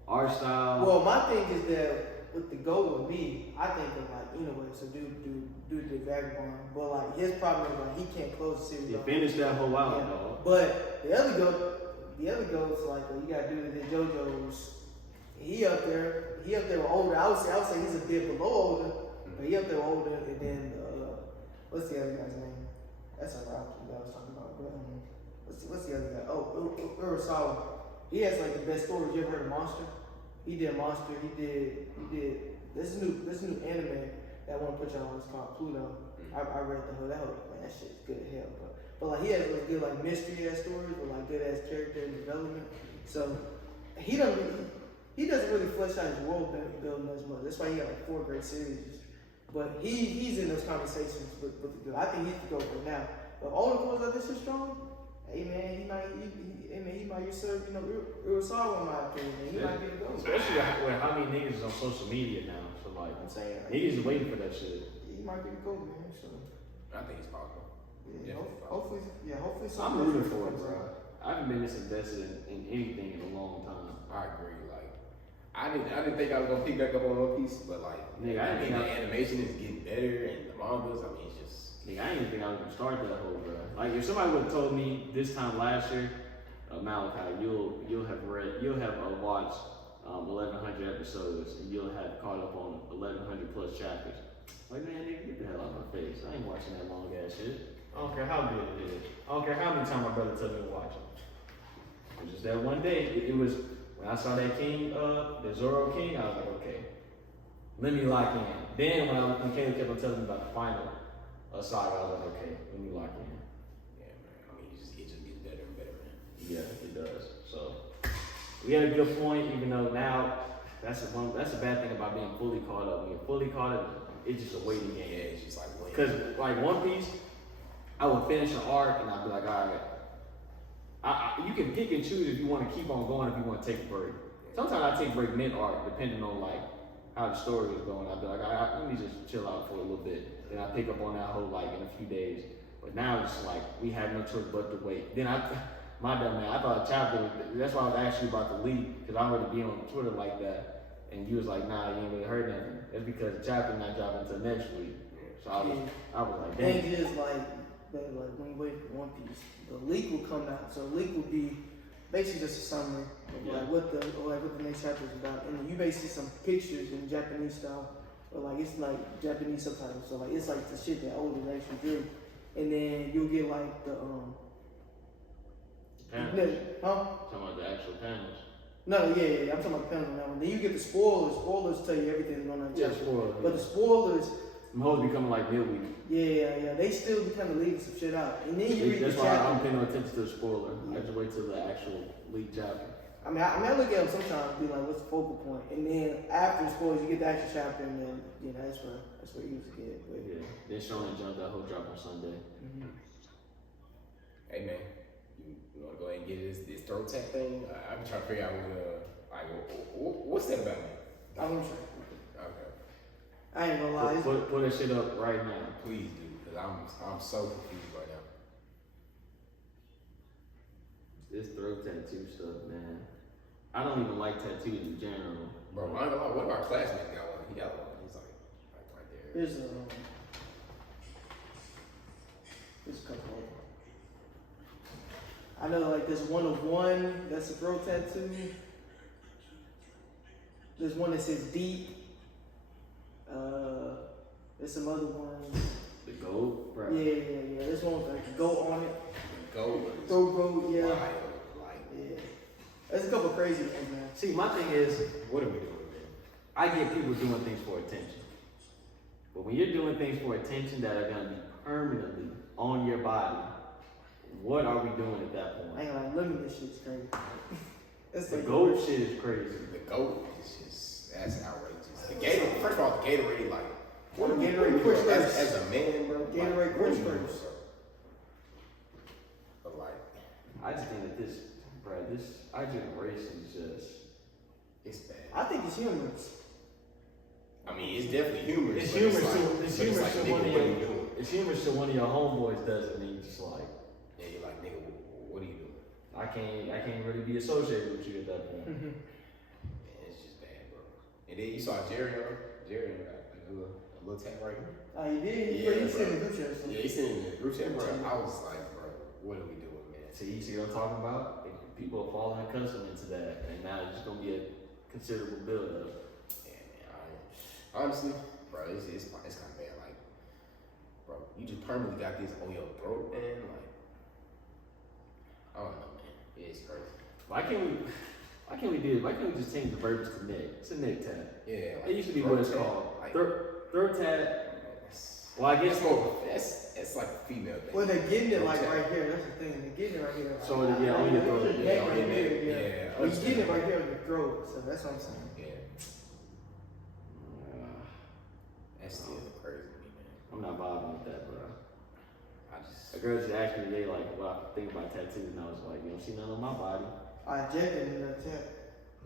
our style? Well, my thing is that with the GOAT with me, I think of like Inoue, so dude the Vagabond, but like his problem is like he can't close the series. He finished that whole out, yeah. dog. But the other GOATs like you got dude that did JoJo's. He up there with older. I would say he's a bit below older, but he up there older. And then what's the other guy's name? That's a Rocky that I was talking about. But what's the other guy? Oh, Urasawa. He has like the best stories. You ever heard of Monster? He did Monster. He did this new anime that I want to put y'all on. It's called Pluto. I read the whole man. That shit's good as hell. But like he has those good like mystery ass stories, but like good ass character development. So he doesn't really flesh out his world building as much. That's why he got like 4 great series. But he's in those conversations with the good. I think he's the GOAT right now. But all the pulls out this is strong. Hey man, he might usurp Urasawa in my opinion. Man. He might be the especially with how many niggas is on social media now. So like, I'm saying, like, niggas is waiting for that shit. he might be the GOAT, man. So I think it's possible. yeah, Yeah. hopefully, I'm something rooting different for it, comes bro. out. I haven't been this invested in anything in a long time. I agree. Like, I didn't think I was gonna pick back up on One Piece, but like, Nigga, I I didn't mean, think the animation is getting better and the mangas. I mean, it's just. Nigga, I didn't even think I was gonna start that whole, bro. Like, if somebody would have told me this time last year, Malachi, you'll have watched 1,100 episodes and you'll have caught up on 1,100 plus chapters. Like, man, nigga, get the hell out of my face. I ain't watching that long ass shit. I don't care how good it is. I don't care how many times my brother tells me to watch it. It was just that one day. It was when I saw that King, the Zoro King. I was like, okay, let me lock in. Then when Caleb kept on telling me about the final saga, I was like, okay, let me lock in. Yeah, man. I mean, it just gets better and better, man. Yeah, it does. So we had a good point, even though now that's a bad thing about being fully caught up. When you're fully caught up, it's just a waiting game. Yeah, it's just like waiting. Because like One Piece, I would finish an arc and I'd be like, all right. You can pick and choose if you want to keep on going, if you want to take a break. Sometimes I take a break mid arc, depending on like how the story is going. I'd be like, all right, let me just chill out for a little bit. Then I pick up on that whole like in a few days. But now it's like we have no choice but to wait. Then my dumb man, I thought a chapter. That's why I was asking you about the leak, because I already be on Twitter like that, and you was like, nah, you ain't really heard nothing. That's because the chapter not dropping until next week. So I was like, Thing dang. is, like when you wait for One Piece, the leak will come out. So the leak will be basically just a summary of like what the next chapter is about, and then you basically see some pictures in Japanese style, or like it's like Japanese subtitles. So like it's like the shit that olders actually drew, and then you'll get like the Panels. huh? Talking about the actual panels. No, yeah, I'm talking about the panels on that one. Then you get the spoilers. Spoilers tell you everything going on in Yeah, chapter. spoilers. But the spoilers, I'm hoes becoming like midweek. yeah, they still be kind of leaving some shit out. And then you read That's the why chapter. I'm paying no attention to the spoiler. I just wait till the actual leaked chapter. I mean, I look at them sometimes and be like, what's the focal point? And then after the spoilers, you get the actual chapter, and then, you know, that's where you used to get. But, Yeah. Then Sean and Jump, that whole drop on Sunday. Hey man, you want to go ahead and get this throat tech thing? I'm trying to figure out what's that about, man? I'm gonna try. Okay, I ain't gonna lie. Put that shit up right now. please do, because I'm so confused right now. This throat tattoo stuff, man. I don't even like tattoos in general. Bro, I ain't gonna lie, one of our classmates got one. He got one. He's like right there. Here's a couple of them. I know, like, there's one of one, that's a throat tattoo. There's one that says deep. There's some other ones. The gold, bro. Yeah. There's one with like a goat on it. Go, Go, yeah. wild, like, Yeah. There's a couple crazy ones, man. See, my thing is, what are we doing, man? I get people doing things for attention. But when you're doing things for attention that are gonna be permanently on your body, what are we doing at that I point? ain't gonna limit this shit's crazy. That's The like gold shit is crazy. The goat is just, that's outrageous. The Gatorade, first of all, the Gatorade, like, What are you Gatorade doing push as, first. as a man, bro? Gatorade like, what are push you doing, first. bro? But like, I just think that our generation is just. it's bad. I think it's humorous. I mean, it's definitely humorous. It's but humorous like, to but it's like, humorous to nigga, one of what are you your doing? it's humorous to one of your homeboys does it, and you just like, Yeah, you're like, nigga, what are you doing? I can't really be associated with you at that point. Man, it's just bad, bro. And then you saw Jerry got like a little tag right here. Oh, you did? Yeah, You bro. said in the group chat or something. Yeah, he sent it in the group chat, bro. I was like, bro, what are we doing, man? So you see what I'm talking about? People are falling accustomed to that, and now it's just gonna be a considerable build-up. Yeah, man. Honestly, bro, it's kind of bad. Like, bro, you just permanently got this on your throat, man. Like, I don't know, man. It's crazy. Why can't we do it? Why can't we just change the verbiage to neck? It's a neck tat. Yeah, It used to be what it's throat called. tag, like, Throat tat. that's- Well, I guess That's more. That's like a female thing. Well, they're getting it like Throat right tag. here. That's the thing. They're getting it right here. So, yeah, on your throat. Neck Yeah, on right your here, neck. yeah. Yeah, But you're getting it right understand. here on your throat. So that's what I'm saying. Yeah, that's still crazy to me, man. I'm not vibing with that, bro. I just. A girl just asked me today, like, what I think about tattoos, and I was like, you don't see none on my body. I Jack didn't do that tap.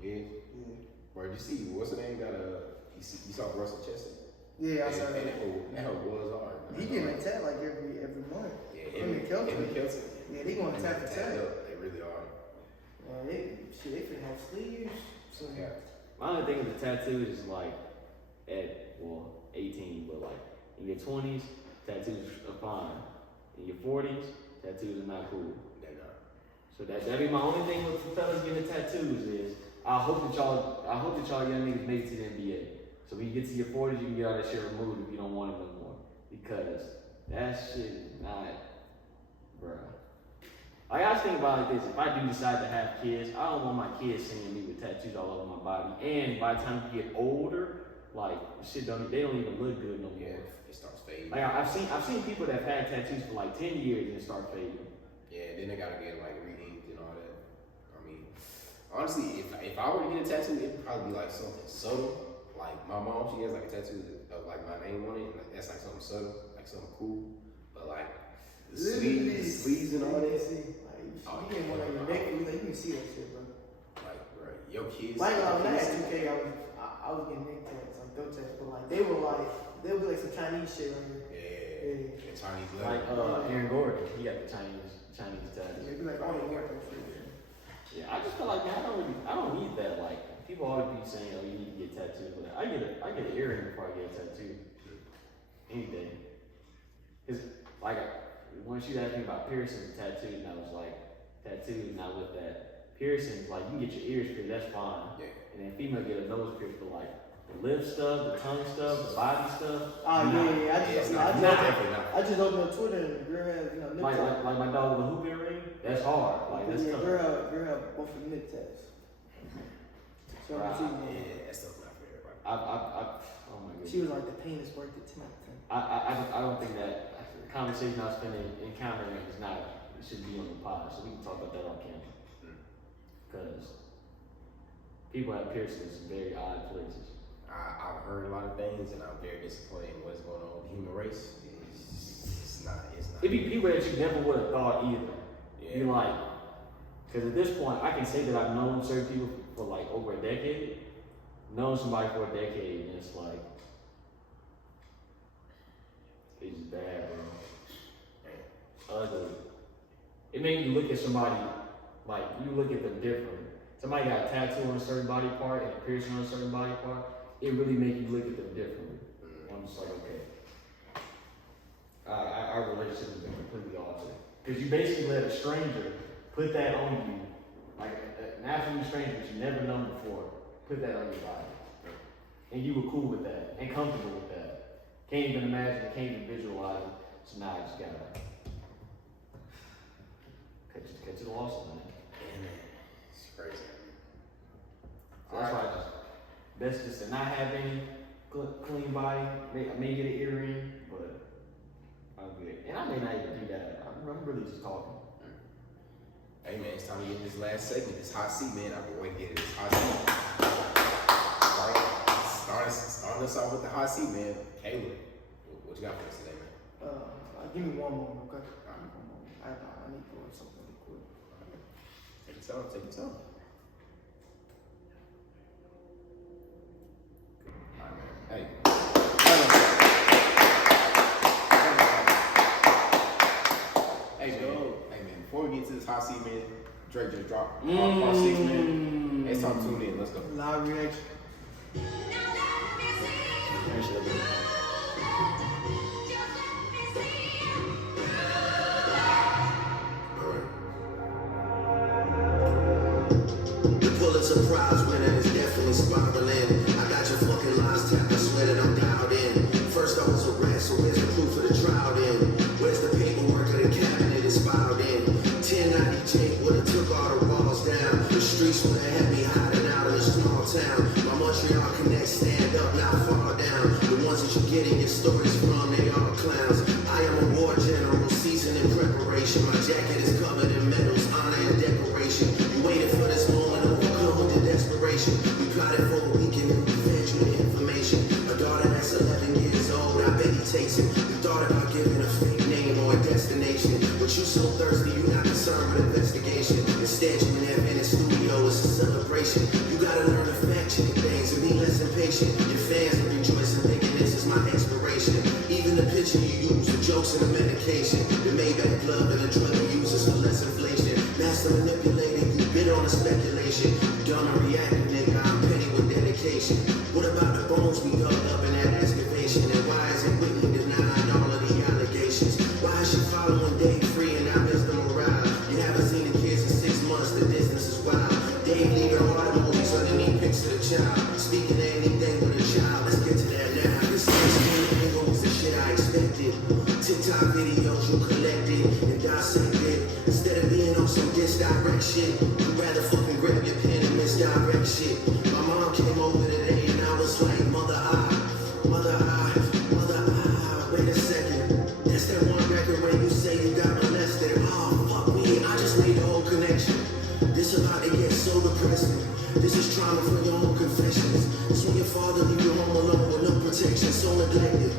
Yeah. Yeah. Bro, did you see what's her name? You saw Russell Chester? Yeah, I saw And that. that was hard. He getting attacked like every month. Yeah, Him and Kelton. Kelton. Yeah, they going attack for Tagged attack. up. They really are. They finna have sleeves. So Yeah. My only thing with the tattoos is like at 18, but like in your 20s, tattoos are fine. In your 40s, tattoos are not cool. They're not. So that be my only thing with the fellas getting tattoos is I hope that y'all young niggas make it to the NBA. So when you get to your 40s, you can get all that shit removed if you don't want it no more. Because that shit is not, bruh. Like, I was thinking about it like this: if I do decide to have kids, I don't want my kids seeing me with tattoos all over my body. And by the time you get older, like shit they don't even look good no more. Yeah, it starts fading. Like I've seen people that have had tattoos for like 10 years and it start fading. Yeah, then they gotta get like re-inked and all that. I mean, honestly, if I were to get a tattoo, it'd probably be like something subtle. Like my mom, she has like a tattoo of like my name on it, and like, that's like something subtle, like something cool. But like the sleeves and all that. You get one on your neck, you can see that shit, bro. Like, bro, your kids. Like when I had 2K, I was getting neck tats, like throat tats, but like they would be like some Chinese shit on here. Yeah, the Chinese Like letter. Aaron Gordon, he got the Chinese tattoos. It'd be like all the hair and shit. Yeah, I just feel like man, I don't need that. Like people always be saying, oh, you need to get tattoos, but I get an earring before I get a tattoo. Anything. Cause like once you asked me about piercings and tattoos, and I was like, tattoos, not with that. Piercings, like you can get your ears pierced, that's fine. Yeah. And then female get a nose pierced, but like the lip stuff, the tongue stuff, the body stuff. Oh yeah, I just opened up Twitter and the girl had nip tats. Like my dog with a hoop earring, that's hard. Like that's tough. Girl had both of the nip tats. So Right. Yeah, that stuff's not for everybody. Oh my goodness. She was like, the pain is worth it 10 out of 10. I don't think that the conversation I was spending encountering is not, it should be on the pod, so we can talk about that on camera. Because people have piercings in very odd places. I've heard a lot of things, and I'm very disappointed in what's going on with the human race. It's not. It'd be people that you never would have thought either. Yeah. You like, because at this point, I can say that I've known certain people for like over a decade, known somebody for a decade, and it's like, it's bad, bro. Ugly. It made you look at somebody, like, you look at them differently. Somebody got a tattoo on a certain body part and a piercing on a certain body part, it really makes you look at them differently. I'm just like, okay. Our relationship has been completely altered. Because you basically let a stranger put that on you, like an absolute stranger that you never known before, put that on your body. And you were cool with that and comfortable with that. Can't even imagine, can't even visualize it. So now I just gotta cut to the loss, man. Yeah, man. It's crazy. So that's why I just, best just to not have any clean body. I may get an earring, but I'm good. And I may not even do that. I'm really just talking. Hey man, it's time to get this last segment, this hot seat, man. I've been waiting to get this hot seat. Starting us off with the hot seat, man. Caleb, what you got for us today, man? Give me one moment, okay? I need to go with something really quick. Take your time, take your time. Alright, man. Hey. Hey man, before we get to this hot seat, man, Drake just dropped part 6, man. It's time to tune in. Let's go. Live reaction. The Pulitzer Prize winner is definitely spiraling. I got your fucking lines tapped, I swear that I'm dialed in. First I was a rat, so where's the proof of the trial then? Where's the paperwork of the cabinet is filed in? 1090 Jake would've took all the walls down. The streets would've had me hiding out in a small town. My Montreal connect, stand up, not fall down. The ones that you're getting your stories from, they all clowns. I am a war general, seasoned in preparation. My jacket is covered in medals, honor and decoration. You waited for this moment, overcome with the desperation. We plotted for a weekend and we fed you the information. A daughter that's 11 years old, I bet he takes it. You thought about giving a fake name or a destination, but you so thirsty, you not concerned with investigation. Instead, you in that Venice studio, it's a celebration. You gotta learn to fact check that. patient. Your fans are rejoicing, thinking this is my inspiration. Even the picture you use, the jokes and the medication. The Maybach glove and the drug you uses for less inflation. Master manipulating, you bid on the speculation. You don't react, nigga, I'm petty with dedication. What about the bones we dug up in that excavation? And why is it Whitney denying all of the allegations? Why is she following Dave Free and now Mr. Morale? You haven't seen the kids in 6 months, the distance is wild. Dave leaving hard emojis underneath pics of the child. Speaking of anything with a child, let's get to that now. This is the shit I expected. TikTok videos you collected and dissected. Instead of being on some disdirect shit, you'd rather fucking grab your pen and misdirect shit. My mom came over today and I was like, mother, wait a second. That's that one record where you say you got molested. Oh, fuck me, I just made the whole connection. This about to get so depressing. This is trauma for your own confessions. It's when your father leave you home alone with no protection, so neglected.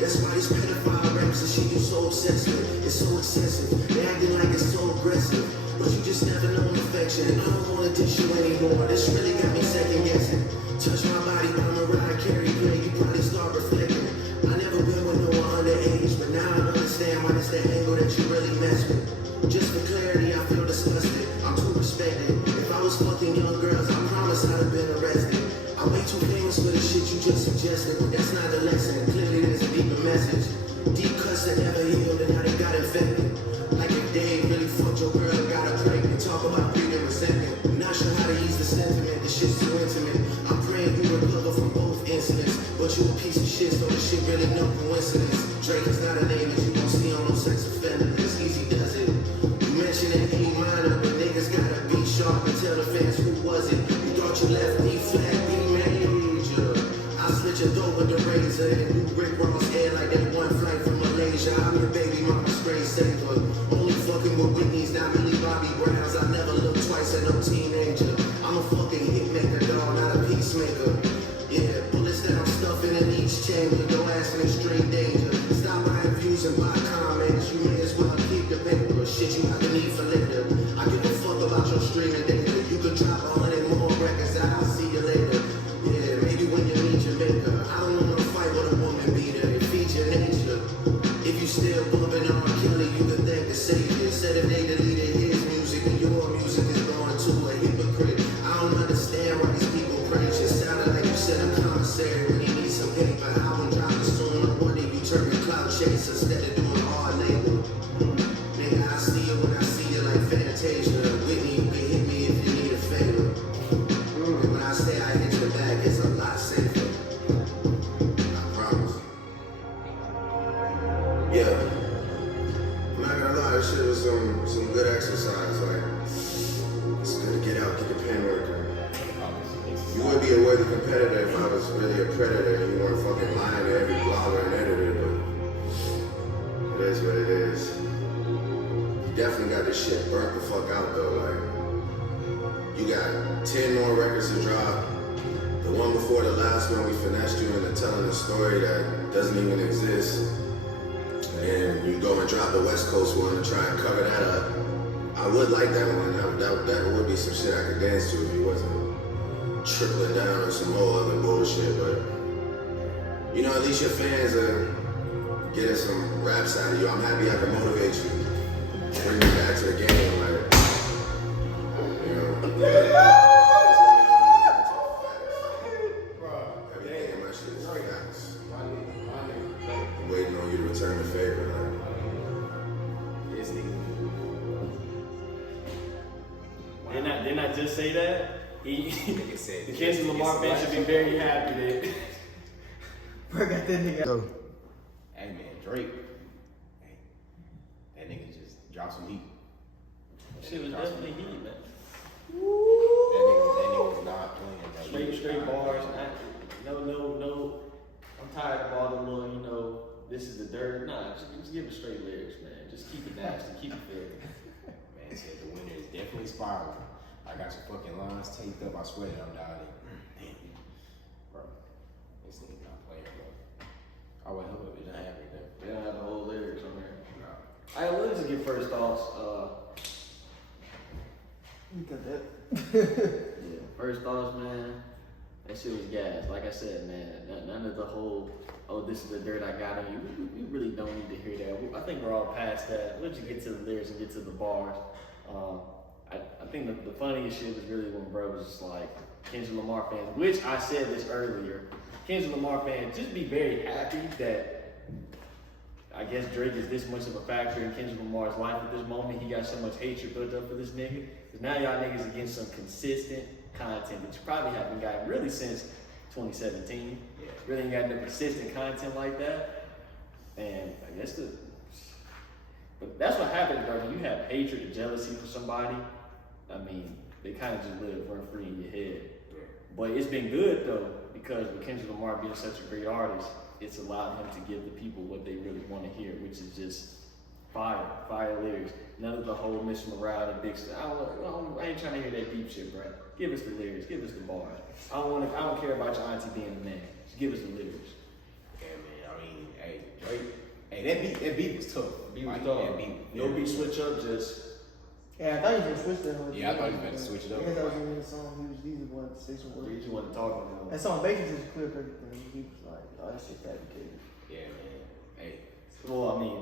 That's why these pedophile raps and shit you so obsessed with. It's so excessive. They acting like it's so aggressive. But you just never know affection. And I don't wanna dish you anymore. This really got me second guessing. Touch my body by Mariah Carey play. You probably start reflecting. I never been with no one underage, but now I understand why it's that angle that you really mess with. Just for clarity, I feel disgusted. I'm too respected. If I was fucking young girls, I promise I'd have been arrested. I'm way too famous for the shit you just suggested, but that's not the lesson. Clearly there's a deeper message. Deep cuts that never healed and how they got infected. Like if Dave really fucked your girl and got her pregnant. Talk about freedom and second. I'm not sure how to ease the sentiment. The shit's too intimate. I'm praying you recover from both incidents. But you a piece of shit, so this shit really no coincidence. Drake is not a name that you gon' see on no sex offender list. Easy does it. You mention that E minor, but niggas gotta be sharp and tell the fans who was it. You thought you left E flat, B major. I slit your dope with the razor and you Rick Ross head like that one flight from Malaysia. I'm your baby mama's screensaver. Only fucking with Whitney's, not Millie Bobby Browns. I never look twice at no teenager. I'm a fucking hit maker, dog, not a peacemaker. Yeah, bullets that I'm stuffing in each chamber. Your ass in extreme danger. Stop buying views and buy comments. You may as well keep the paper. Shit you have to need for later. I give a fuck about your streaming data. You could drop 100 more records and I'll see you later. Yeah, maybe when you meet your maker. I don't wanna fight with a woman beater. It feeds your nature. If you still bumping on Kelly, you could thank the savior. Said if they deleted his music and your music is going to a hypocrite. I don't understand why these people praise you. Sounded like you said a commissary when you need some paper. Album dropping soon. I wonder you turn your cloud chase instead of doing hard labor. Nigga, I see you when I see you like Fantasia. Whitney, you can hit me if you need a favor. And when I say I hit your back, it's a lot safer. I promise. Yeah. I'm not gonna lie, this shit was some good exercise. Like, it's good to get out, get the pen working. You would be a worthy competitor if I was really a predator and you weren't fucking lying to every blogger and editor, but it is what it is. You definitely got this shit burnt the fuck out though. Like, you got 10 more records to drop. The one before the last one, we finessed you into telling a story that doesn't even exist. And you go and drop the West Coast one and try and cover that up. I would like that one. That would be some shit I could dance to if he wasn't trickling down on some whole other bullshit. But, you know, at least your fans are getting some raps out of you. I'm happy I can motivate you. Bring you back to the game. Like, you know, yeah. Everything in my shit is facts. I'm waiting on you to return the favor. Like, Yes, nigga. Didn't I just say that? Nigga said, The Kendrick Lamar fans should be very happy that. Bro, got that nigga. Go. Hey man, Drake. Hey, that nigga just dropped some heat. Shit was definitely heat, man. That nigga was not playing. Bro. Straight bars. No. I'm tired of all the little, you know, this is the dirt. Nah, just give it straight lyrics, man. Just keep it nasty, keep it fair. Man said the winner is definitely spiraling. I got your fucking lines taped up. I swear that I'm dying. Damn, bro. This nigga not playing, bro. I would hope it didn't have anything. They don't have the whole lyrics on there. No. Alright, let's just get first thoughts. You got that. Yeah, first thoughts, man. That shit was gas. Like I said, man, none of the whole, oh, this is the dirt I got on you. We really don't need to hear that. I think we're all past that. Let's just get to the lyrics and get to the bars. I think the funniest shit was really when bro was just like, Kendrick Lamar fans, which I said this earlier, Kendrick Lamar fans, just be very happy that I guess Drake is this much of a factor in Kendrick Lamar's life at this moment. He got so much hatred built up for this nigga. Because now y'all niggas are getting some consistent content that you probably haven't gotten really since 2017. Yeah. Really ain't got no consistent content like that. And I guess but that's what happens, bro. When you have hatred and jealousy for somebody, I mean, they kind of just live run free in your head. Yeah. But it's been good though, because with Kendrick Lamar being such a great artist, it's allowed him to give the people what they really want to hear, which is just fire lyrics. None of the whole Miss Morale and big stuff. I ain't trying to hear that deep shit, bro. Give us the lyrics, give us the bars. I don't care about your auntie being a man. Just give us the lyrics. Yeah, man. I mean, hey, Drake. Hey, that beat was tough. No beat switch up, just. Yeah, I thought he was gonna switch that. Yeah, I thought he was gonna switch it up. I thought he was in the song. He was wanted to say some words. You just want to talk about it. That song basically just cleared everything. He was like, oh, that shit fabricated. Yeah, man. Hey. Well, I mean,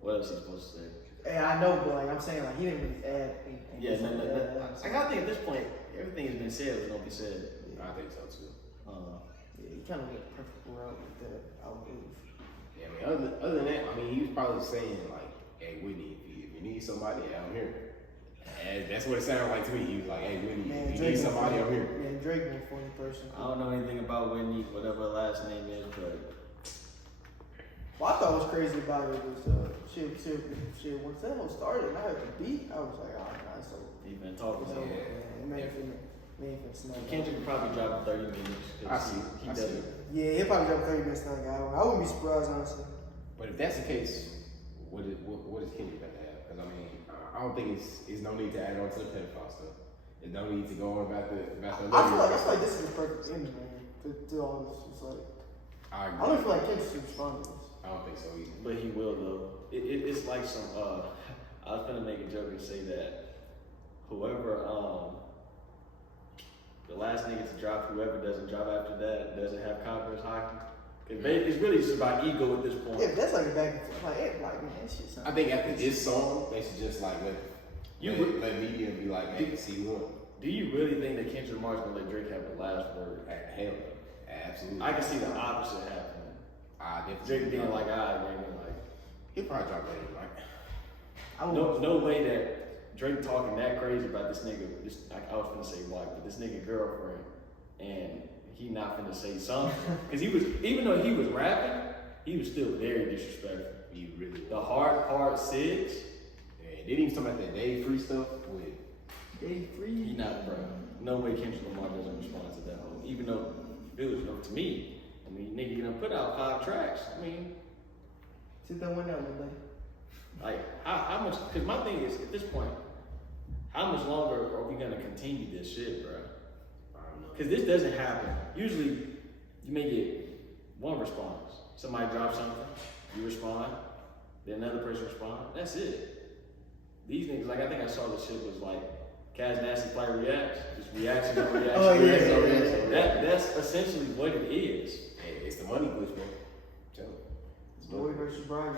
what else is he supposed to say? Hey, I know, but like I'm saying, like he didn't really add anything. Yeah, I gotta think at this point, everything has been said was gonna be said. Yeah, I think so too. Yeah, he kind of went a perfect route with that, I believe. Yeah, I mean, other than that, I mean, he was probably saying like, "Hey, Whitney, if you need somebody, I'm here." And that's what it sounded like to me. He was like, "Hey, Whitney, if you need somebody, I'm here." Yeah, Drake was a funny person. I don't know anything about Whitney, whatever her last name is, but what I thought was crazy about it was shit. Once that whole started, and I heard the beat, I was like, oh, nah, so he's been talking so, about man, Kendrick could probably drop in 30 minutes. I see. He does it. Yeah, he'll probably drop 30 minutes now, guy. I wouldn't be surprised, honestly. But if that's the case, what is Kendrick got to have? Because I mean, I don't think it's no need to add on to the pedophile stuff. There's no need to go on about the. I feel like this is the perfect ending, man. To all this, it's like I don't feel like Kendrick should respond to this. I don't think so either. But he will though. It's like some. I was gonna make a joke and say that whoever the last nigga to drop, whoever doesn't drop after that doesn't have confidence hockey. It's really just about ego at this point. Yeah, that's like a back and forth. Like man, that shit sounds. I think after this song, they should just like let media be like, hey, see one. Do you really think that Kendrick Lamar's gonna let Drake have the last word? Hell no. Absolutely. I can see the opposite happening. Drake being like, man, like he'll probably drop later, right? No way that Drake talking that crazy about this nigga. I was gonna say wife, but this nigga girlfriend, and he not finna say something because even though he was rapping, he was still very disrespectful. He really was. The hard part 6. Yeah, they didn't even talk about that Day Free stuff with. Day Free. He not, bro. No way Kendrick Lamar doesn't respond to that whole. Even though it was up to me. I mean, nigga, you done put out 5 tracks. I mean, sit that one out one day. like how much? Because my thing is at this point, how much longer are we gonna continue this shit, bro? Because this doesn't happen. Usually, you may get one response. Somebody drops something, you respond, then another person responds. That's it. These niggas, like I think I saw this shit was like Kaz Nasty Flight Reacts, just reaction on reaction. Oh yeah. That's essentially what it is. Hey, it's the money glitch, man. Tell me. It's Boy versus Brian.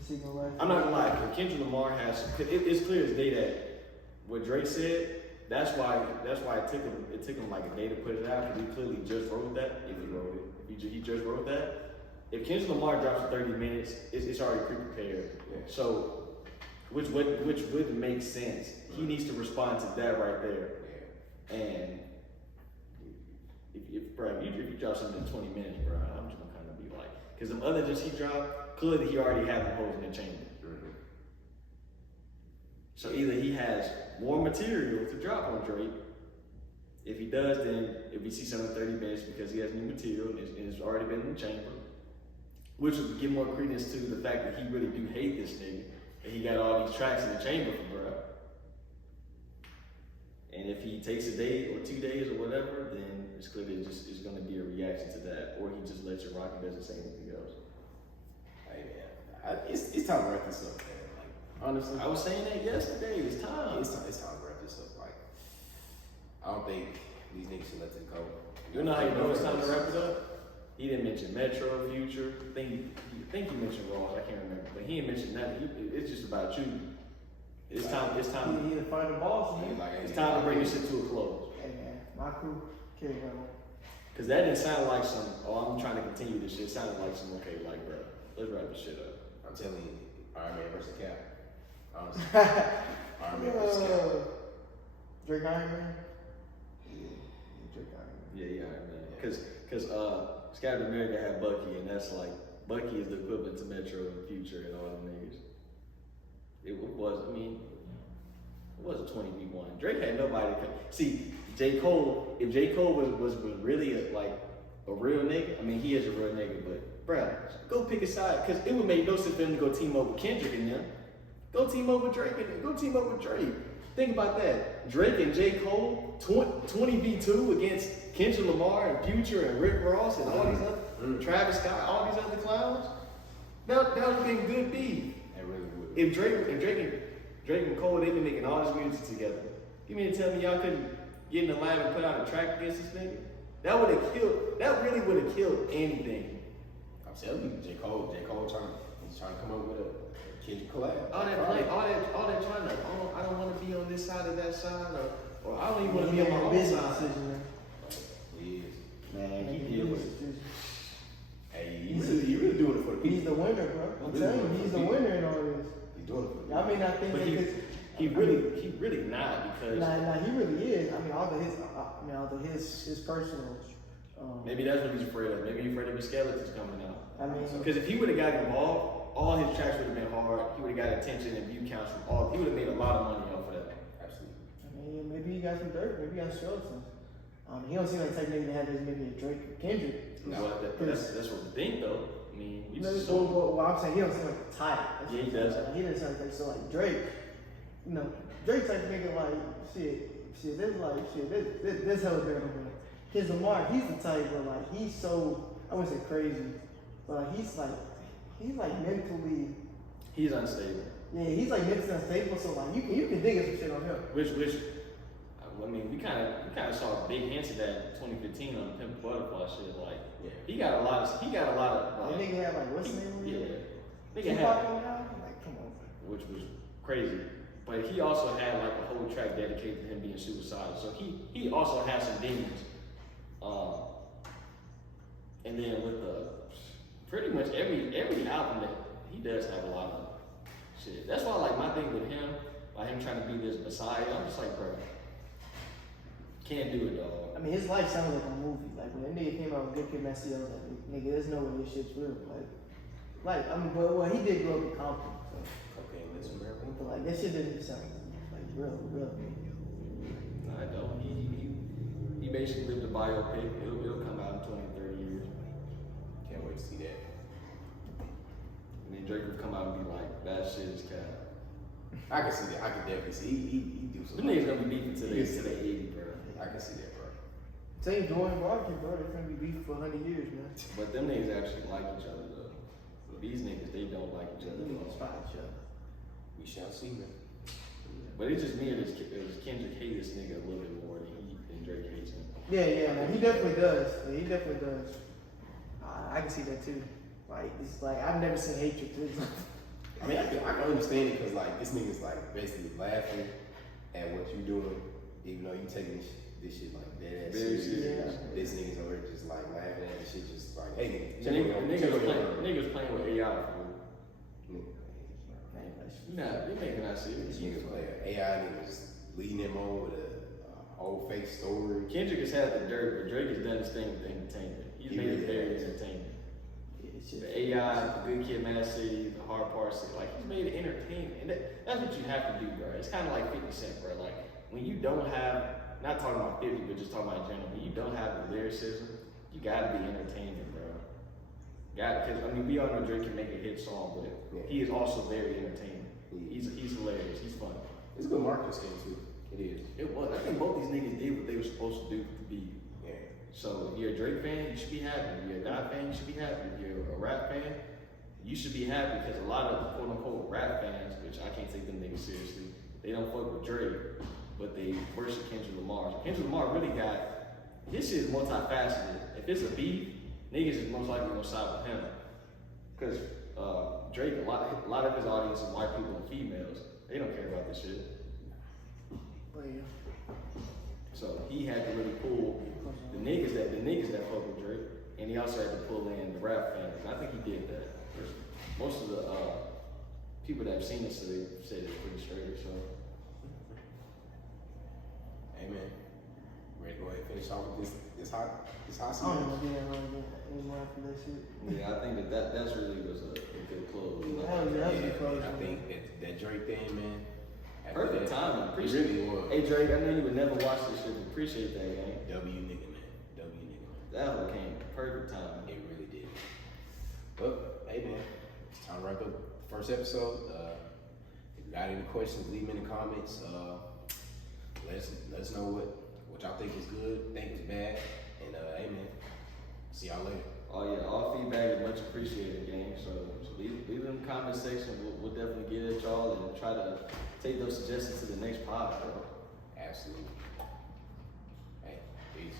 Is he gonna laugh? I'm not gonna lie. Kendrick Lamar has. It's clear as day that what Drake said. That's why it took him like a day to put it out because he clearly just wrote that. If he wrote it, if he just wrote that. If Kendrick Lamar drops in 30 minutes, it's already pre-prepared. Yeah. So, which would make sense. He needs to respond to that right there. Yeah. And if you drop something in 20 minutes, bro, I'm just gonna kind of be like, because them other just he dropped, clearly he already had them holes in the chamber. Mm-hmm. So either he has more material to drop on Drake. If he does, then if we see something in 30 minutes because he has new material and it's already been in the chamber, which would give more credence to the fact that he really do hate this nigga and he got all these tracks in the chamber for bro. And if he takes a day or 2 days or whatever, then it's clearly it's going to be a reaction to that, or he just lets it rock and doesn't say anything else. Hey man, it's time to wrap this up, man. Like honestly, I was saying that yesterday. It's time. It's time to wrap this up. Like I don't think These niggas should let it go. You know how you know it's time to wrap it up? He didn't mention Metro, Future. I think he mentioned Ross. I can't remember, but he didn't mention nothing. It's just about you. It's time. It's time. He the final boss, man. It's time to bring this shit to a close. Hey man, my crew carry on. Cause that didn't sound like some. Oh, I'm trying to continue this shit. It sounded like some. Okay, like bro, let's wrap this shit up. I'm telling you, Iron Man versus Cap. Honestly. Iron Man versus Cap. Drake Iron Man. Yeah, Drake Iron Man. Yeah, man. Cause Captain America had Bucky, and that's like Bucky is the equivalent to Metro and Future and all them niggas. It was. I mean, it was a 20v1. Drake had nobody to come. See, J. Cole. If J. Cole was really a real nigga, I mean, he is a real nigga, but bruh, go pick a side, cause it would make no sense for him to go team up with Kendrick and them. Go team up with Drake and go team up with Drake. Think about that. Drake and J. Cole, 20v2 against Kendrick Lamar and Future and Rick Ross and all these other, Travis Scott, all these other clowns. That would have been good beef. That really would. If Drake and Cole, they've been making all this music together. You mean to tell me y'all couldn't get in the lab and put out a track against this nigga? That really would have killed anything. I'm telling you, J. Cole he's trying to come up with a Kendrick collab. All that trying to, oh, I don't want to be on this side or that side, or I don't even want to be on my own business side. decision, man. He is. Man, he Making did business it. decisions. Hey, he really doing it for the people. He's the winner, bro. I'm telling you, he's the winner in all this. He's doing it for the people. Y'all may not think But that he really not, because Nah, he really is. I mean, although his personal. maybe that's what he's afraid of. Maybe he's afraid of his skeletons coming out. I mean, Because if he would have got involved, all his tracks would have been hard. He would have got attention and view counts from all. He would have made a lot of money off of that. Absolutely. maybe he got some dirt. Maybe he got skeletons. He don't seem like the type of nigga to have as many as Drake or Kendrick. No, That's what we think, though. I mean, we just Well, I'm saying he don't seem like the type. That's Yeah, he what I'm does. saying. He doesn't sound like so like Drake. You know, Drake type of nigga like shit. This like shit. This hella better than him. His Lamar, he's the type where like he's so I wouldn't say crazy, but like, he's like mentally. he's unstable. Yeah, he's like mentally unstable. So like you can dig at some shit on him. Which I mean, we kind of saw big hints of that in 2015 on Pimp Butterfly shit. Like, Yeah. he got a lot of That like, nigga had like what's his name? yeah, nigga Tupac had, on now? Like, come on. which was crazy. But he also had like a whole track dedicated to him being suicidal. So he also had some demons. And then with pretty much every album that he does have a lot of shit. That's why like my thing with him, like him trying to be this messiah, I'm just like, bro, can't do it, dog. I mean, his life sounds like a movie. Like when that nigga came out with Good Kid, Messy, I was like, nigga, there's no way this shit's real. Like I mean, but well, he did grow up in Compton, so. Okay, let's remember. But like that shit didn't sound like real. I know. He basically lived a biopic. It'll come out in 20, 30 years. Can't wait to see that. And then Drake will come out and be like, that shit is cap. I can see that. I can definitely see. He do Them something. niggas gonna be beefing till they 80, bro. I can see that, bro. Same Jordan Barbecue, bro. They're gonna be beefing for 100 years, man. But them niggas actually like each other though. These niggas, they don't like each other. They niggas fight each other. We shall see, man. But it's just me and Kendrick hate this nigga a little bit more than Drake hates him. Yeah, man. He definitely does. Yeah, he definitely does. I can see that too. Like it's like I've never seen hatred too. I mean, I can understand it because like this nigga's like basically laughing at what you doing, even though you taking this shit like dead ass Very serious. serious. This nigga's over here just like laughing at the shit, just like, hey, Niggas playing with AI for real. Man, Nah, they making that This serious. nigga's like AI nigga just leading him on with a whole fake story. Kendrick has had the dirt, but Drake has done his thing with entertainment. He's He made really it very has. entertaining. it's just, The AI, the Good Kid, Mad City, the Hard Part City, like he's made it entertaining, and that's what you have to do, bro. It's kind of like 50 Cent, bro. Like when you don't have, not talking about 50, but just talking about in general, when you don't have the lyricism, you gotta be entertaining, bro. Because I mean, we all know Drake can make a hit song, but he is also very entertaining. He's hilarious. He's funny. It's a good marketing scheme too. It is. It was. I think both these niggas did what they were supposed to do to be. Yeah. So if you're a Drake fan, you should be happy. If you're a Dot fan, you should be happy. If you're a rap fan, you should be happy because a lot of quote unquote rap fans, which I can't take them niggas seriously, they don't fuck with Drake, but they worship Kendrick Lamar. So Kendrick Lamar really got his shit is multifaceted. If it's a beef, niggas is most likely gonna side with him. Cause Drake, a lot of his audience is white people and females. They don't care about this shit. But yeah. So he had to really pull the niggas that fuck with Drake, and he also had to pull in the rap fans. And I think he did that. Most of the people that have seen it say it's pretty straight. So, Hey man, ready to go ahead and finish off with this hot I season? don't know if they're gonna get any more after that shit. yeah, I think that's really was a good close. Hell yeah, that's a close. I think that Drake thing, man. Perfect timing. It Appreciate really was. Hey Drake, I know you would never watch this shit. But appreciate that, man. W nigga, man. W nigga, man. That one came perfect timing. It really did. But hey man, it's time to wrap up the first episode. If you got any questions, leave them in the comments. Let us know what y'all think is good, think is bad, and hey man, see y'all later. Oh yeah, all feedback is much appreciated, gang. So leave it in the comment section. We'll definitely get at y'all and try to take those suggestions to the next pod, bro. Absolutely. Hey, peace.